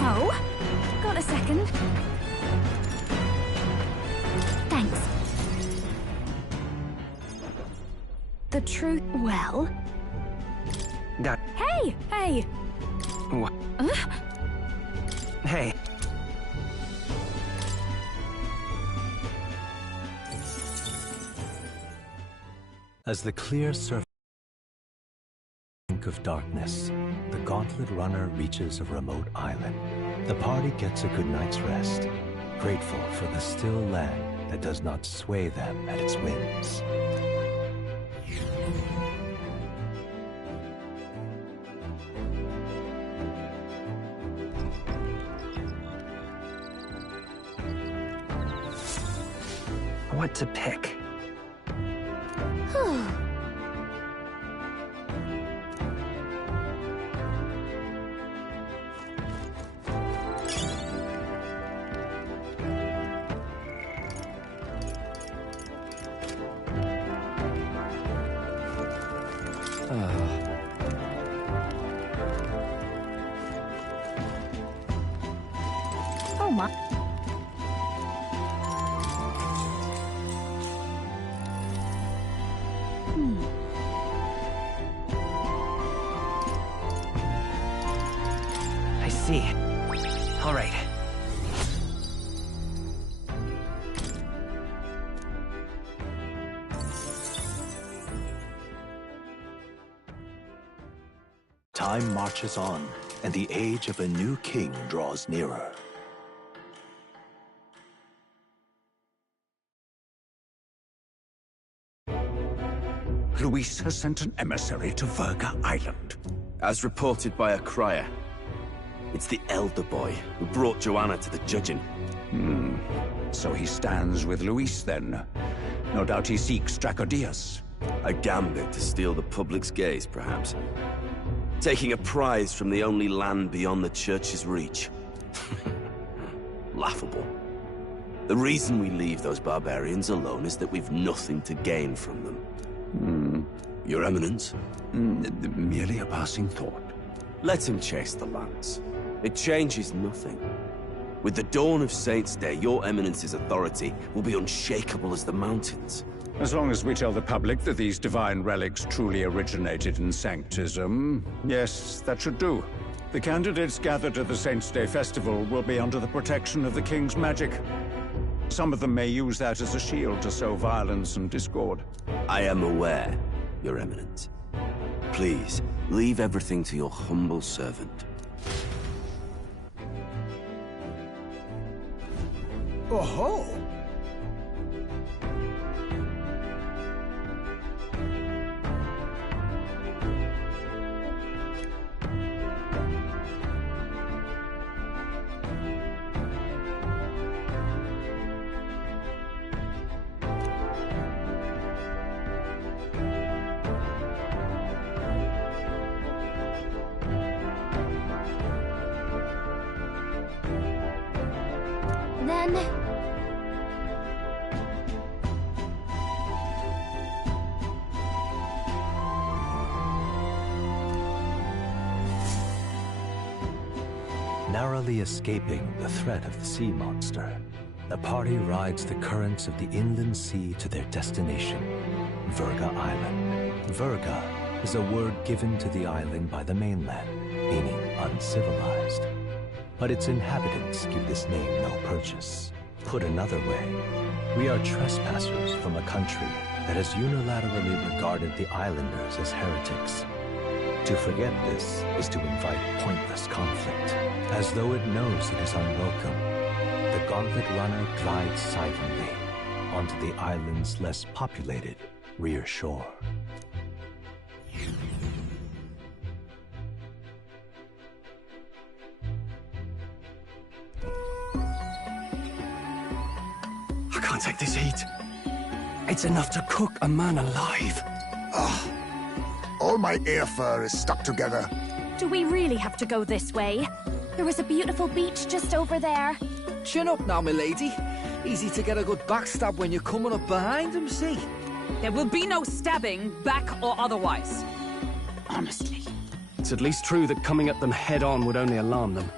Oh, got a second? Thanks. The truth, well... That... Hey! Hey! What? Hey. As the clear surface of darkness, the Gauntlet Runner reaches a remote island. The party gets a good night's rest, grateful for the still land that does not sway them at its whims. What to pick? Oh my... I see. All right. Time marches on, and the age of a new king draws nearer. Luis has sent an emissary to Verga Island. As reported by a crier. It's the elder boy who brought Joanna to the judging. So he stands with Luis, then. No doubt he seeks Dracodius. A gambit to steal the public's gaze, perhaps. Taking a prize from the only land beyond the church's reach. Laughable. The reason we leave those barbarians alone is that we've nothing to gain from them. Your Eminence? Merely a passing thought. Let him chase the lance. It changes nothing. With the dawn of Saints' Day, your Eminence's authority will be unshakable as the mountains. As long as we tell the public that these divine relics truly originated in Sanctism, yes, that should do. The candidates gathered at the Saints' Day festival will be under the protection of the King's magic. Some of them may use that as a shield to sow violence and discord. I am aware, Your Eminence. Please, leave everything to your humble servant. Oh-ho! Then... Narrowly escaping the threat of the sea monster, the party rides the currents of the inland sea to their destination, Verga Island. Verga is a word given to the island by the mainland, meaning uncivilized. But its inhabitants give this name no purchase. Put another way, we are trespassers from a country that has unilaterally regarded the islanders as heretics. To forget this is to invite pointless conflict. As though it knows it is unwelcome, the Gauntlet Runner glides silently onto the island's less populated rear shore. I can't take this heat. It's enough to cook a man alive. All my ear fur is stuck together. Do we really have to go this way? There was a beautiful beach just over there. Chin up now, milady. Easy to get a good backstab when you're coming up behind him, see? There will be no stabbing, back or otherwise. Honestly. It's at least true that coming at them head-on would only alarm them.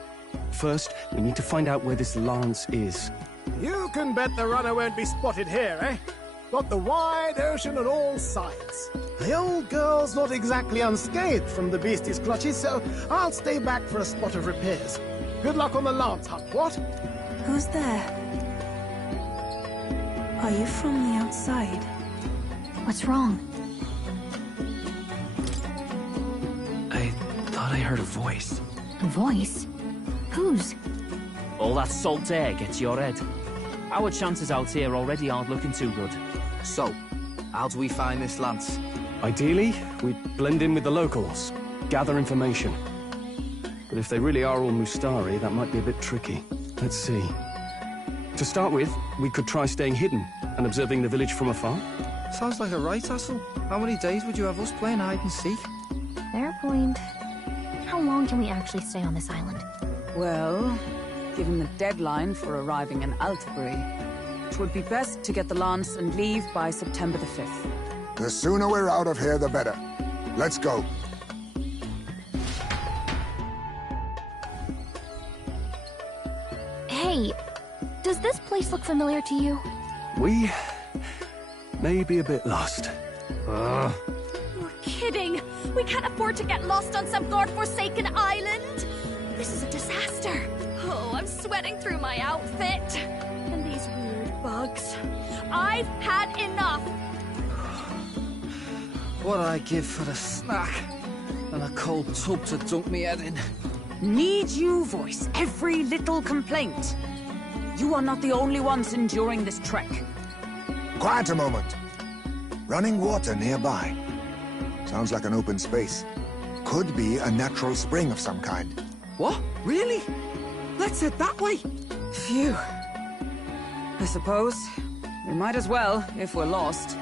First, we need to find out where this lance is. You can bet the runner won't be spotted here, eh? Got the wide ocean on all sides. The old girl's not exactly unscathed from the beastie's clutches, so I'll stay back for a spot of repairs. Good luck on the lance hunt, what? Who's there? Are you from the outside? What's wrong? I thought I heard a voice. A voice? Whose? All that salt air gets to your head. Our chances out here already aren't looking too good. So, how do we find this lance? Ideally, we'd blend in with the locals, gather information. But if they really are all Mustari, that might be a bit tricky. Let's see. To start with, we could try staying hidden and observing the village from afar. Sounds like a right hassle. How many days would you have us playing hide and seek? Fair point. How long can we actually stay on this island? Well, given the deadline for arriving in Altabury, it would be best to get the lance and leave by September the 5th. The sooner we're out of here, the better. Let's go. Hey, does this place look familiar to you? We may be a bit lost. You're kidding! We can't afford to get lost on some godforsaken island! This is a disaster! Oh, I'm sweating through my outfit. And these weird bugs. I've had enough! What'd I give for a snack? And a cold tub to dunk me head in? Need you voice every little complaint? You are not the only ones enduring this trek. Quiet a moment. Running water nearby. Sounds like an open space. Could be a natural spring of some kind. What? Really? Let's head that way. Phew. I suppose we might as well if we're lost.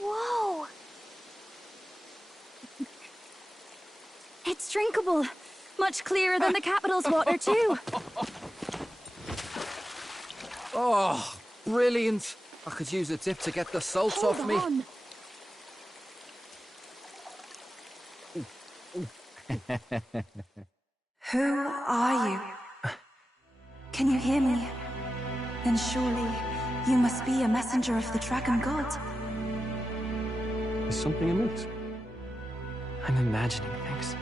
Whoa! It's drinkable. Much clearer than the capital's water, too. Oh, brilliant. I could use a dip to get the salt off me. Who are you? Can you hear me? Then surely you must be a messenger of the Dragon God. Is something amiss? I'm imagining things.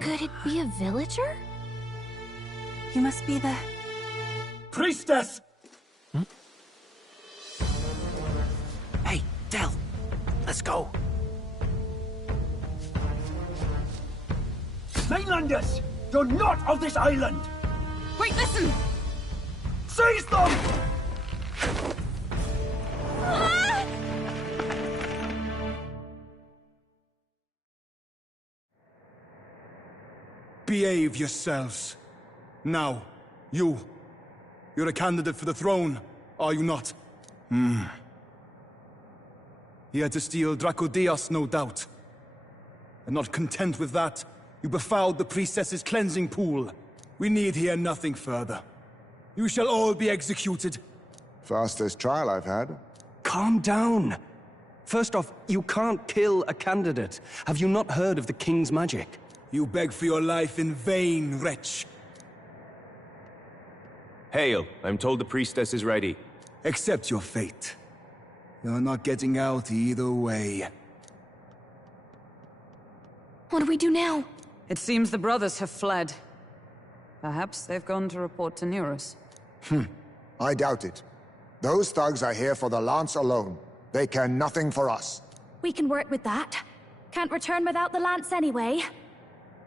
Could it be a villager? You must be the... Priestess! Hey, Del. Let's go. Mainlanders! You're not of this island! Wait, listen! Seize them! Behave yourselves. Now, you're a candidate for the throne, are you not? Here to steal Dracodias, no doubt. And not content with that, you befouled the priestess's cleansing pool. We need hear nothing further. You shall all be executed. Fastest trial I've had. Calm down. First off, you can't kill a candidate. Have you not heard of the king's magic? You beg for your life in vain, wretch. Hail, I'm told the priestess is ready. Accept your fate. You're not getting out either way. What do we do now? It seems the brothers have fled. Perhaps they've gone to report to Neurus. I doubt it. Those thugs are here for the lance alone. They care nothing for us. We can work with that. Can't return without the lance anyway.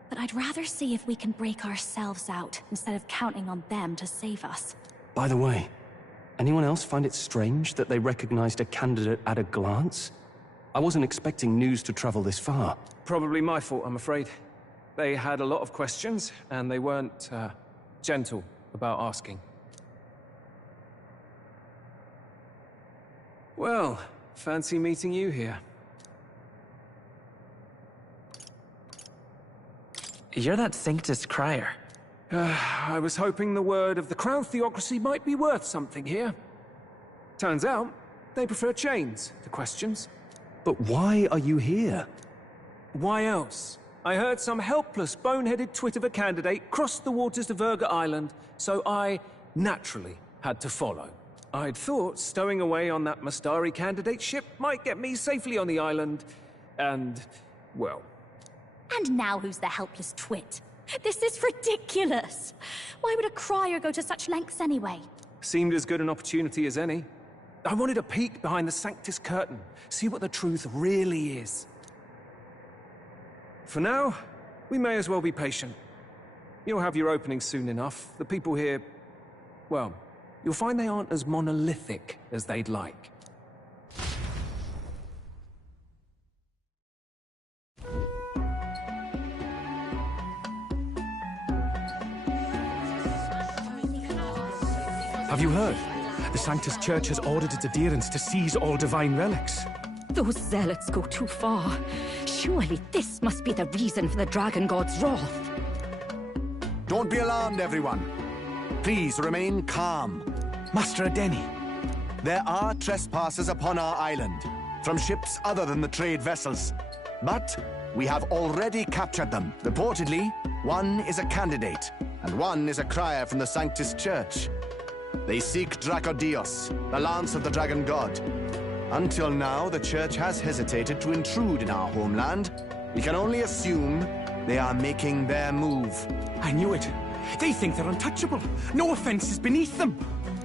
But I'd rather see if we can break ourselves out, instead of counting on them to save us. By the way, anyone else find it strange that they recognized a candidate at a glance? I wasn't expecting news to travel this far. Probably my fault, I'm afraid. They had a lot of questions, and they weren't, gentle about asking. Well, fancy meeting you here. You're that Sanctus crier. I was hoping the word of the Crown Theocracy might be worth something here. Turns out, they prefer chains to questions. But why are you here? Why else? I heard some helpless, boneheaded twit of a candidate crossed the waters to Verga Island, so I, naturally, had to follow. I'd thought stowing away on that Mastari candidate ship might get me safely on the island, and, well... And now who's the helpless twit? This is ridiculous! Why would a crier go to such lengths anyway? Seemed as good an opportunity as any. I wanted a peek behind the Sanctus curtain, see what the truth really is. For now, we may as well be patient. You'll have your opening soon enough. The people here, well, you'll find they aren't as monolithic as they'd like. Have you heard? The Sanctus Church has ordered its adherents to seize all divine relics. Those zealots go too far. Surely this must be the reason for the Dragon God's wrath. Don't be alarmed, everyone. Please remain calm. Master Adeni. There are trespassers upon our island, from ships other than the trade vessels. But we have already captured them. Reportedly, one is a candidate, and one is a crier from the Sanctus Church. They seek Dracodios, the lance of the Dragon God. Until now, the Church has hesitated to intrude in our homeland. We can only assume they are making their move. I knew it. They think they're untouchable. No offense is beneath them.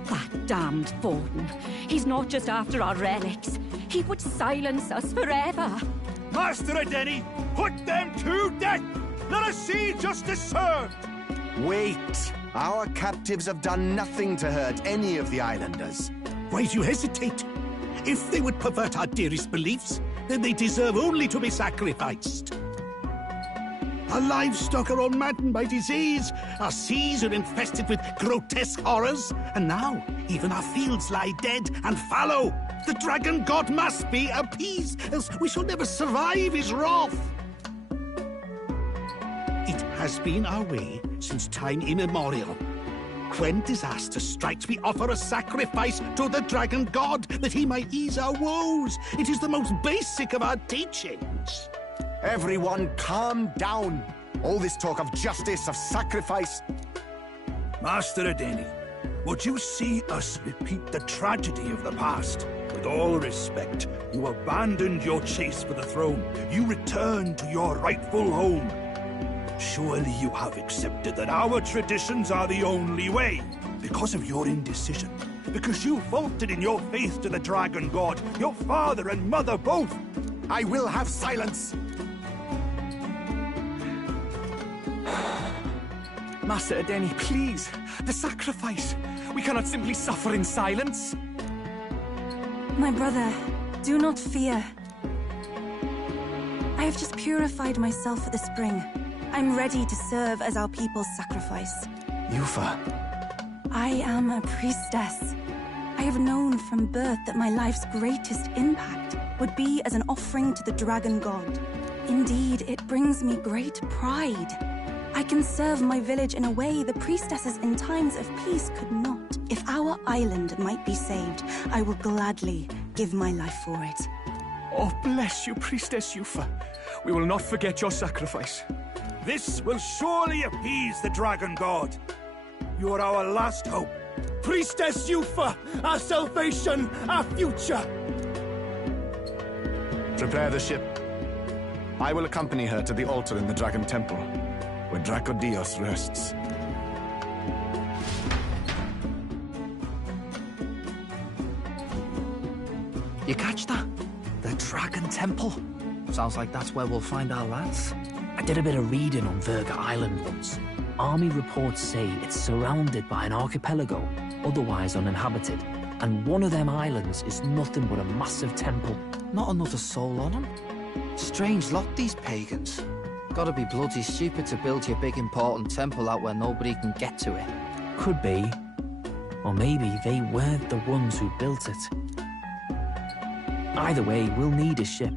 That damned Borden. He's not just after our relics. He would silence us forever. Master Adeni, put them to death! Let us see justice served! Wait! Our captives have done nothing to hurt any of the islanders. Why do you hesitate? If they would pervert our dearest beliefs, then they deserve only to be sacrificed. Our livestock are all maddened by disease, our seas are infested with grotesque horrors, and now even our fields lie dead and fallow. The Dragon God must be appeased, else we shall never survive his wrath. It has been our way since time immemorial. When disaster strikes, we offer a sacrifice to the Dragon God that he might ease our woes. It is the most basic of our teachings. Everyone calm down. All this talk of justice, of sacrifice... Master Adeni, would you see us repeat the tragedy of the past? With all respect, you abandoned your chase for the throne. You returned to your rightful home. Surely you have accepted that our traditions are the only way. Because of your indecision. Because you faltered in your faith to the Dragon God. Your father and mother both. I will have silence. Master Adeni, please. The sacrifice. We cannot simply suffer in silence. My brother, do not fear. I have just purified myself for the spring. I'm ready to serve as our people's sacrifice. Yufa. I am a priestess. I have known from birth that my life's greatest impact would be as an offering to the Dragon God. Indeed, it brings me great pride. I can serve my village in a way the priestesses in times of peace could not. If our island might be saved, I will gladly give my life for it. Oh, bless you, Priestess Yufa. We will not forget your sacrifice. This will surely appease the Dragon God. You are our last hope. Priestess Yufa, our salvation, our future. Prepare the ship. I will accompany her to the altar in the Dragon Temple, where Dracodios rests. You catch that? The Dragon Temple. Sounds like that's where we'll find our lads. I did a bit of reading on Verga Island once. Army reports say it's surrounded by an archipelago, otherwise uninhabited. And one of them islands is nothing but a massive temple. Not another soul on them. Strange lot, these pagans. Gotta be bloody stupid to build your big important temple out where nobody can get to it. Could be. Or maybe they weren't the ones who built it. Either way, we'll need a ship.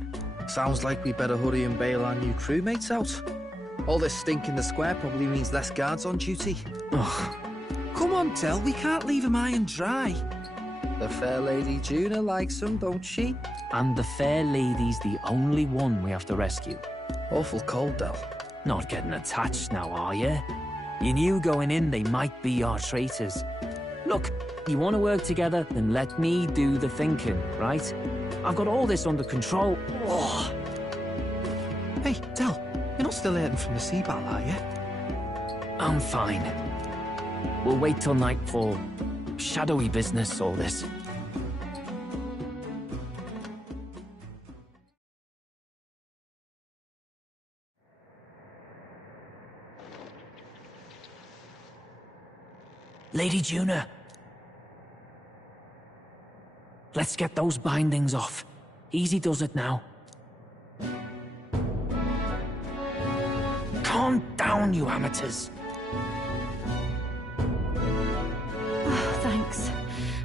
Sounds like we better hurry and bail our new crewmates out. All this stink in the square probably means less guards on duty. Ugh. Come on, Del, we can't leave him high and dry. The fair lady Juna likes him, don't she? And the fair lady's the only one we have to rescue. Awful cold, Del. Not getting attached now, are you? You knew going in they might be our traitors. Look, you want to work together, then let me do the thinking, right? I've got all this under control. Oh. Hey, Del, you're not still hurting from the sea battle, are you? I'm fine. We'll wait till nightfall. Shadowy business, all this. Lady Juna. Let's get those bindings off. Easy does it now. Calm down, you amateurs. Oh, thanks.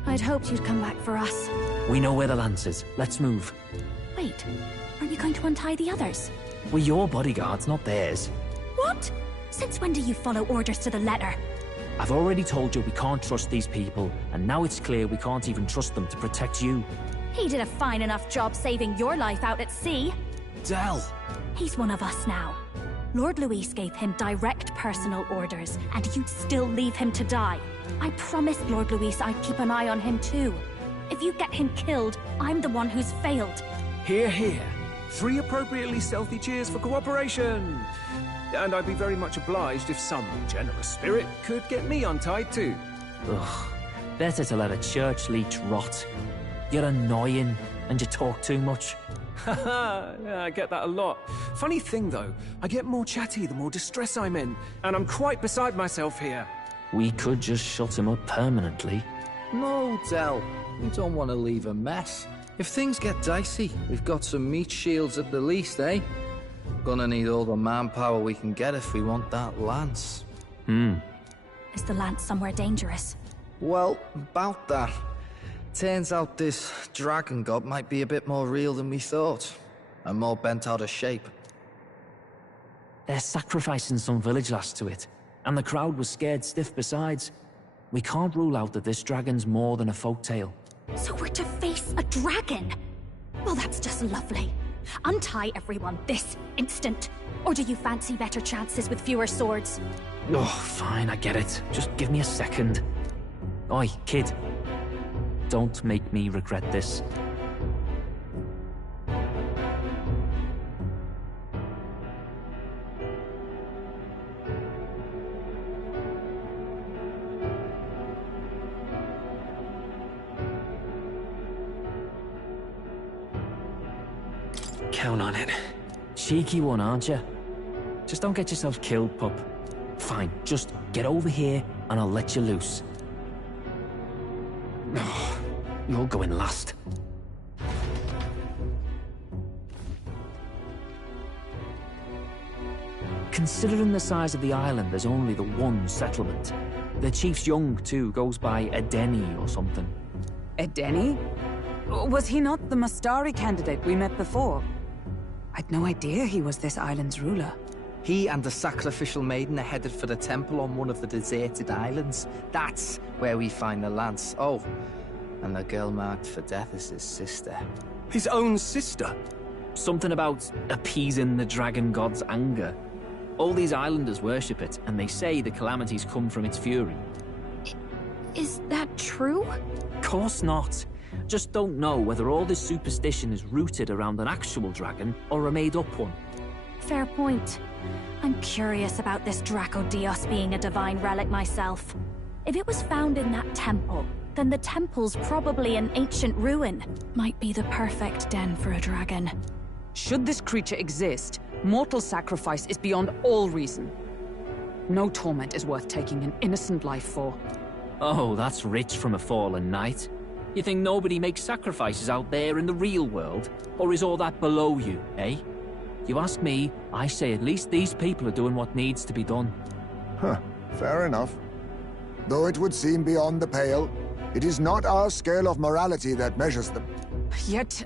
I'd hoped you'd come back for us. We know where the lance is. Let's move. Wait, aren't you going to untie the others? We're your bodyguards, not theirs. What? Since when do you follow orders to the letter? I've already told you we can't trust these people, and now it's clear we can't even trust them to protect you. He did a fine enough job saving your life out at sea. Del! He's one of us now. Lord Luis gave him direct personal orders, and you'd still leave him to die. I promised Lord Luis I'd keep an eye on him too. If you get him killed, I'm the one who's failed. Hear, hear. 3 appropriately stealthy cheers for cooperation. And I'd be very much obliged if some generous spirit could get me untied too. Ugh, better to let a church leech rot. You're annoying, and you talk too much. Haha, yeah, I get that a lot. Funny thing though, I get more chatty the more distress I'm in, and I'm quite beside myself here. We could just shut him up permanently. No, Del. We don't want to leave a mess. If things get dicey, we've got some meat shields at the least, eh? Gonna need all the manpower we can get if we want that lance. Is the lance somewhere dangerous? Well, about that. Turns out this dragon god might be a bit more real than we thought. And more bent out of shape. They're sacrificing some village lass to it, and the crowd was scared stiff besides. We can't rule out that this dragon's more than a folktale. So we're to face a dragon? Well, that's just lovely. Untie everyone this instant. Or do you fancy better chances with fewer swords? Oh, fine, I get it. Just give me a second. Oi, kid. Don't make me regret this. Count on it. Cheeky one, aren't you? Just don't get yourself killed, pup. Fine, just get over here and I'll let you loose. Oh, you're going last. Considering the size of the island, there's only the one settlement. The chief's young, too, goes by Edeni or something. Edeni? Was he not the Mastari candidate we met before? I'd no idea he was this island's ruler. He and the sacrificial maiden are headed for the temple on one of the deserted islands. That's where we find the lance. Oh, and the girl marked for death is his sister. His own sister? Something about appeasing the dragon god's anger. All these islanders worship it, and they say the calamities come from its fury. Is that true? Course not. Just don't know whether all this superstition is rooted around an actual dragon or a made-up one. Fair point. I'm curious about this Draco Dios being a divine relic myself. If it was found in that temple, then the temple's probably an ancient ruin. Might be the perfect den for a dragon. Should this creature exist, mortal sacrifice is beyond all reason. No torment is worth taking an innocent life for. Oh, that's rich from a fallen knight. You think nobody makes sacrifices out there in the real world? Or is all that below you, eh? You ask me, I say at least these people are doing what needs to be done. Huh, fair enough. Though it would seem beyond the pale, it is not our scale of morality that measures them. Yet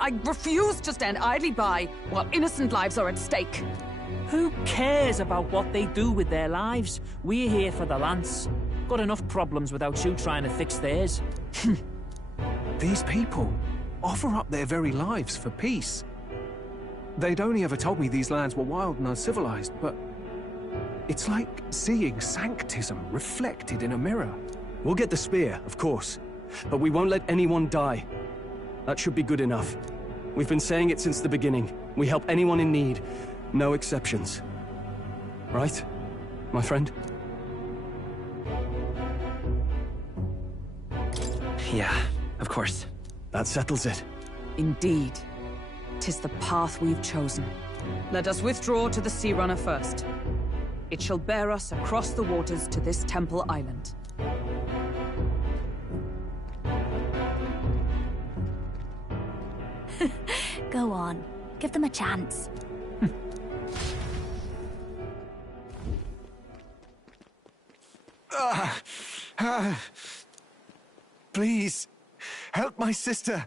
I refuse to stand idly by while innocent lives are at stake. Who cares about what they do with their lives? We're here for the Lance. Got enough problems without you trying to fix theirs. These people offer up their very lives for peace. They'd only ever told me these lands were wild and uncivilized, but it's like seeing sanctism reflected in a mirror. We'll get the spear, of course, but we won't let anyone die. That should be good enough. We've been saying it since the beginning. We help anyone in need, no exceptions. Right, my friend? Yeah, of course. That settles it. Indeed. 'Tis the path we've chosen. Let us withdraw to the Sea Runner first. It shall bear us across the waters to this temple island. Go on. Give them a chance. Please, help my sister.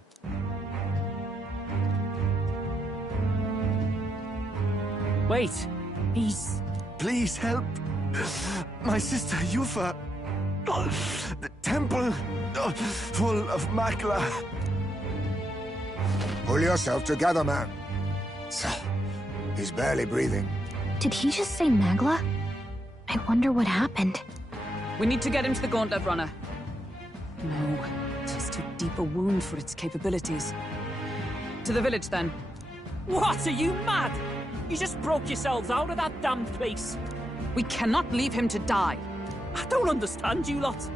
Wait, Please help my sister Yufa. The temple full of Makla. Pull yourself together, man. He's barely breathing. Did he just say Magla? I wonder what happened. We need to get him to the Gauntlet Runner. No, tis too deep a wound for its capabilities. To the village, then. What, are you mad? You just broke yourselves out of that damn place. We cannot leave him to die. I don't understand you lot.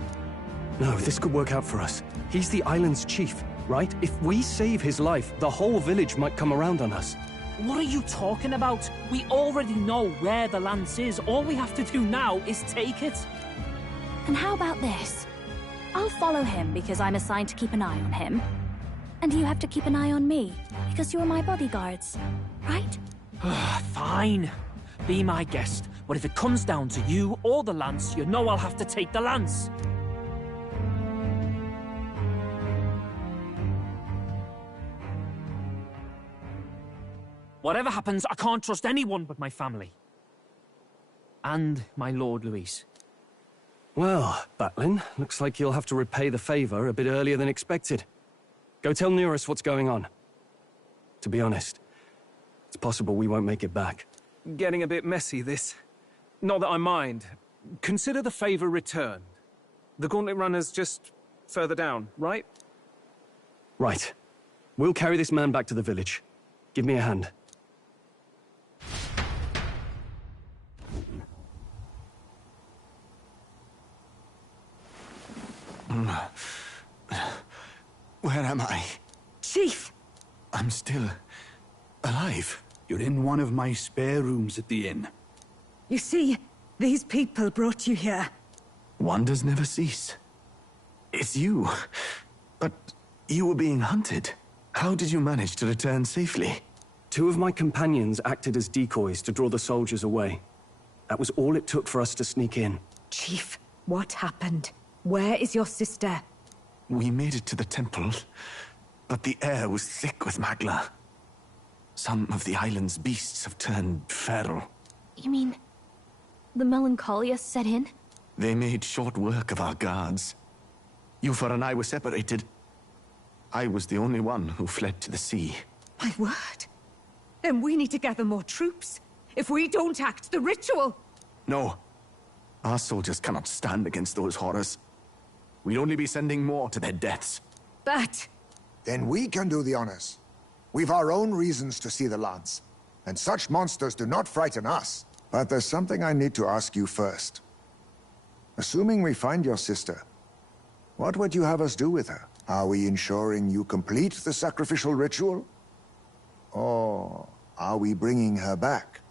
No, this could work out for us. He's the island's chief, right? If we save his life, the whole village might come around on us. What are you talking about? We already know where the Lance is. All we have to do now is take it. And how about this? I'll follow him because I'm assigned to keep an eye on him. And you have to keep an eye on me because you're my bodyguards, right? Fine. Be my guest. But if it comes down to you or the Lance, you know I'll have to take the Lance. Whatever happens, I can't trust anyone but my family. And my Lord Luis. Well, Batlin, looks like you'll have to repay the favor a bit earlier than expected. Go tell Nearest what's going on. To be honest, it's possible we won't make it back. Getting a bit messy, this. Not that I mind. Consider the favor returned. The Gauntlet Runner's just further down, right? Right. We'll carry this man back to the village. Give me a hand. Where am I? Chief! I'm still alive. You're in one of my spare rooms at the inn. You see, these people brought you here. Wonders never cease. It's you. But you were being hunted. How did you manage to return safely? 2 of my companions acted as decoys to draw the soldiers away. That was all it took for us to sneak in. Chief, what happened? Where is your sister? We made it to the temple, but the air was thick with Magla. Some of the island's beasts have turned feral. You mean the melancholia set in? They made short work of our guards. Yufa and I were separated. I was the only one who fled to the sea. My word. Then we need to gather more troops. If we don't act, the ritual... No. Our soldiers cannot stand against those horrors. We'd only be sending more to their deaths. But... Then we can do the honors. We've our own reasons to see the Lance. And such monsters do not frighten us. But there's something I need to ask you first. Assuming we find your sister, what would you have us do with her? Are we ensuring you complete the sacrificial ritual? Or are we bringing her back?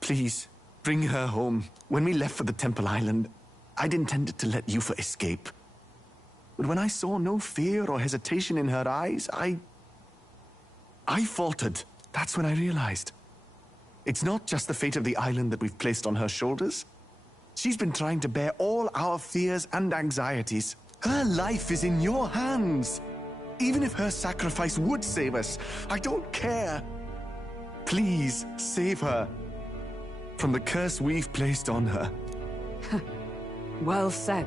Please, bring her home. When we left for the Temple Island, I'd intended to let Yufa escape. But when I saw no fear or hesitation in her eyes, I faltered. That's when I realized. It's not just the fate of the island that we've placed on her shoulders. She's been trying to bear all our fears and anxieties. Her life is in your hands. Even if her sacrifice would save us, I don't care. Please, save her. From the curse we've placed on her. Well said.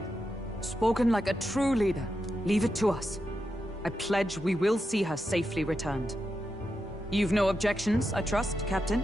Spoken like a true leader. Leave it to us. I pledge we will see her safely returned. You've no objections, I trust, Captain?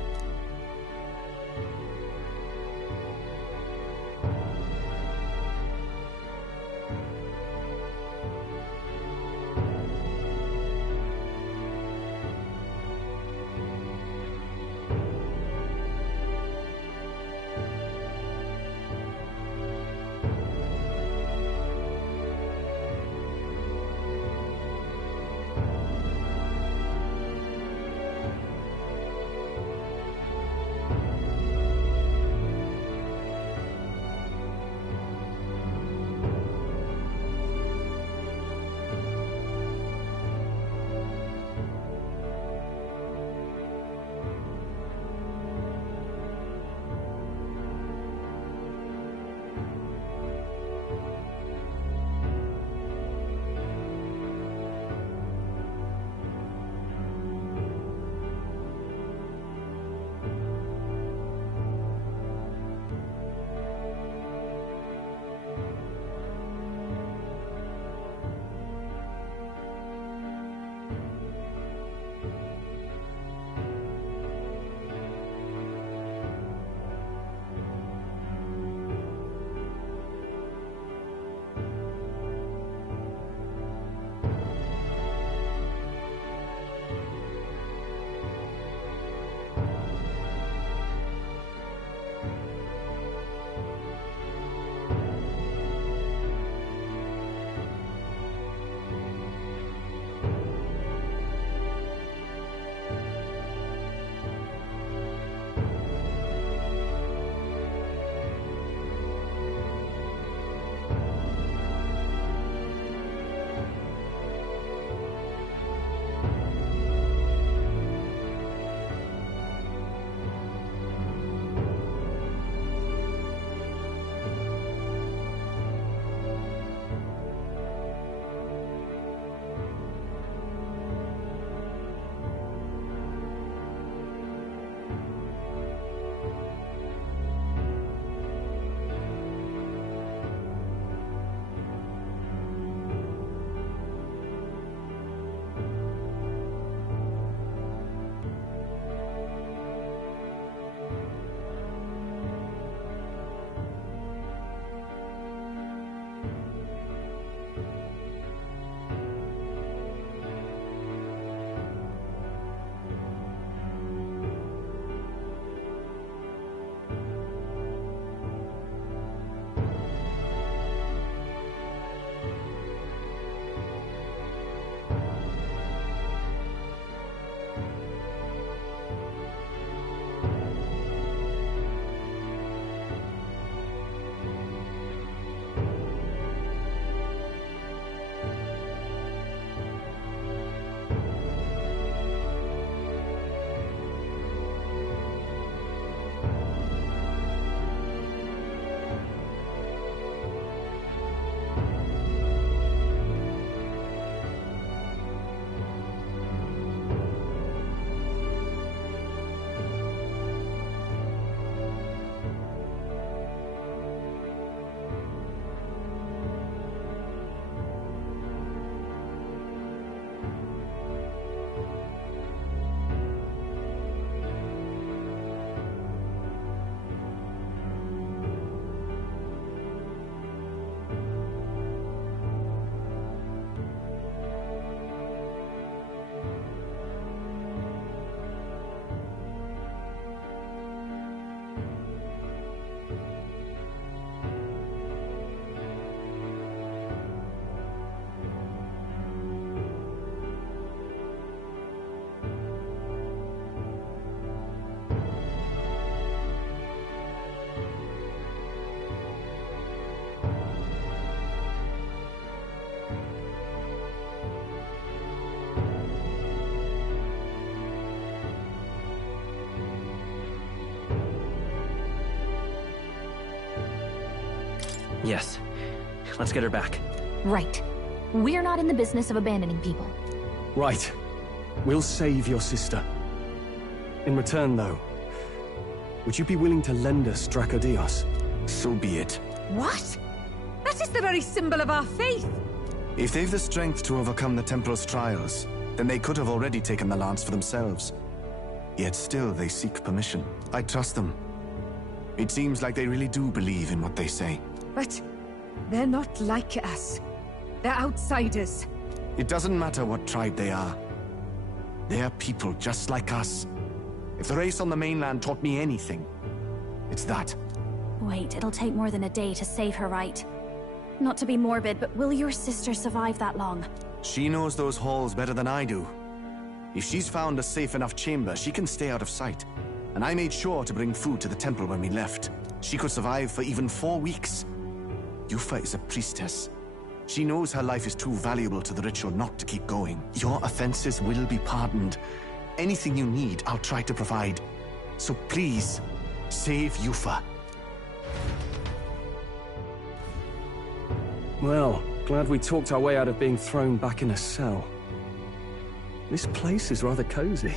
Yes. Let's get her back. Right. We're not in the business of abandoning people. Right. We'll save your sister. In return, though, would you be willing to lend us Dracodios? So be it. What? That is the very symbol of our faith. If they've the strength to overcome the Templars' trials, then they could have already taken the lance for themselves. Yet still they seek permission. I trust them. It seems like they really do believe in what they say. But they're not like us. They're outsiders. It doesn't matter what tribe they are. They're people just like us. If the race on the mainland taught me anything, it's that. Wait, it'll take more than a day to save her, right? Not to be morbid, but will your sister survive that long? She knows those halls better than I do. If she's found a safe enough chamber, she can stay out of sight. And I made sure to bring food to the temple when we left. She could survive for even 4 weeks. Yufa is a priestess. She knows her life is too valuable to the ritual not to keep going. Your offenses will be pardoned. Anything you need, I'll try to provide. So please, save Yufa. Well, glad we talked our way out of being thrown back in a cell. This place is rather cozy,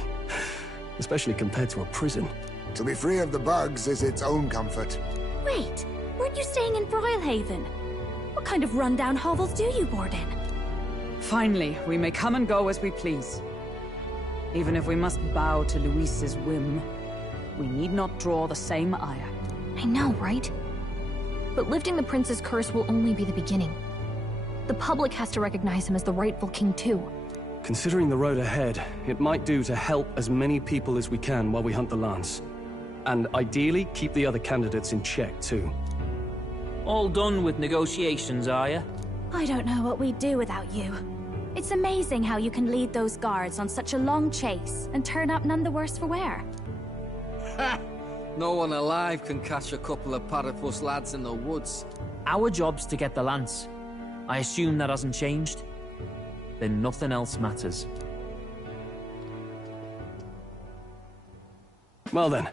especially compared to a prison. To be free of the bugs is its own comfort. Wait, weren't you staying in Broilhaven? What kind of rundown hovels do you board in? Finally, we may come and go as we please. Even if we must bow to Luis's whim, we need not draw the same ire. I know, right? But lifting the prince's curse will only be the beginning. The public has to recognize him as the rightful king too. Considering the road ahead, it might do to help as many people as we can while we hunt the lance. And ideally, keep the other candidates in check too. All done with negotiations, are you? I don't know what we'd do without you. It's amazing how you can lead those guards on such a long chase and turn up none the worse for wear. No one alive can catch a couple of platypus lads in the woods. Our job's to get the lance. I assume that hasn't changed? Then nothing else matters. Well then,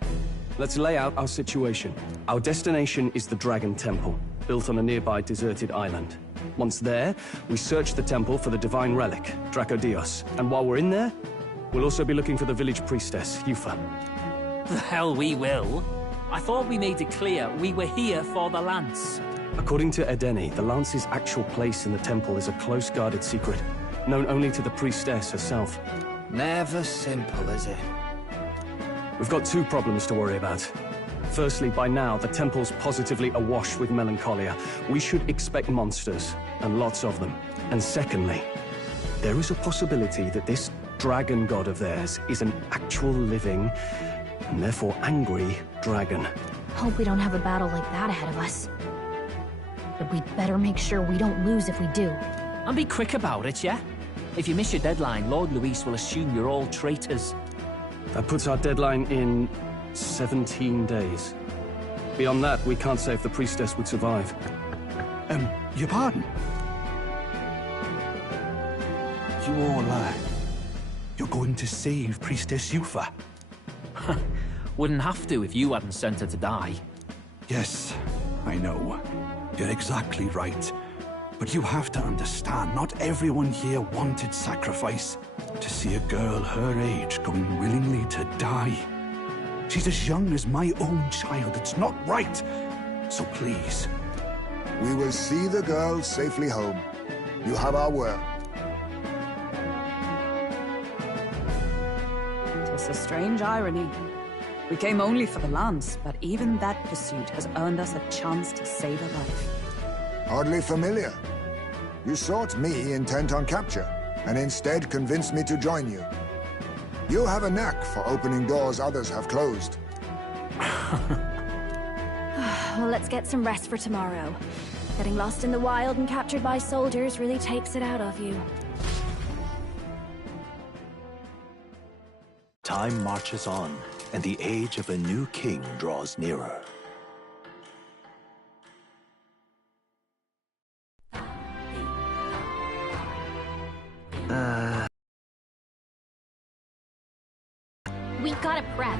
let's lay out our situation. Our destination is the Dragon Temple, built on a nearby deserted island. Once there, we search the temple for the divine relic, Dracodios. And while we're in there, we'll also be looking for the village priestess, Yufa. The hell we will. I thought we made it clear we were here for the lance. According to Edeni, the lance's actual place in the temple is a close-guarded secret, known only to the priestess herself. Never simple, is it? We've got 2 problems to worry about. Firstly, by now, the temple's positively awash with melancholia. We should expect monsters, and lots of them. And secondly, there is a possibility that this dragon god of theirs is an actual living, and therefore angry, dragon. Hope we don't have a battle like that ahead of us. But we'd better make sure we don't lose if we do. And be quick about it, yeah? If you miss your deadline, Lord Luis will assume you're all traitors. That puts our deadline in 17 days. Beyond that, we can't say if the priestess would survive. Your pardon? You all, you're going to save Priestess Yufa? Wouldn't have to if you hadn't sent her to die. Yes, I know. You're exactly right. But you have to understand, not everyone here wanted sacrifice. To see a girl her age going willingly to die. She's as young as my own child. It's not right. So please. We will see the girl safely home. You have our word. It's a strange irony. We came only for the lance, but even that pursuit has earned us a chance to save a life. Oddly familiar. You sought me intent on capture, and instead convinced me to join you. You have a knack for opening doors others have closed. Well, let's get some rest for tomorrow. Getting lost in the wild and captured by soldiers really takes it out of you. Time marches on, and the age of a new king draws nearer. We gotta prep.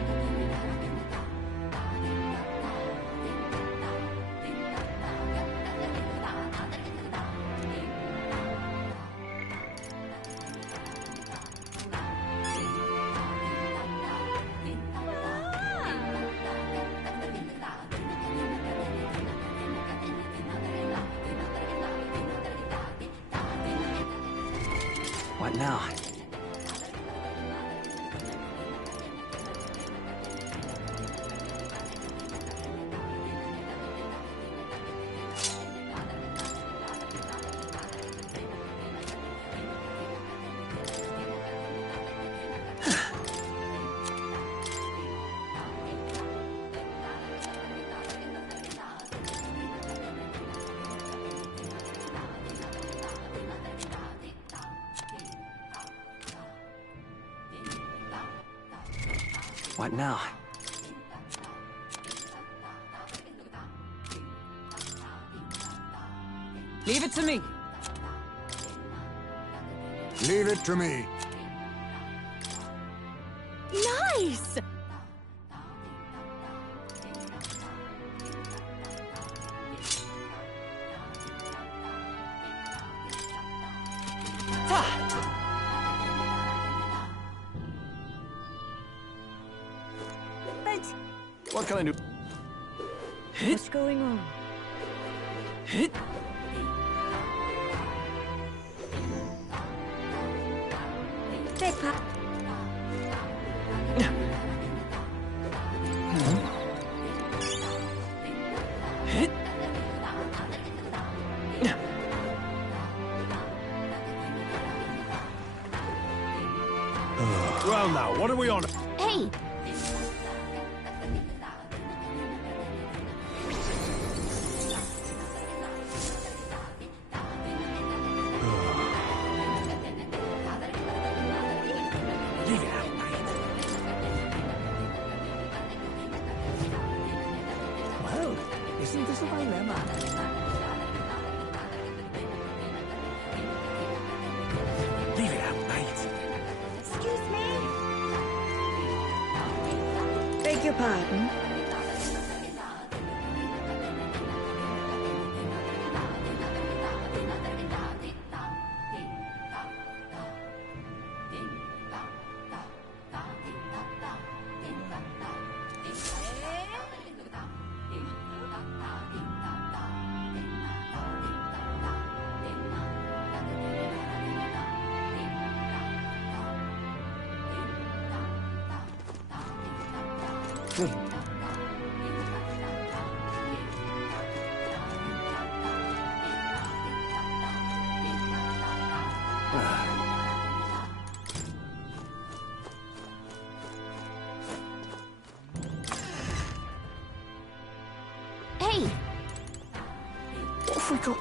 Right now. What now? Leave it to me. Leave it to me. Nice! What can I do? What's going on? Big Pop. Well now, what are we on? Hey! Well, isn't this a dilemma? Leave it out, mate. Excuse me? Beg your pardon? Hey! Off we go.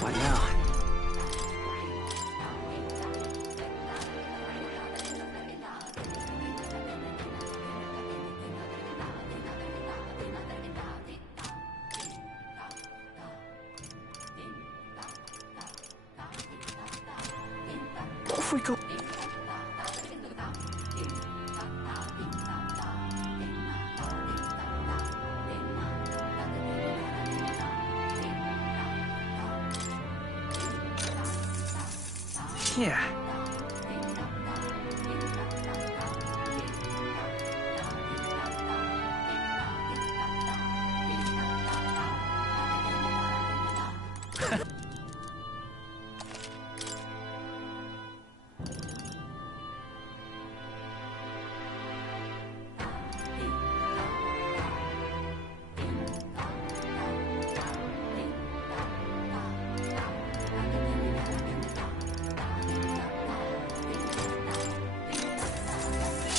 What now? Off we go. Yeah.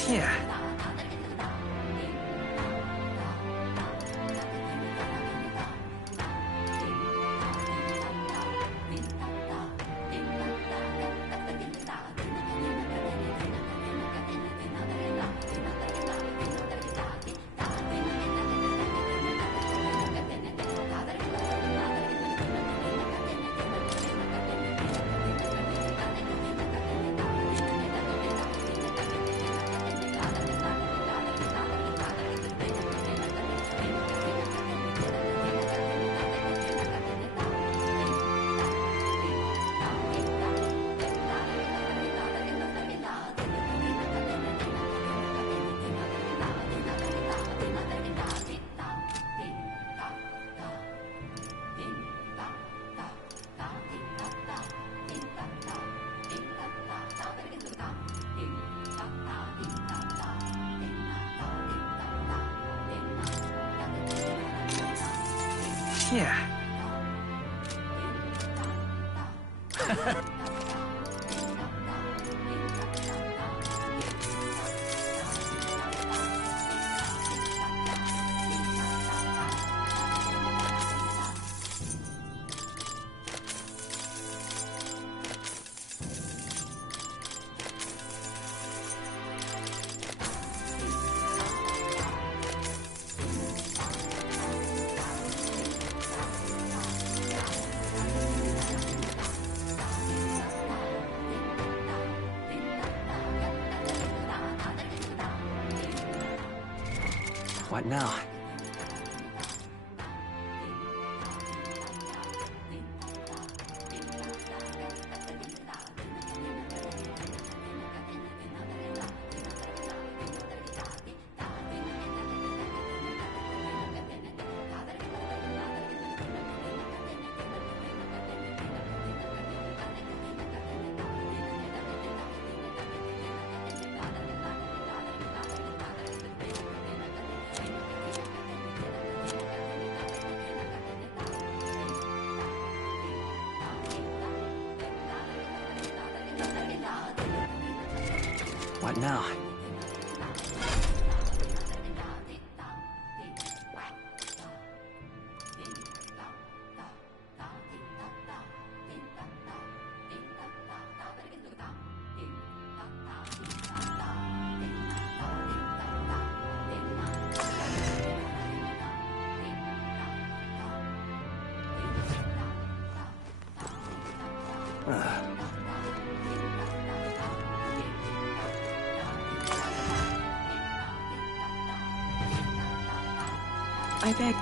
Yeah. Yeah. What now? What now? I beg.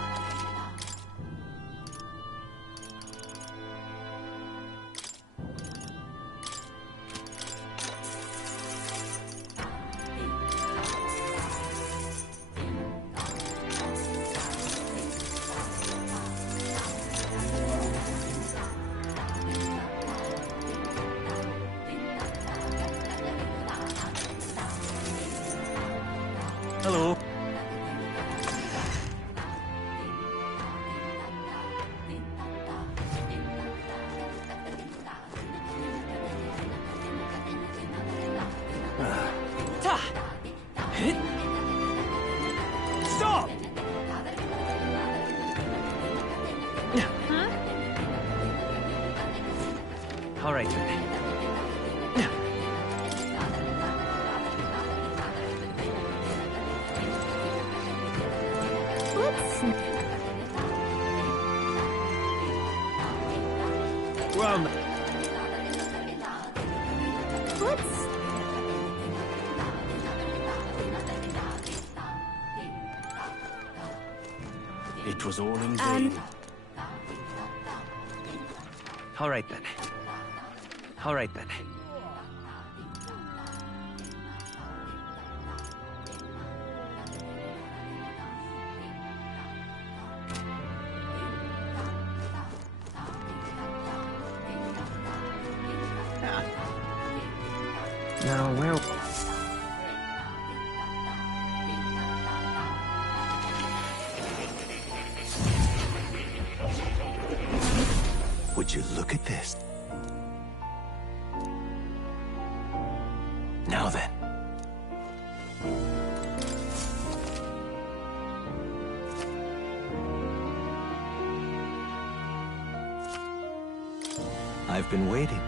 Hello. Stop! All right. Well, It was all in vain. All right then. All right then. Now, where... Would you look at this? Now then. I've been waiting.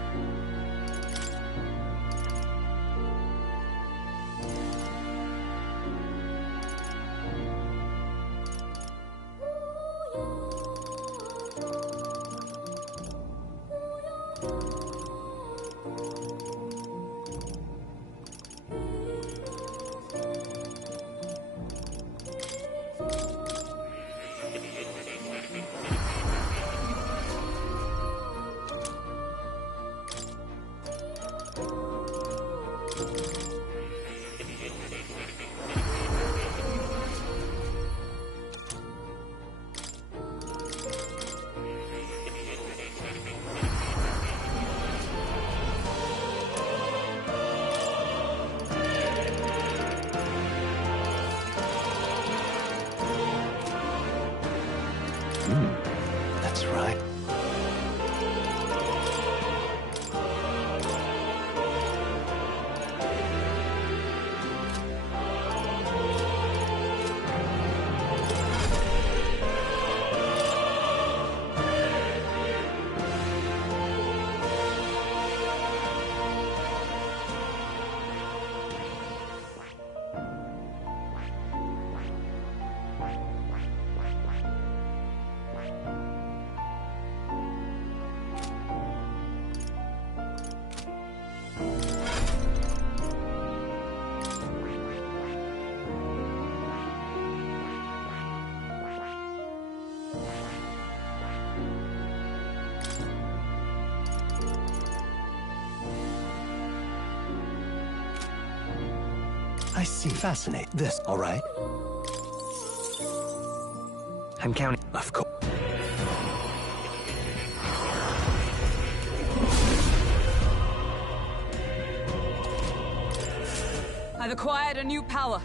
I see. Fascinate. This, all right? I'm counting. Of course. I've acquired a new power.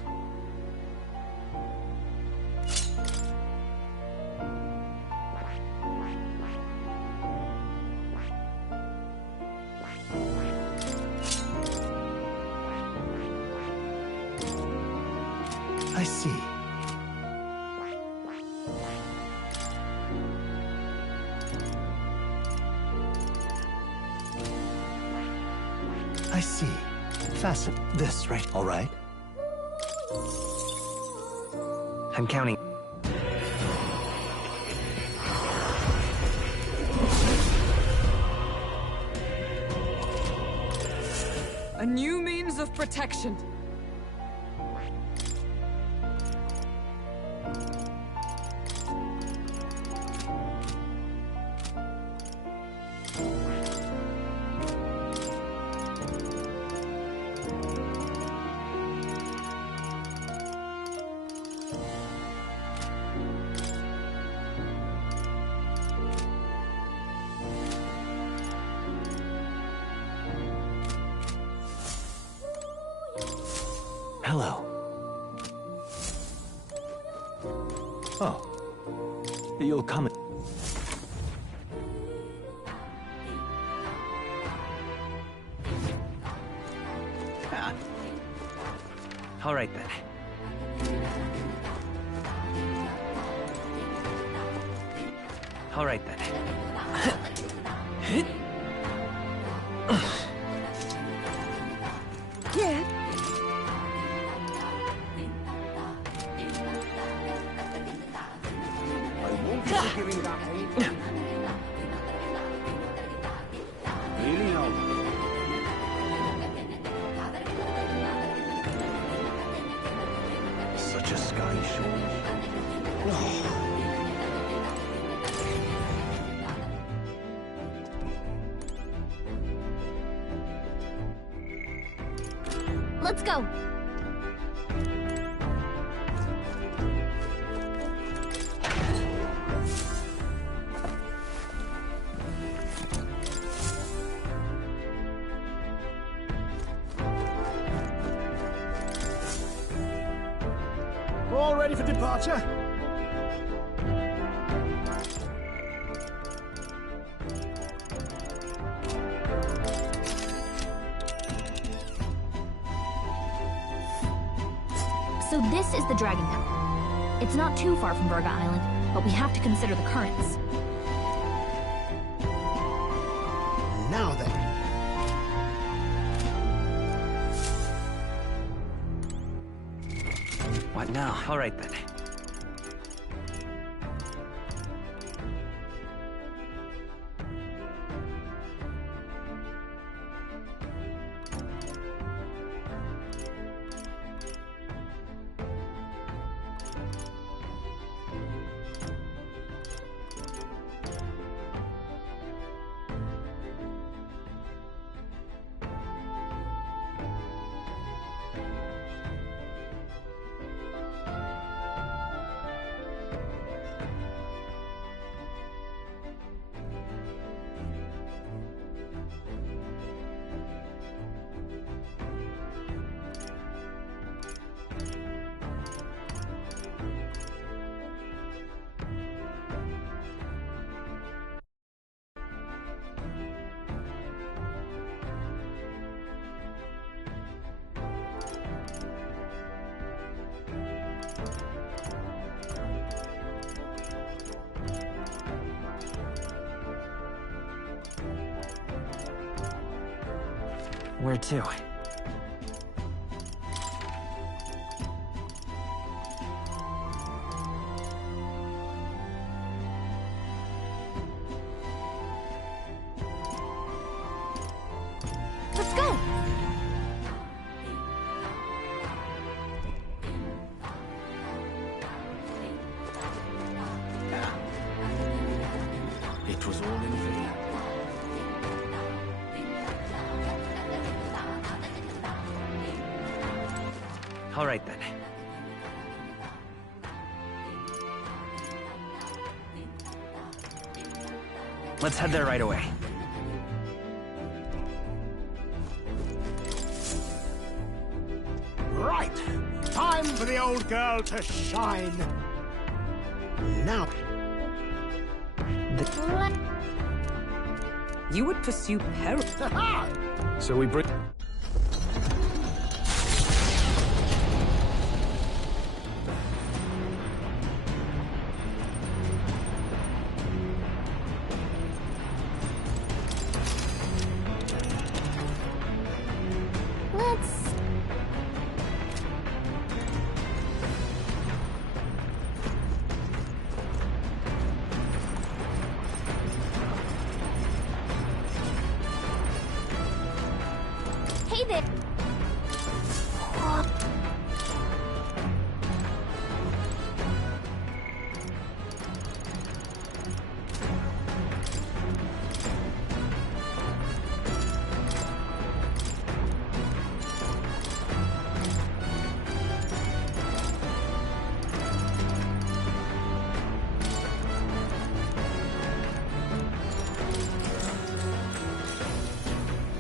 I see. I see. Fasten this, right? All right. I'm counting. A new means of protection. Hello. Oh. You'll come in. All right, then. All right, then. Yeah. Giving that pain. Really now. Such a sky shore. Let's go. All ready for departure? So this is the Dragon Cup. It's not too far from Virga Island, but we have to consider the currents. Now then. What now? All right, then. Where to? Let's go! It was all in vain. All right then. Let's head there right away. Right! Time for the old girl to shine. Now. You would pursue peril. So we bring... Hey there.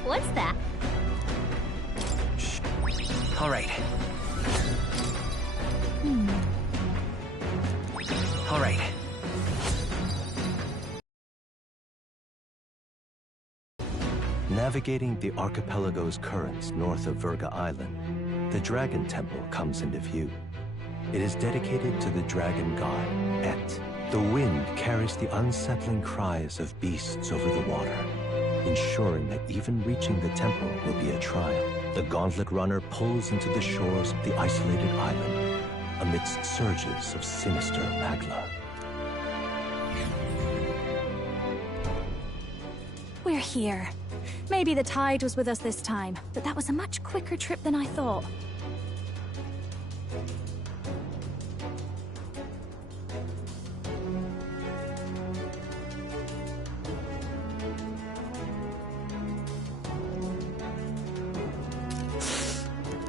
What's that? All right. All right. Navigating the archipelago's currents north of Virga Island, the Dragon Temple comes into view. It is dedicated to the dragon god, Et. The wind carries the unsettling cries of beasts over the water, ensuring that even reaching the temple will be a trial. The gauntlet runner pulls into the shores of the isolated island amidst surges of sinister magla. We're here. Maybe the tide was with us this time, but that was a much quicker trip than I thought.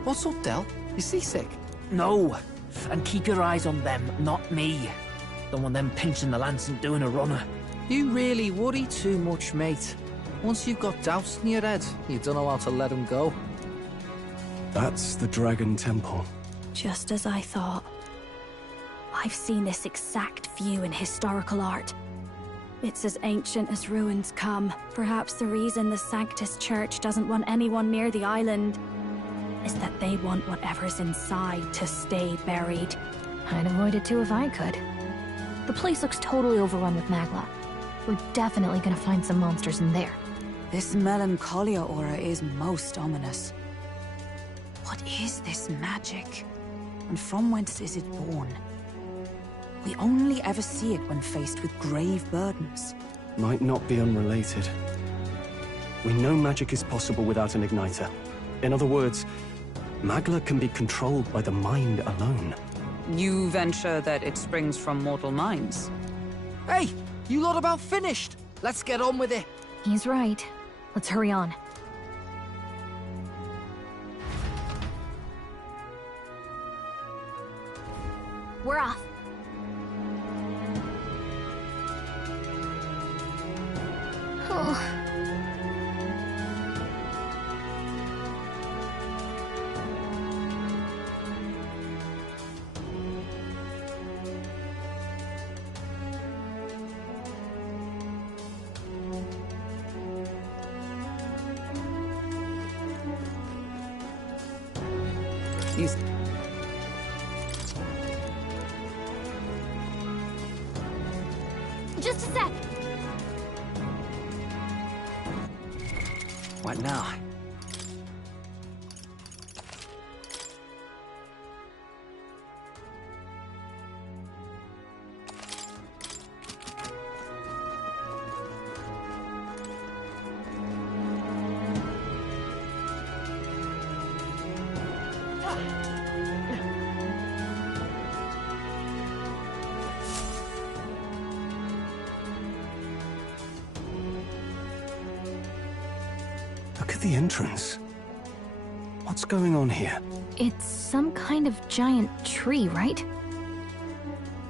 What's up, Del? You seasick? No. And keep your eyes on them, not me. Don't want them pinching the lance and doing a runner. You really worry too much, mate. Once you've got doubts in your head, you don't know how to let them go. That's the Dragon Temple. Just as I thought. I've seen this exact view in historical art. It's as ancient as ruins come. Perhaps the reason the Sanctus Church doesn't want anyone near the island is that they want whatever's inside to stay buried. I'd avoid it too if I could. The place looks totally overrun with magla. We're definitely gonna find some monsters in there. This melancholia aura is most ominous. What is this magic? And from whence is it born? We only ever see it when faced with grave burdens. Might not be unrelated. We know magic is possible without an igniter. In other words, magla can be controlled by the mind alone. You venture that it springs from mortal minds? Hey, you lot about finished? Let's get on with it. He's right. Let's hurry on. We're off. Oh. Just a sec. What now? Look at the entrance. What's going on here? It's some kind of giant tree, right?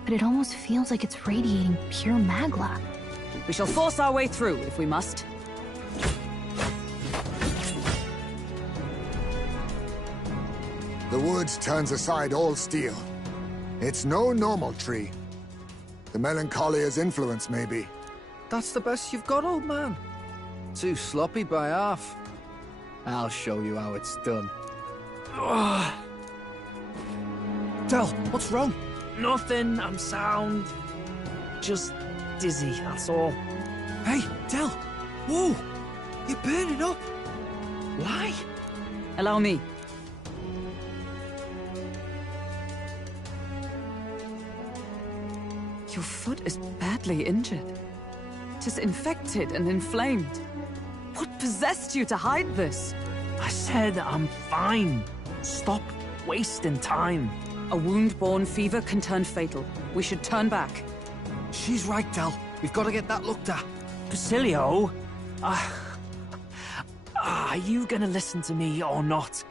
But it almost feels like it's radiating pure magla. We shall force our way through, if we must. The woods turns aside all steel. It's no normal tree. The Melancholia's influence, maybe. That's the best you've got, old man. Too sloppy by half. I'll show you how it's done. Del, what's wrong? Nothing, I'm sound. Just dizzy, that's all. Hey, Del! Whoa! You're burning up! Why? Allow me. Your foot is badly injured. It is infected and inflamed. What possessed you to hide this? I said I'm fine. Stop wasting time. A wound-borne fever can turn fatal. We should turn back. She's right, Del. We've got to get that looked at. Basilio? Are you gonna listen to me or not?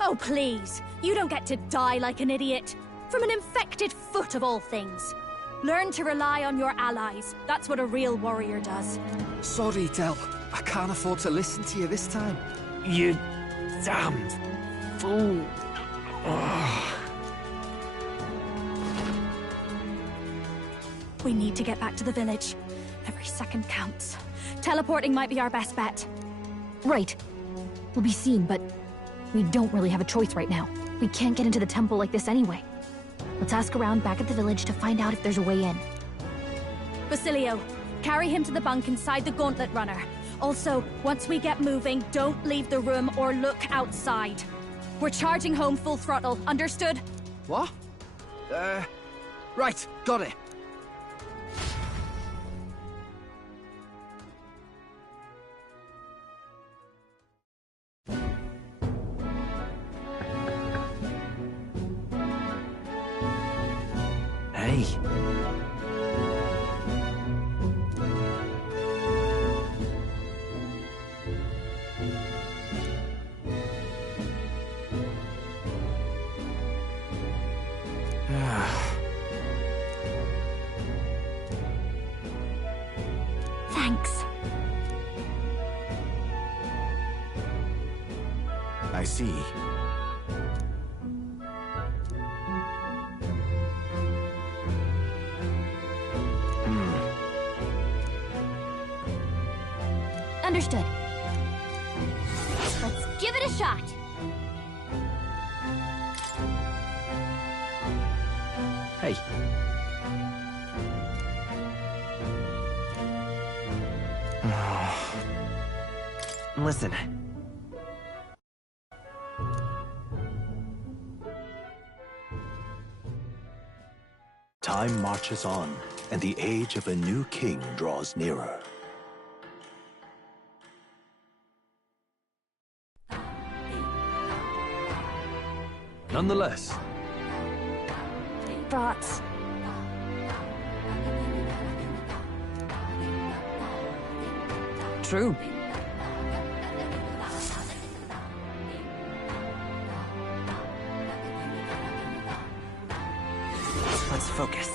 Oh, please. You don't get to die like an idiot. From an infected foot of all things. Learn to rely on your allies. That's what a real warrior does. Sorry, Del. I can't afford to listen to you this time. You damned fool. We need to get back to the village. Every second counts. Teleporting might be our best bet. Right. We'll be seen, but we don't really have a choice right now. We can't get into the temple like this anyway. Let's ask around back at the village to find out if there's a way in. Basilio, carry him to the bunk inside the gauntlet runner. Also, once we get moving, don't leave the room or look outside. We're charging home full throttle, understood? What? Right, got it. Hey. Thanks. I see. Understood. Let's give it a shot. Hey. Listen. Time marches on, and the age of a new king draws nearer. Nonetheless. Thoughts? True. Let's focus.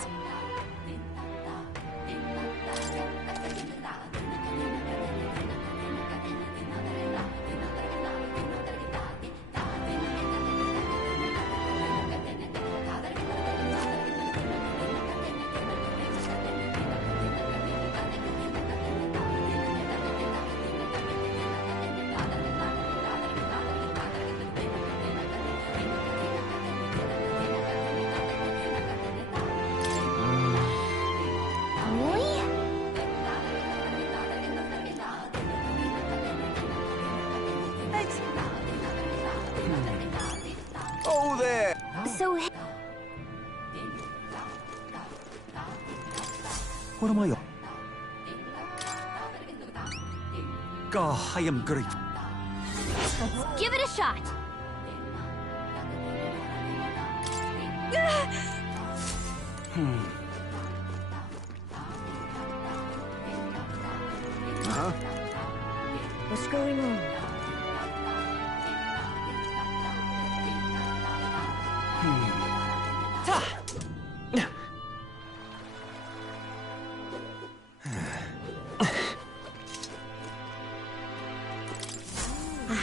Oh, there! So... What am I on? God, I am great. Let's give it a shot. What's going on? I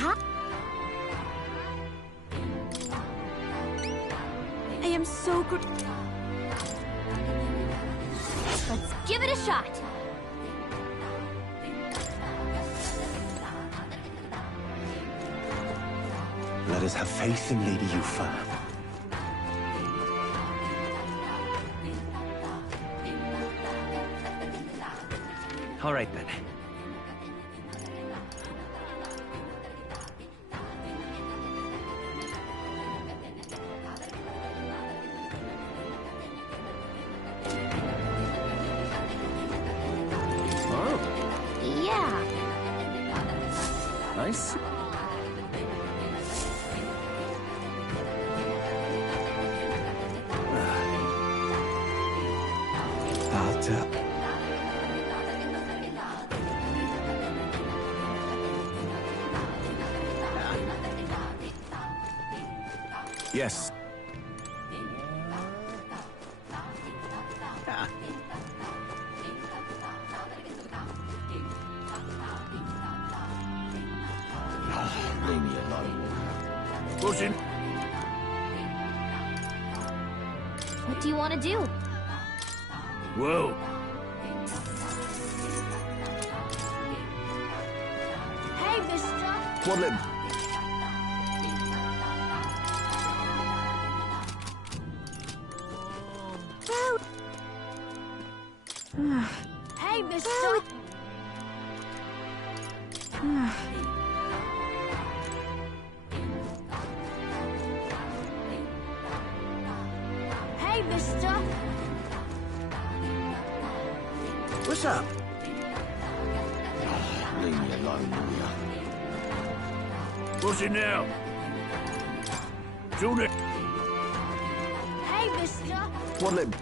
am so good. Let's give it a shot. Let us have faith in Lady Yufa. All right, then. Yeah. Nice. Yes. Leave me alone. Pushing. What do you want to do? Whoa. Hey, mister. Woodland. Hey, mister. Hey, mister. What's up? Leave me alone, will ya? What's it now? Shoot it. Hey, mister. Woodland.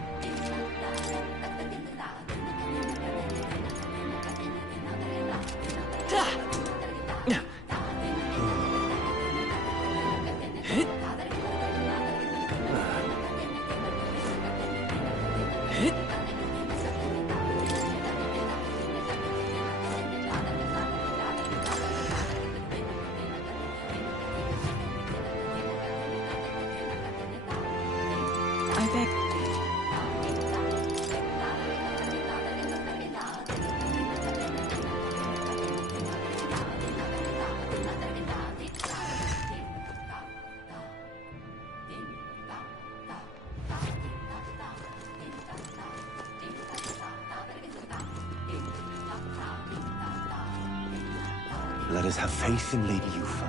I beg. Let us have faith in Lady Yufa.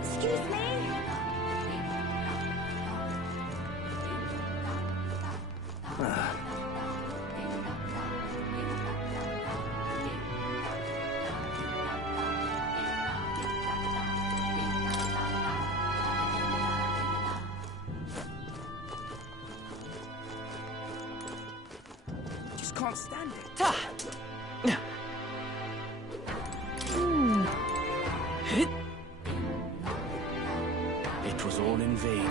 Excuse me. Just can't stand it. It was all in vain.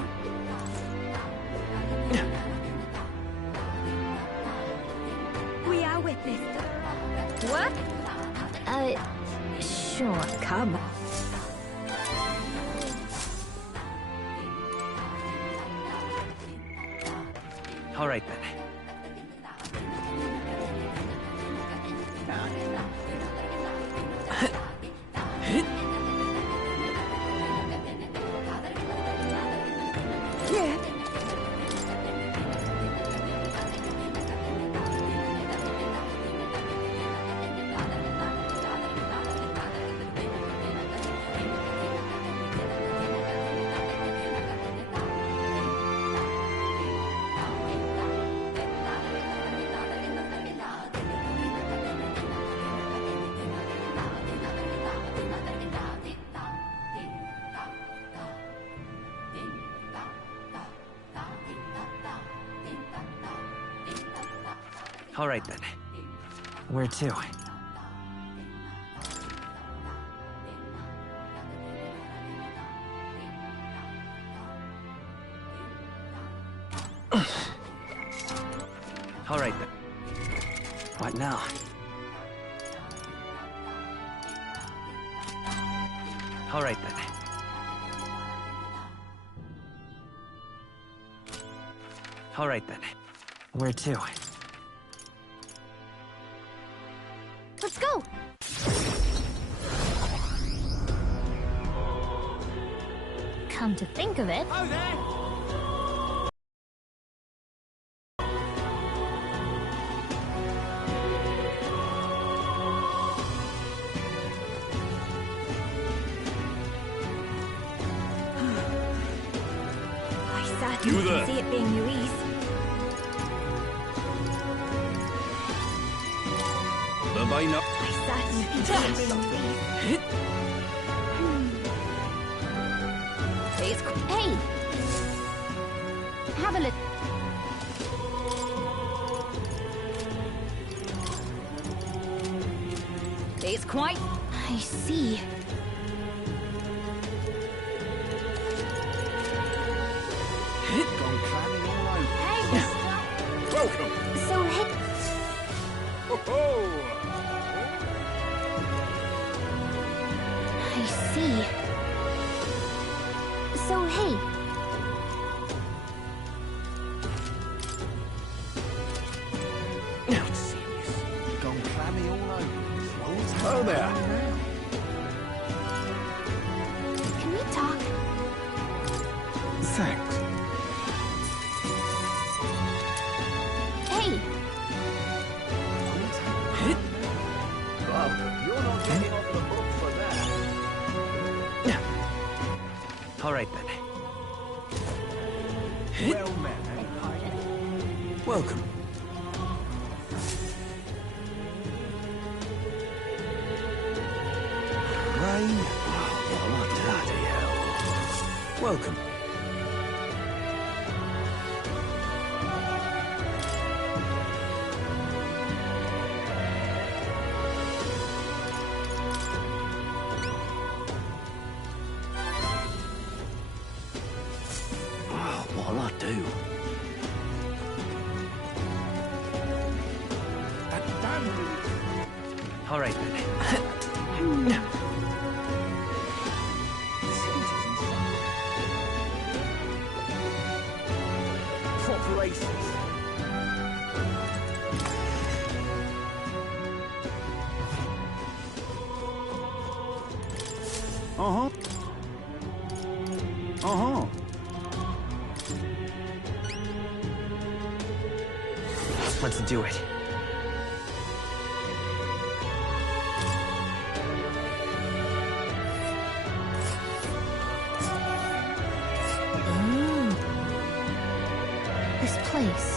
We are witness. What? Sure, come. All right, then. All right, then. Where to? All right, then. What now? All right, then. All right, then. Where to? Let's go! Come to think of it... Oh, there! I certainly You there. can see it being Louise. Line up. I certainly can see it being Louise. Hey! Have a look. It's quite... I see. Gone clammy all over. Hey! Welcome. So, hey... Ho ho! I see. So, hey... Not serious. Gone clammy all over. Hello there. Can we talk? Thanks. Hey! Well, you're not getting off the hook for that. All right, then. Well met. Welcome. Rain? Oh, bloody hell. Welcome. Oh, what'll I do? That damn... All right, then. Proper races. Uh-huh. Uh-huh. Let's do it. This place.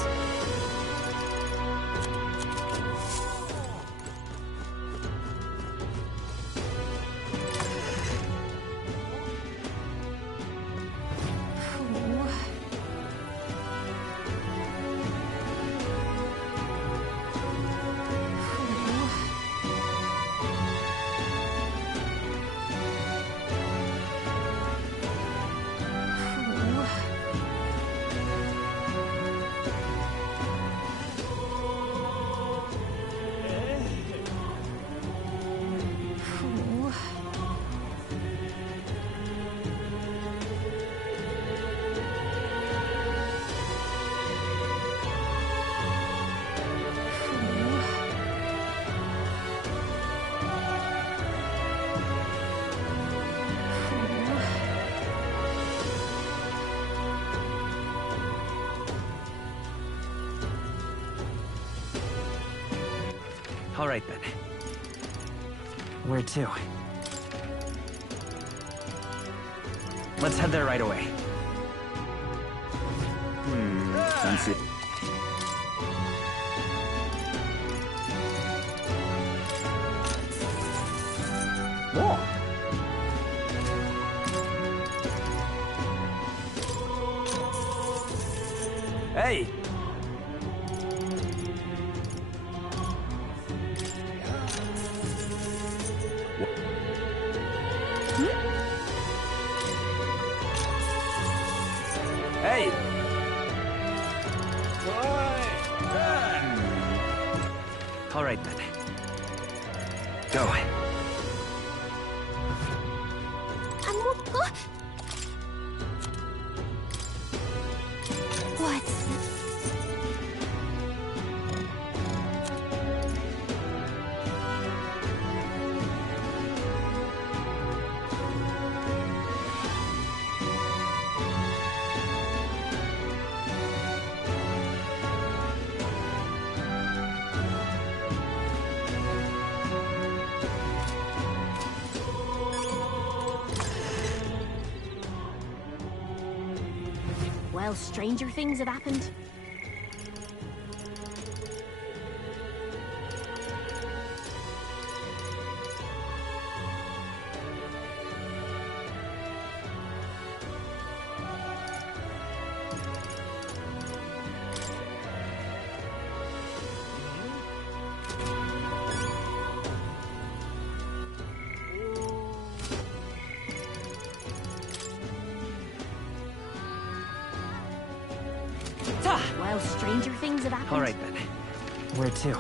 All right, then. Where to? Let's head there right away. Fancy it. What? Hey! Hey! All right, then. Go. What? Well, stranger things have happened. Well, stranger things have happened. All right, then. Where to?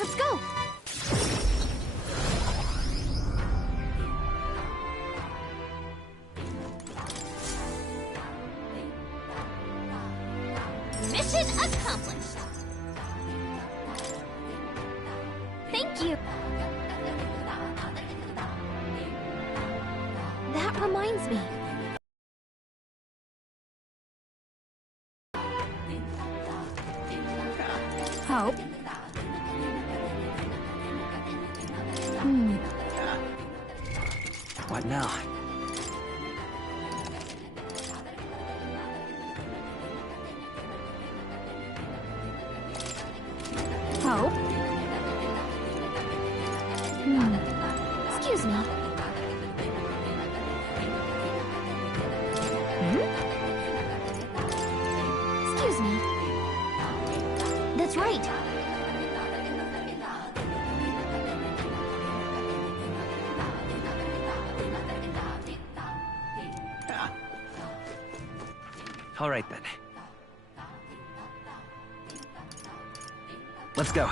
Let's go! Mission accomplished! Thank you! That reminds me. Hope. What now? Hope. Excuse me. Excuse me. That's right. All right, then. Let's go.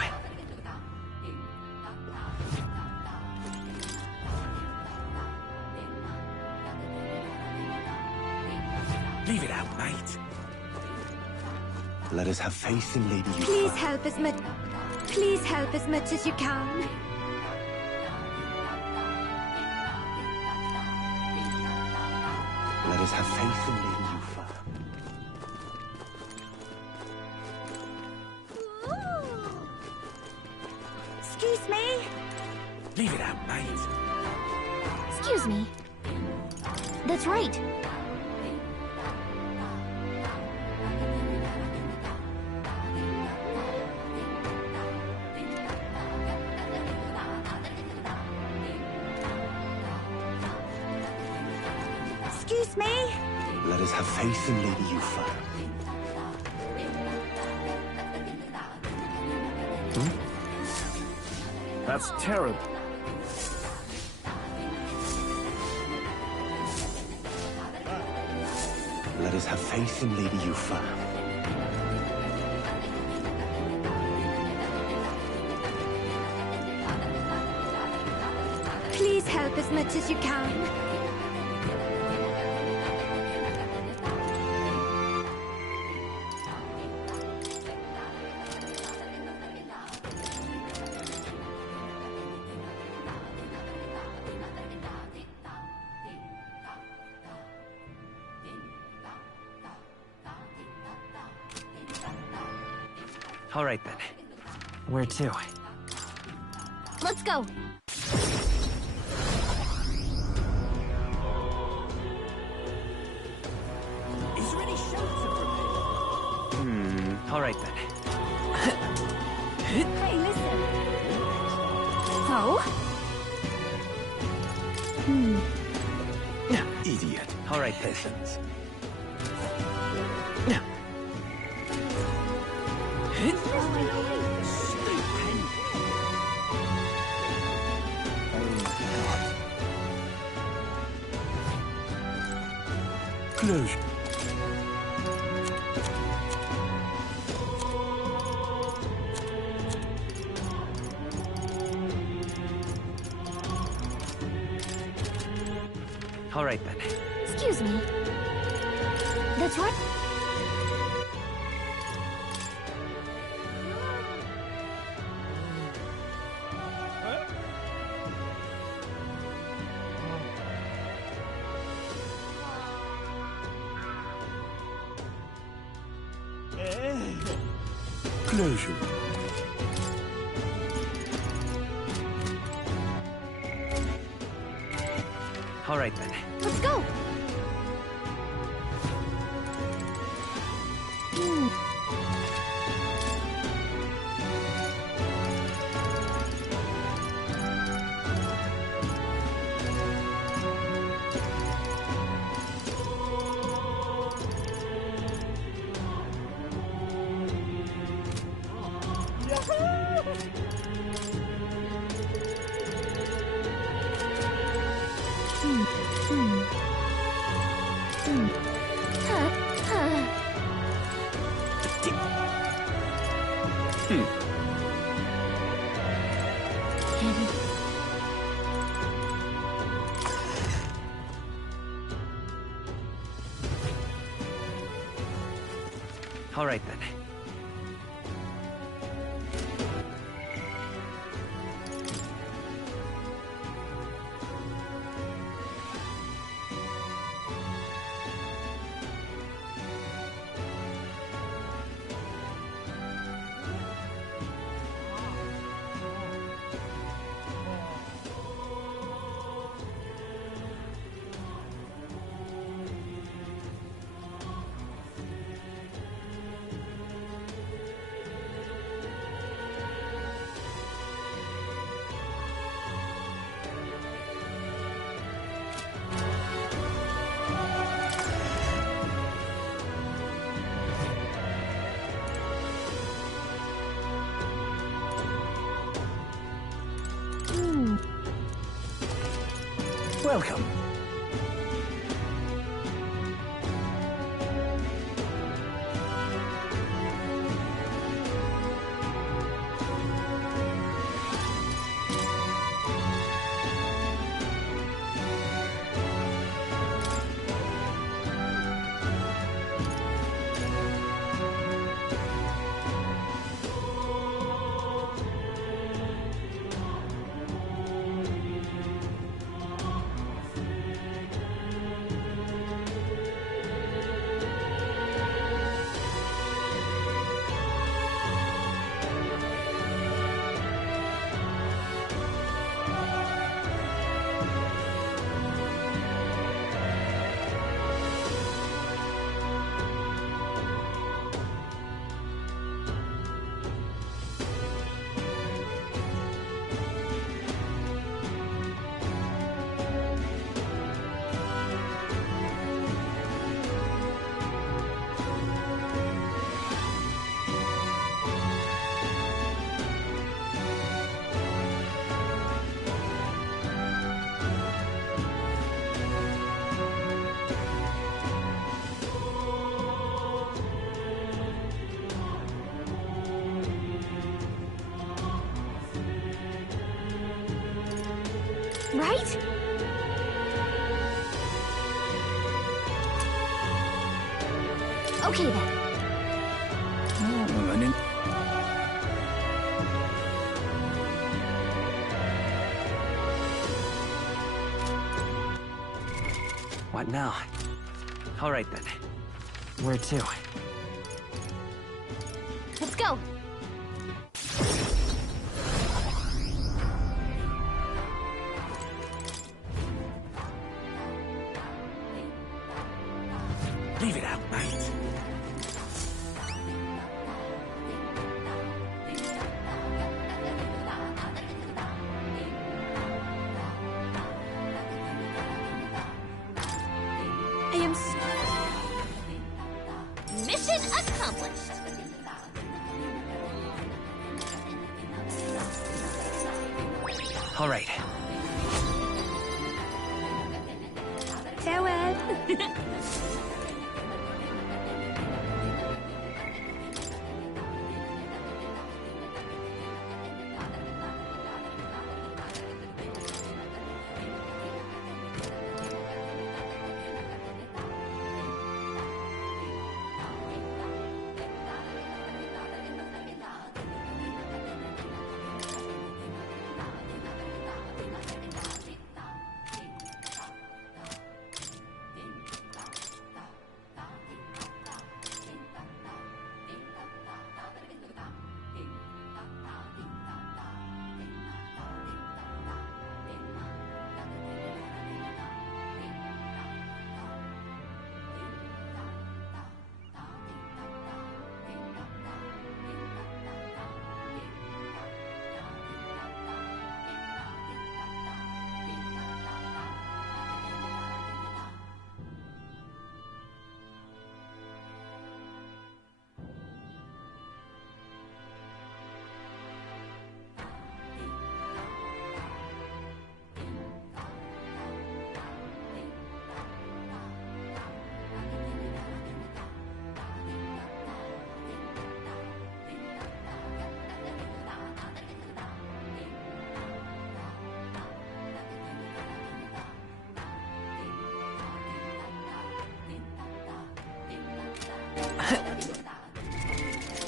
Leave it out, mate. Let us have faith in Lady Yuffie. Please help as much. Please help as much as you can. Let us have faith in Lady Yuffie. Excuse me. Leave it out, mate. Excuse me. That's right. Excuse me. Let us have faith in Lady Yuffie. That's terrible. Let us have faith in Lady Yuffie. Please help as much as you can. All right, then. Where to? Let's go. Is there any shelter from here? All right, then. Hey, listen. Oh? Idiot. All right, then. Close. All right then. Excuse me. That's right. Closure. All right then. Let's go. All right then. Welcome. Right? Okay then. What now? All right then. Where to? Let's go. Leave it out, mate. I am mission accomplished. All right. Farewell.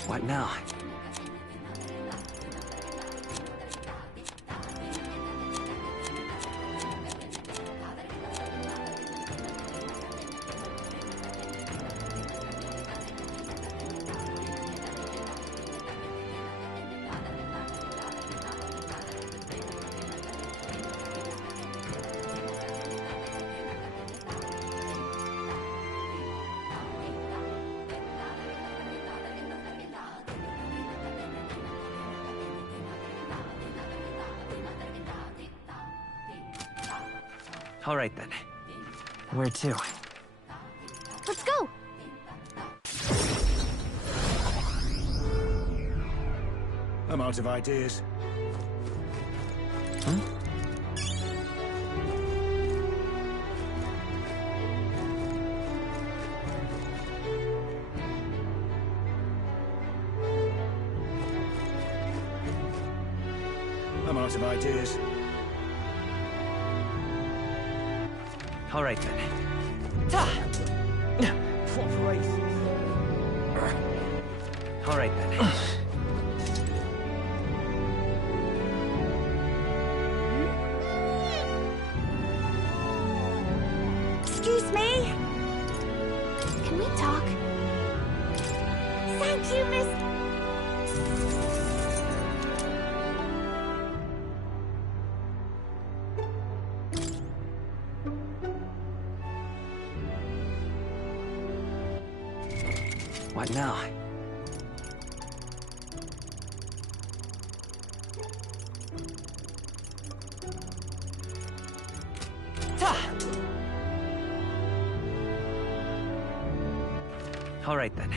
What now? All right, then. Where to? Let's go! I'm out of ideas. Huh? I'm out of ideas. All right, then. All right, then. Excuse me? Can we talk? Thank you, Miss... What now? All right, then.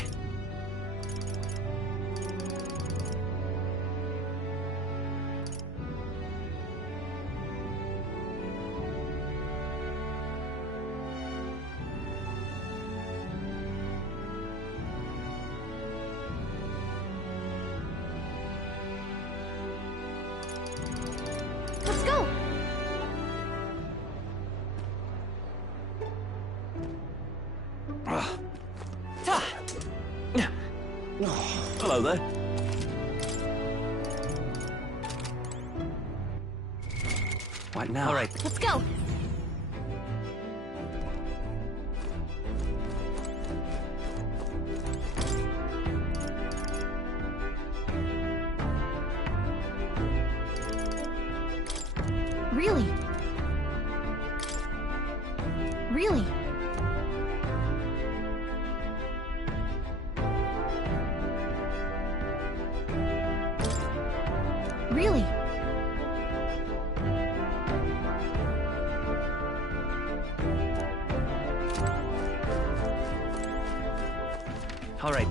Let's go! Hello there. What now? All right. Let's go! Really? Really? Really? All right.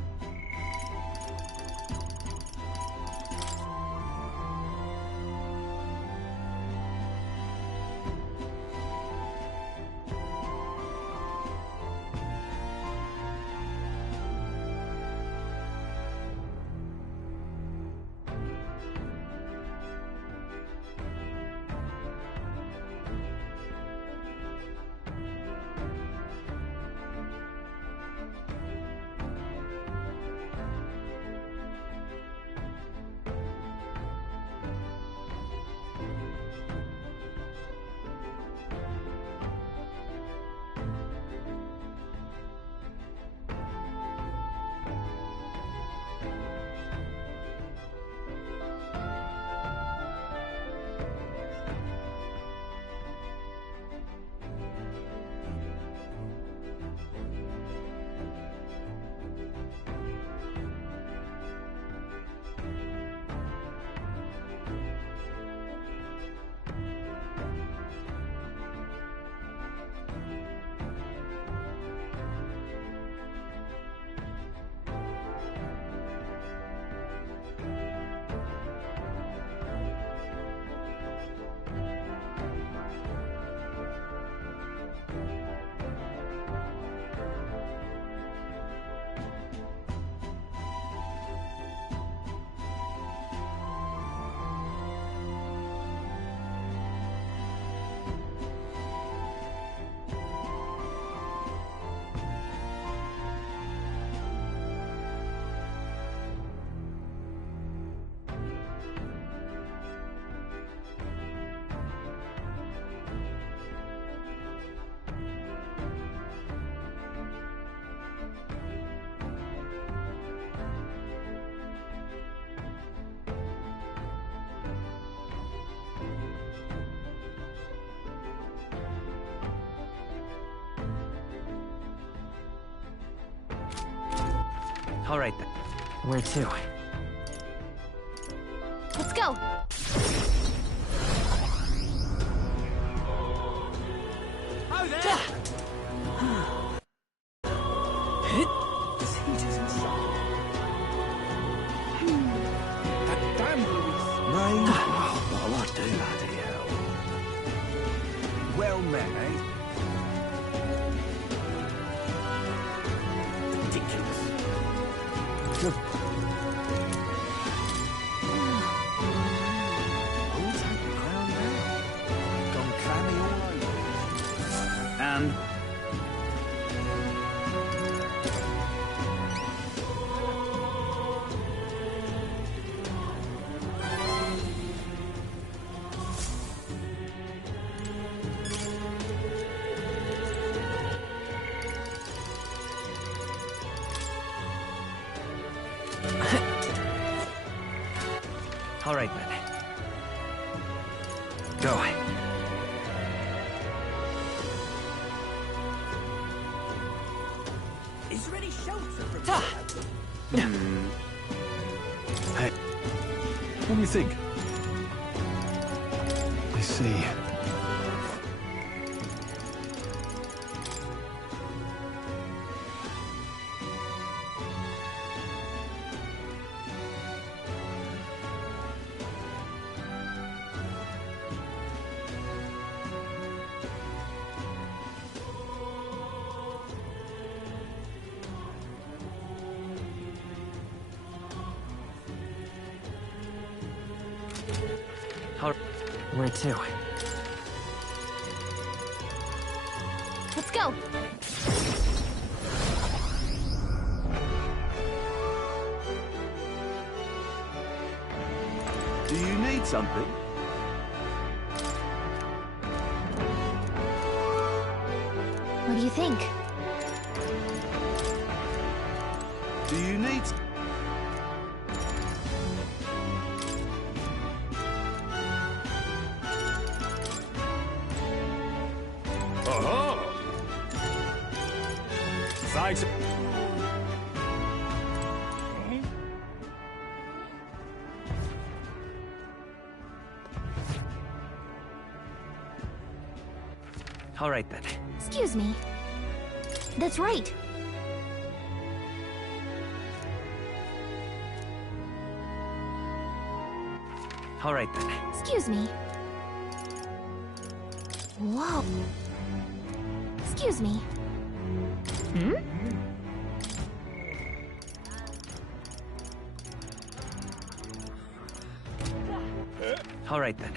All right then. Where to? Let's go. Oh, there! This heat is inside. That damn Louis. Rain? Oh, what do bloody hell? Well met, eh? Ridiculous. Who's had the crown now? Gone clammy all over. And All right then. Go. is there any shelter from Hey, what do you think? I see. Where to? Let's go. Do you need something? What do you think? Do you need... Oh-ho! Thanks. All right then. Excuse me. That's right. All right then. Excuse me. Whoa. Excuse me. Hmm? All right then.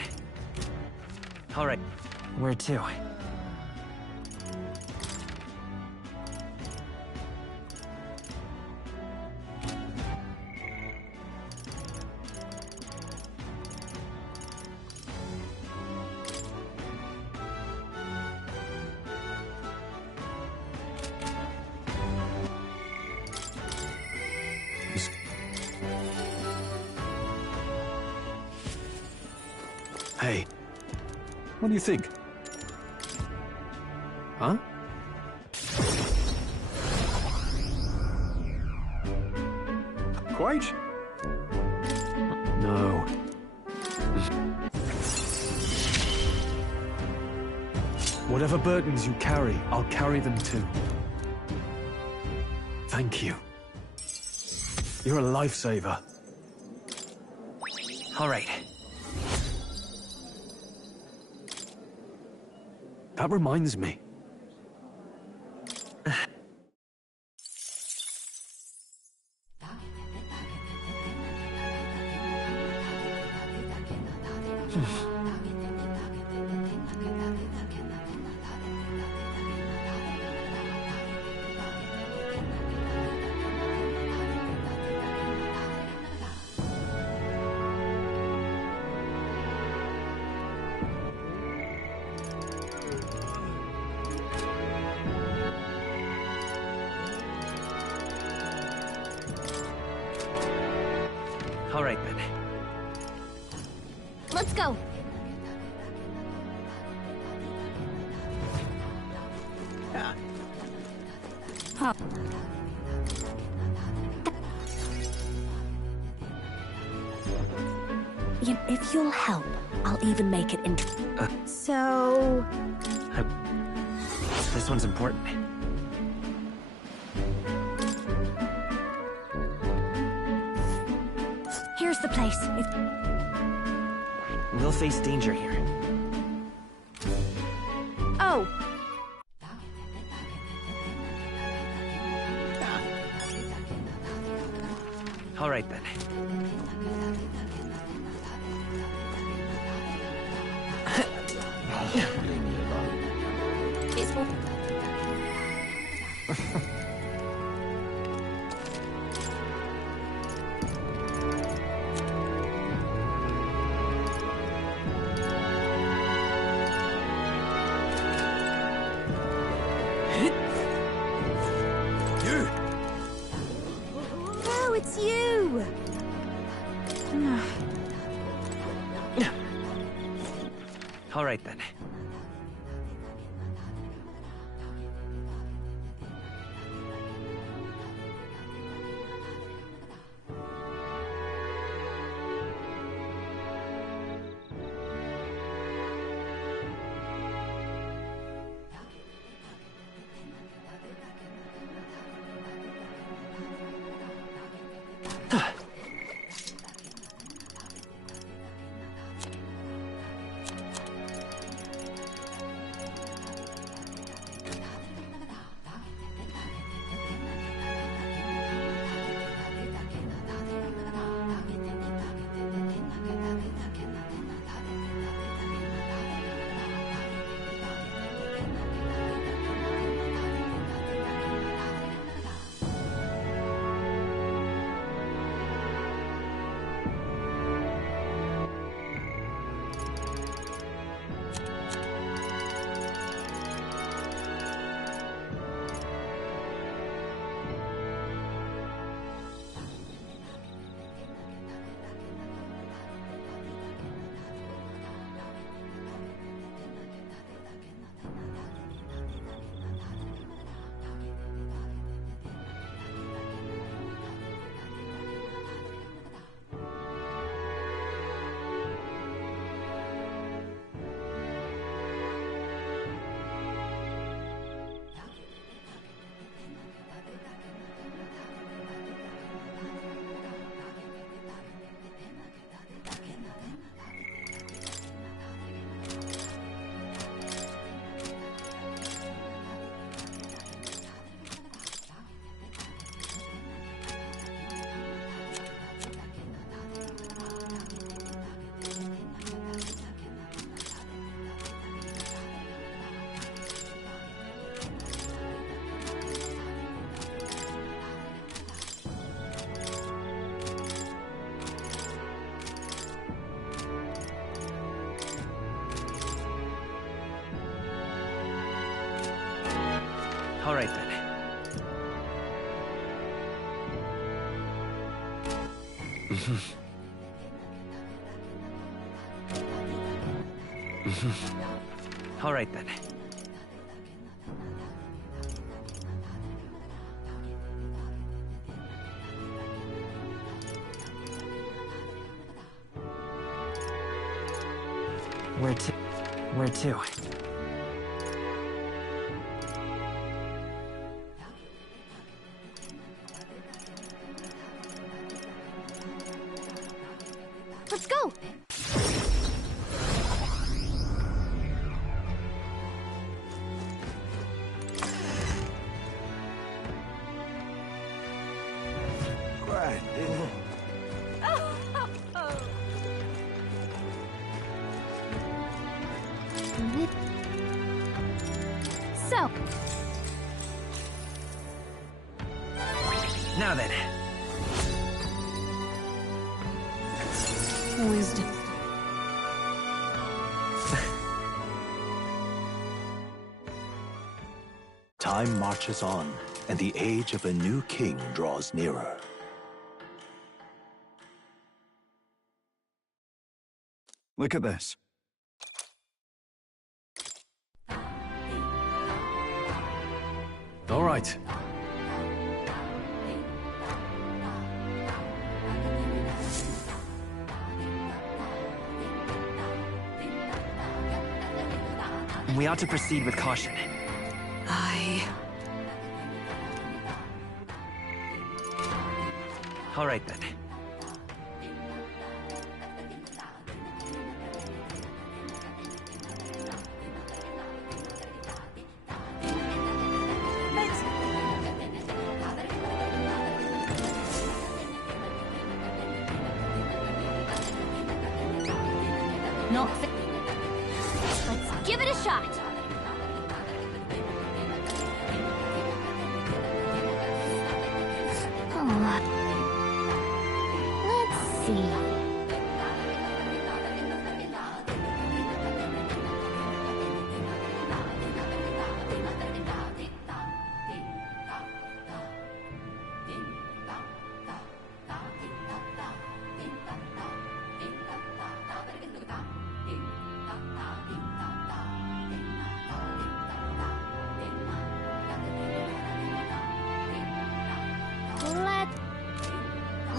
All right. Where to? Hey, what do you think? Huh? Quite. No. Whatever burdens you carry, I'll carry them too. Thank you. You're a lifesaver. All right. That reminds me. All right then. Let's go. If you'll help, I'll even make it So... This one's important. Here's the place. We'll face danger here. Oh! All right, then. Leave me alone. It's for... Oh, it's you! All right, then. All right, then. All right, then. Where to? Where to? Let's go! Right. So, Now then. Wisdom. Time marches on, and the age of a new king draws nearer. Look at this. All right. We ought to proceed with caution. All right, then. Let's give it a shot. Let's see.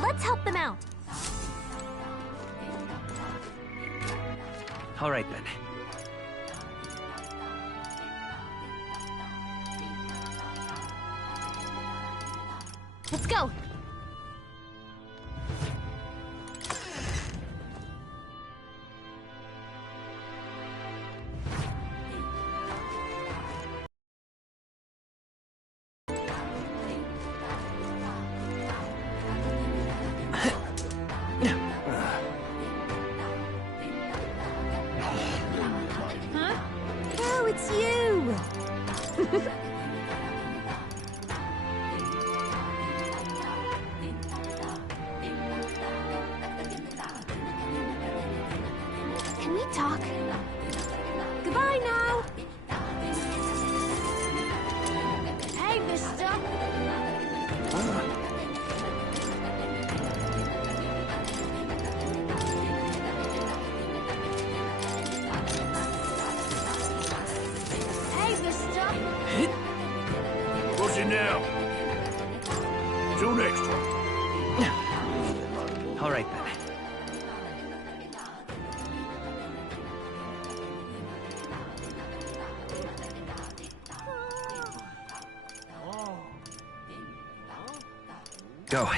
Let's help them out. All right, then. Let's go. Oh, it's you! Can we talk? Goodbye now! Hey, mister! Hey, mister! What's it now? Till next time. All right, then. Go.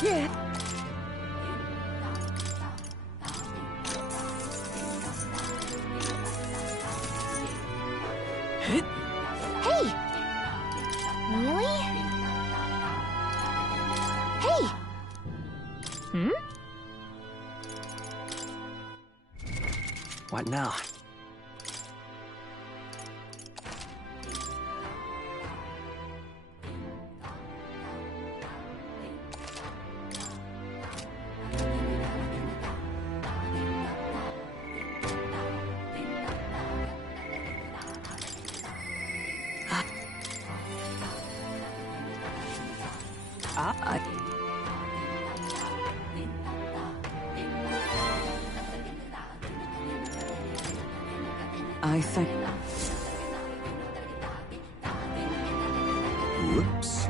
Yeah. Hey! Really? Hey! What now? I think... Whoops.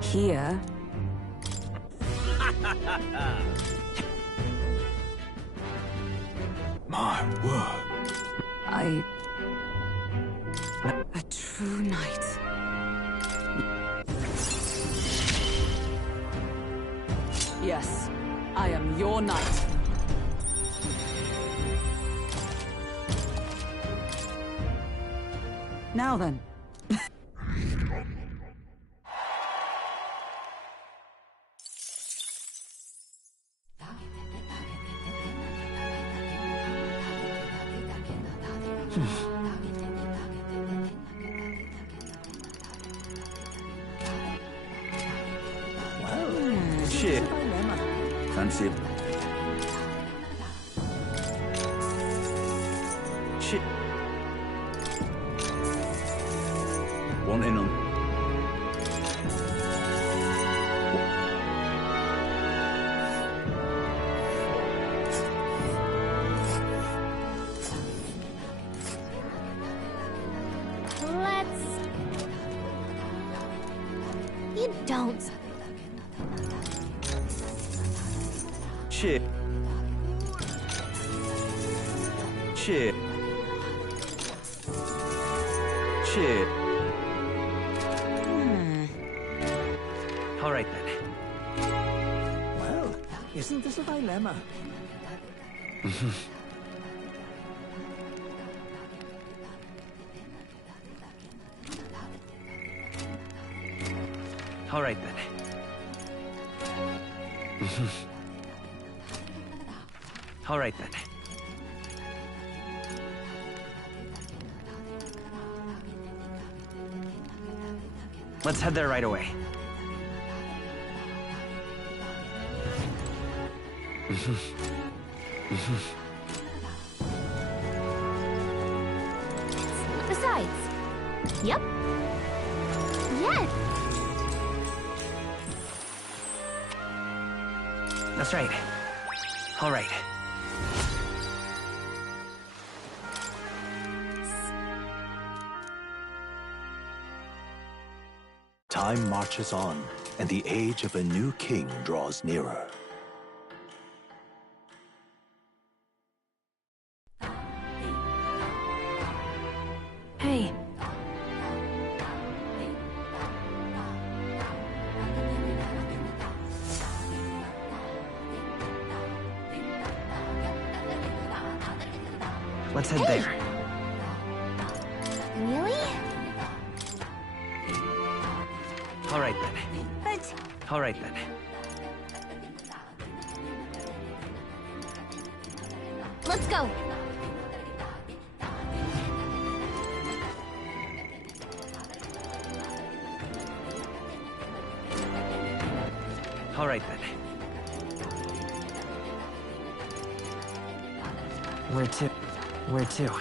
Here... My word. A true knight. Yes, I am your knight. Now then. Shit. Fancy it. Shit. Wanting them. Don't. Shit. Shit. Shit. All right, then. Well, isn't this a dilemma? All right, then. All right, then. Let's head there right away. Besides. Yep. Yes. That's right. All right. Time marches on, and the age of a new king draws nearer. Hey. Let's head there. Really? All right, then. But... All right, then. Let's go. All right, then. Where to? Where to?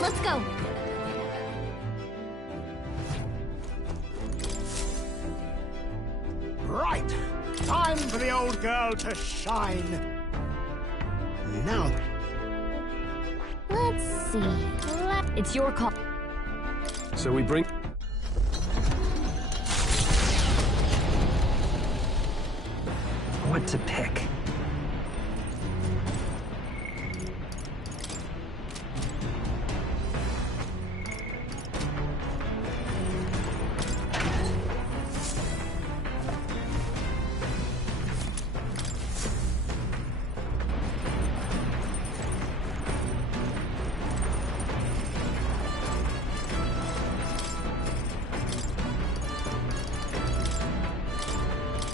Let's go. Right! Time for the old girl to shine. Now... Let's see. It's your call. So we bring... What to pick?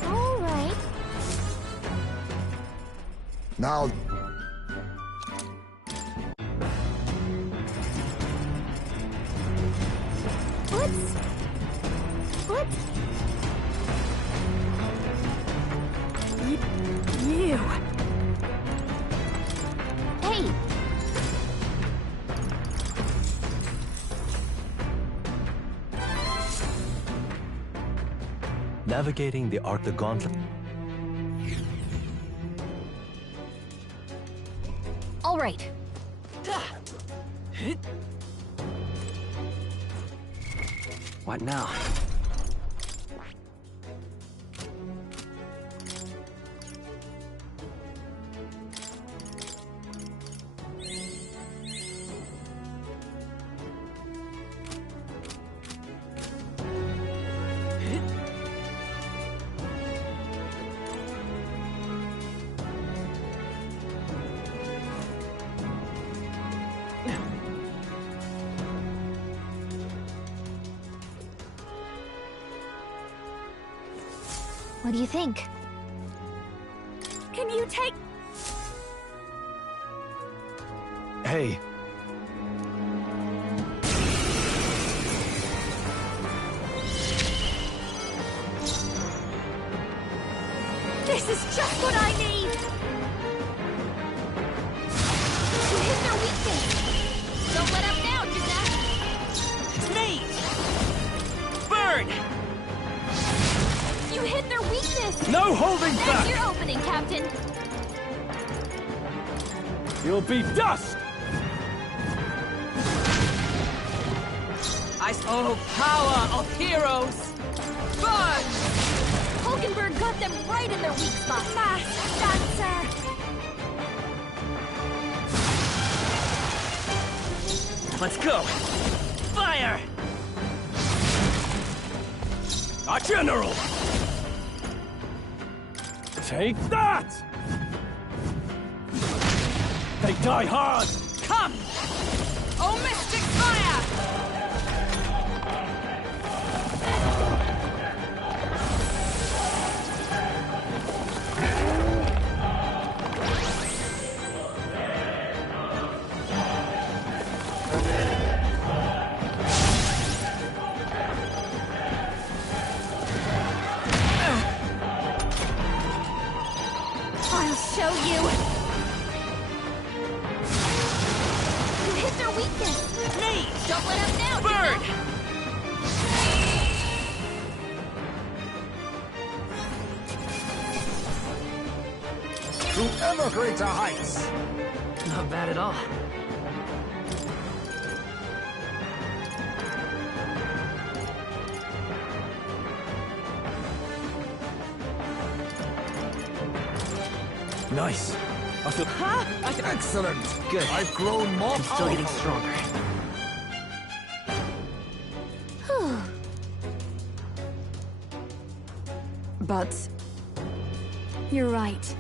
All right. Now... What? You. Hey. Navigating the Arc the Gauntlet. All right. What now? What do you think? Can you take... Hey. This is just what I need! You hit their weakness! Don't let up now, Jazak! It's me! Bird! You hit their weakness! No holding That's back! your opening, Captain! You'll be dust! I saw power of heroes! Burn! Hulkenberg got them right in their weak spot. Fast dancer! Let's go! Fire! Our general! Take that! They die hard! Come! Oh, mystic fire! I'll show you. You hit their weakness. Me! Don't let up now, Bird! To ever greater heights! Not bad at all. Nice. I feel... Excellent! Good. I've grown more I'm still getting powerful. stronger. But You're right.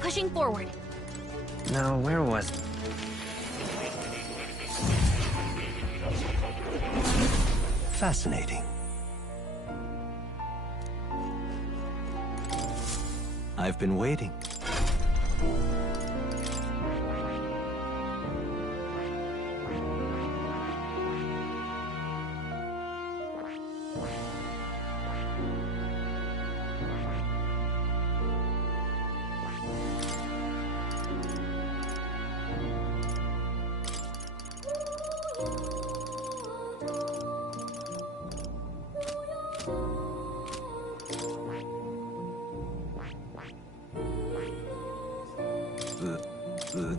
Pushing forward. Now, where was... Fascinating. I've been waiting.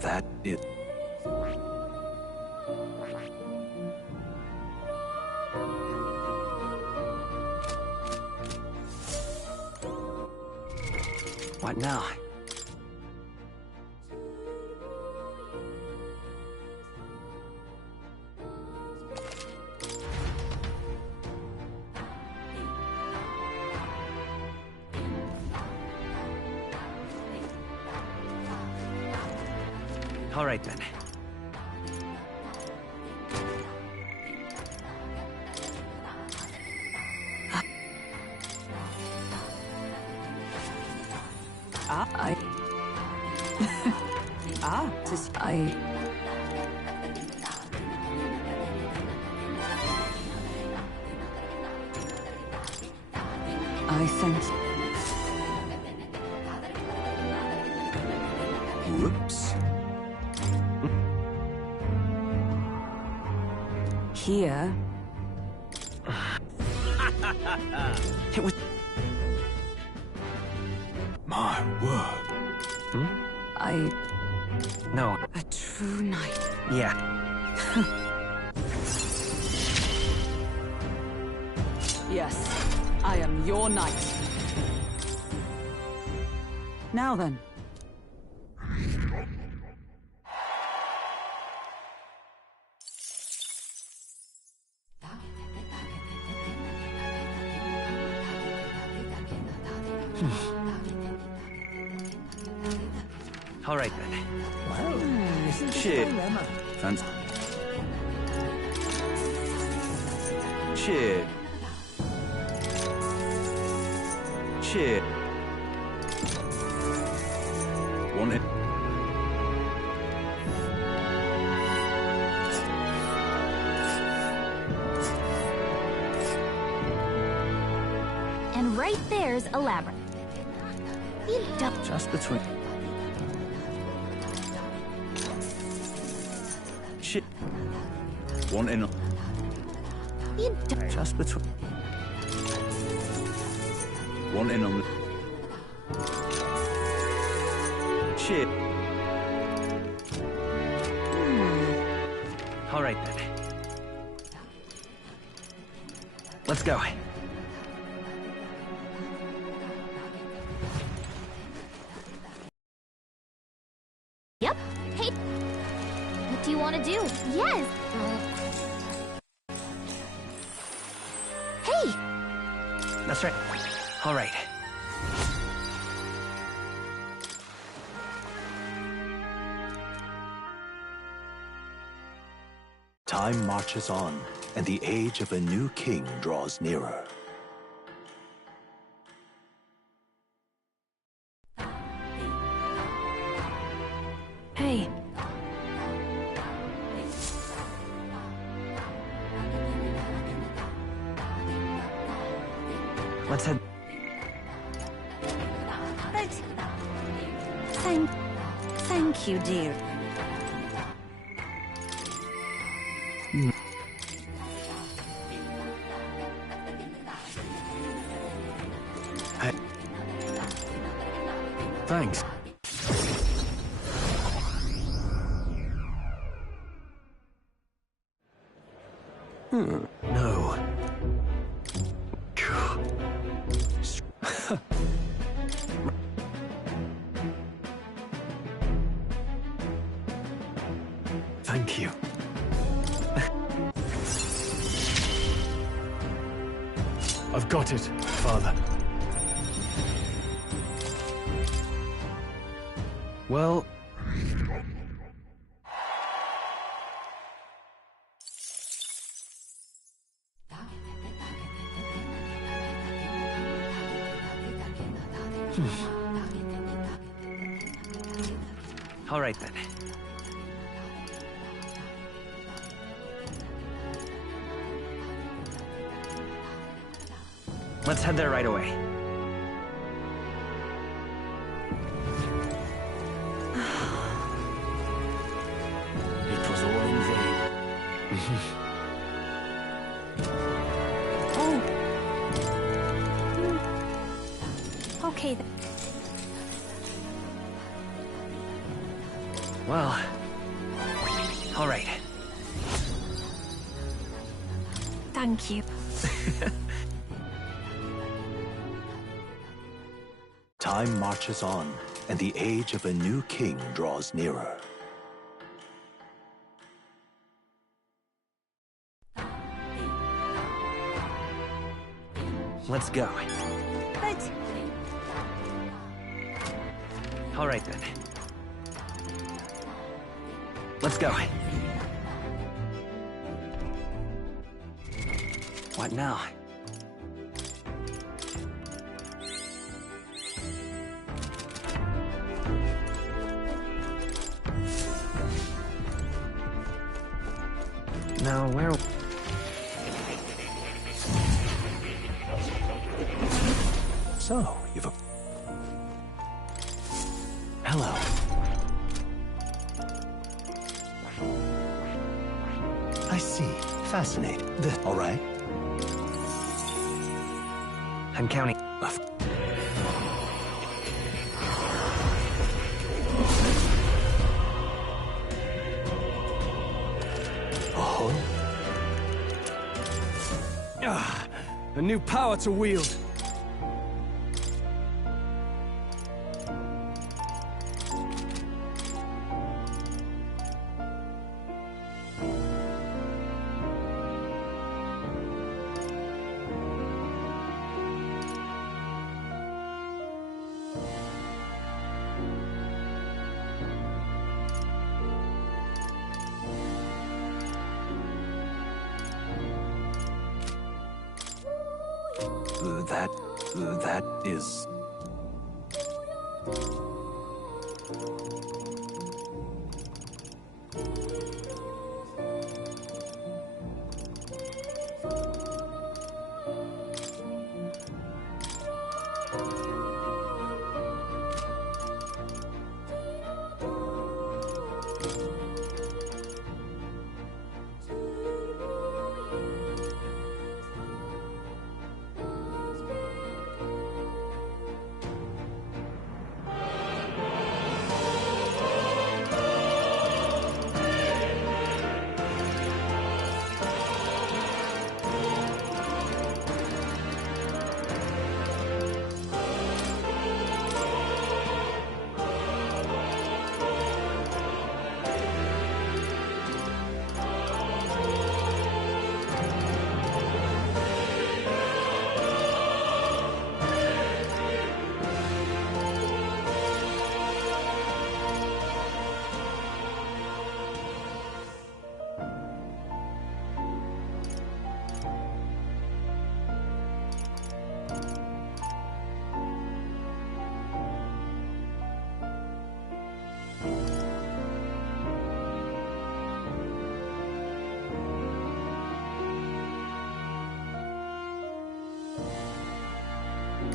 That it. What now? All right, then. I think... Whoops. Here... It was... My word. No. A true knight. Yeah. Yes, I am your knight. Now then. All right, then. Well, isn't Shit. it a dilemma? Cheer. Cheer. Want it? And right there's a labyrinth. You don't. Just between... Shit. One in. You don't. Just between... One in on the. Shit. All right, then. go. Yep. Hey. What do you want to do? Yes. Hey. That's right. All right. Time marches on, and the age of a new king draws nearer. Hey. Let's head. But... Thank you, dear. Thanks. No. Thank you. I've got it, Father. Well... All right, then. Let's head there right away. It was all in vain. Okay then. Well... All right. Thank you. Time marches on, and the age of a new king draws nearer. Let's go. But... All right, then. Let's go. What now? Now, where... So, you've a... Hello. I see. Fascinating. All right. I'm counting. Oh. A new power to wield. That is...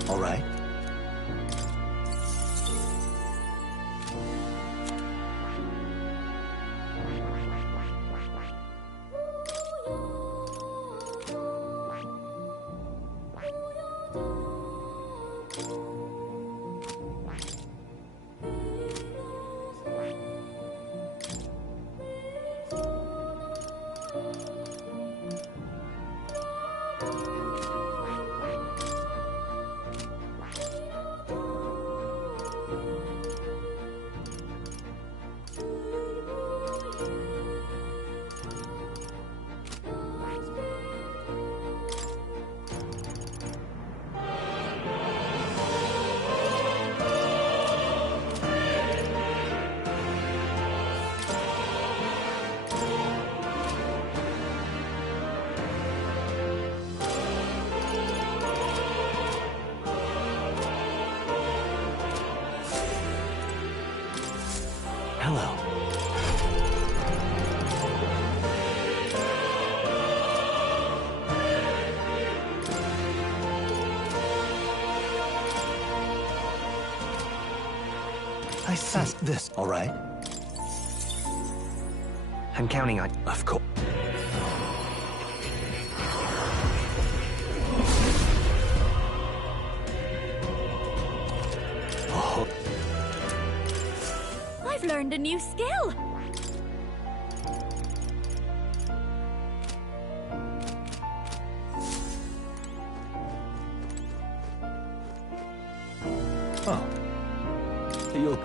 all right? Hello. I see this, all right? I'm counting on... Of course. I've learned a new skill. Oh. You'll...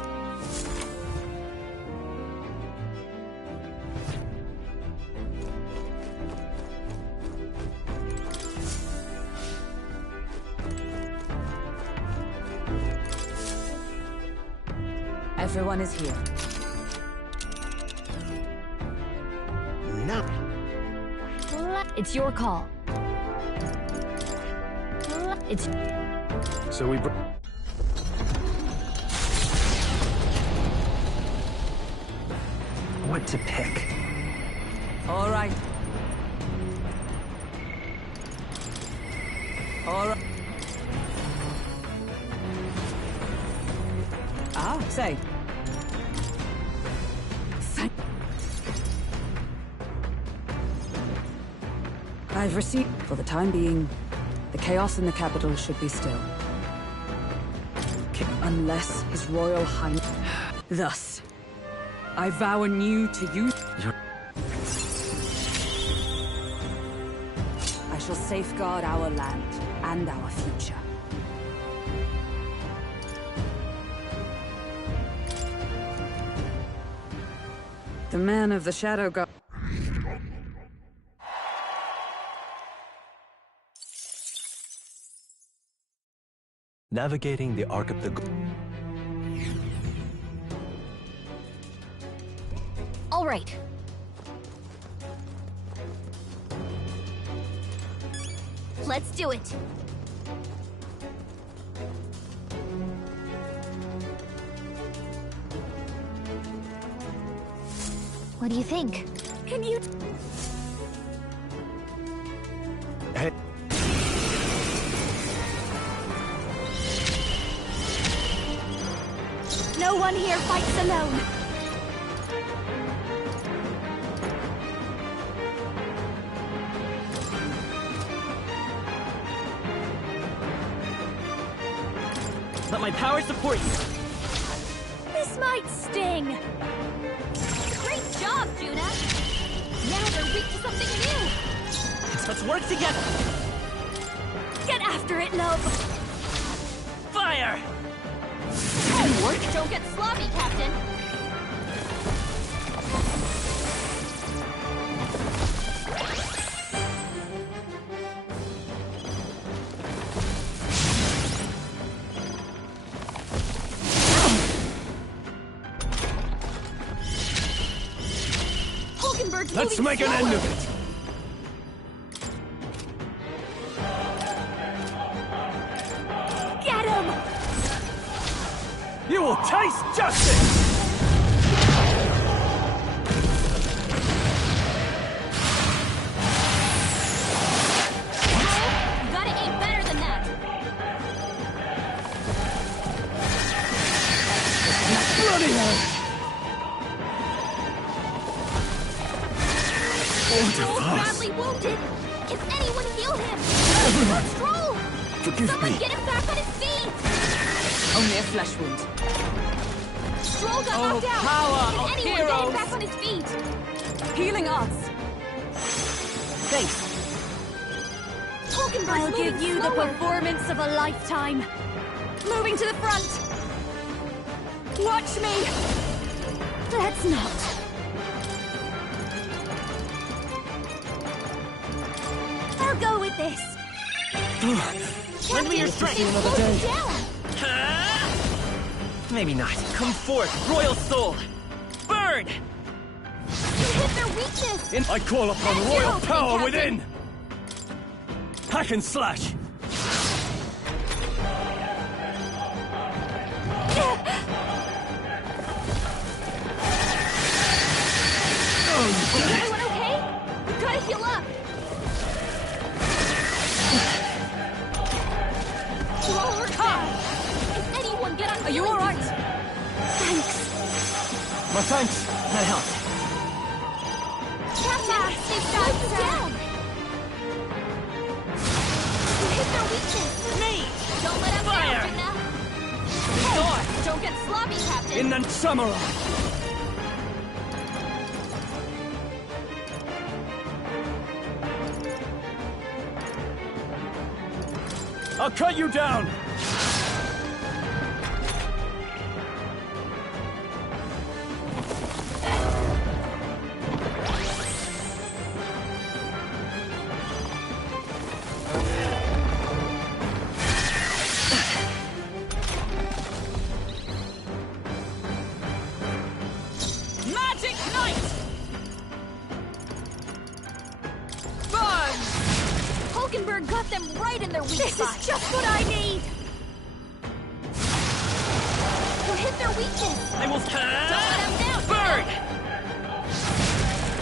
Everyone is here. No. It's your call. It's... So we... What to pick? All right. All right. Ah, say. I've received... For the time being, the chaos in the capital should be still. Unless His Royal Highness... Thus, I vow anew to you... I shall safeguard our land and our future. The man of the Shadow God... Navigating the Ark of the... All right. Let's do it. What do you think? Can you... Hey. No one here fights alone. Let my power support you. This might sting. Great job, Juna. Now they're weak to something new. Let's work together. Get after it, love. Fire! Teamwork. Don't get sloppy, Captain. Let's make an end of it! Get him! You will taste justice! You gotta aim better than that. Stroll's badly wounded. Can anyone heal him? Stroll! Forgive Someone me. get him back on his feet! Only a flesh wound. Stroll got Oh, knocked out! power Can of anyone get him heroes. back on his feet? Healing arts. Base. Hulkenberg's I'll give moving you slower. the performance of a lifetime. Moving to the front. Watch me. Let's not. I'll go with this. Lend me your strength. Another day. Maybe not. Come forth, royal soul. Burn! You hit their weakness! I call upon That's royal your opening, power Captain. within! Hack and slash! Is everyone okay? We gotta heal up! You all hurt bad! Can anyone get on Are you healing? alright? Thanks. My thanks! That helped. Captain, they slowed you down! You hit their weakness! Me! Don't let them Fire! down, Juna! Hey, don't get sloppy, Captain! In the samurai! I'll cut you down! Magic Knight! Burn! Hulkenberg got them right in their weak This spot! is just what I need. You hit their weakness! I will Don't let them down! burn!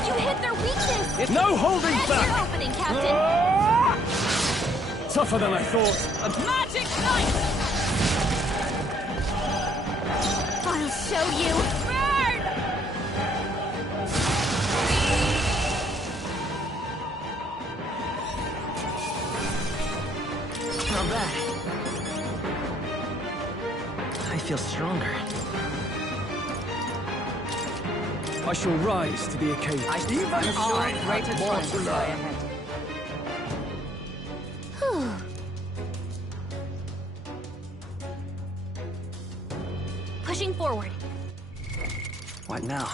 You hit their weakness! No holding That's back! your opening, Captain! Tougher than I thought. Magic Knight! I'll show you. Burn! Not bad. I feel stronger. I shall rise to the occasion. Even our greater more triumphs to lie learn. ahead. Pushing forward. What now?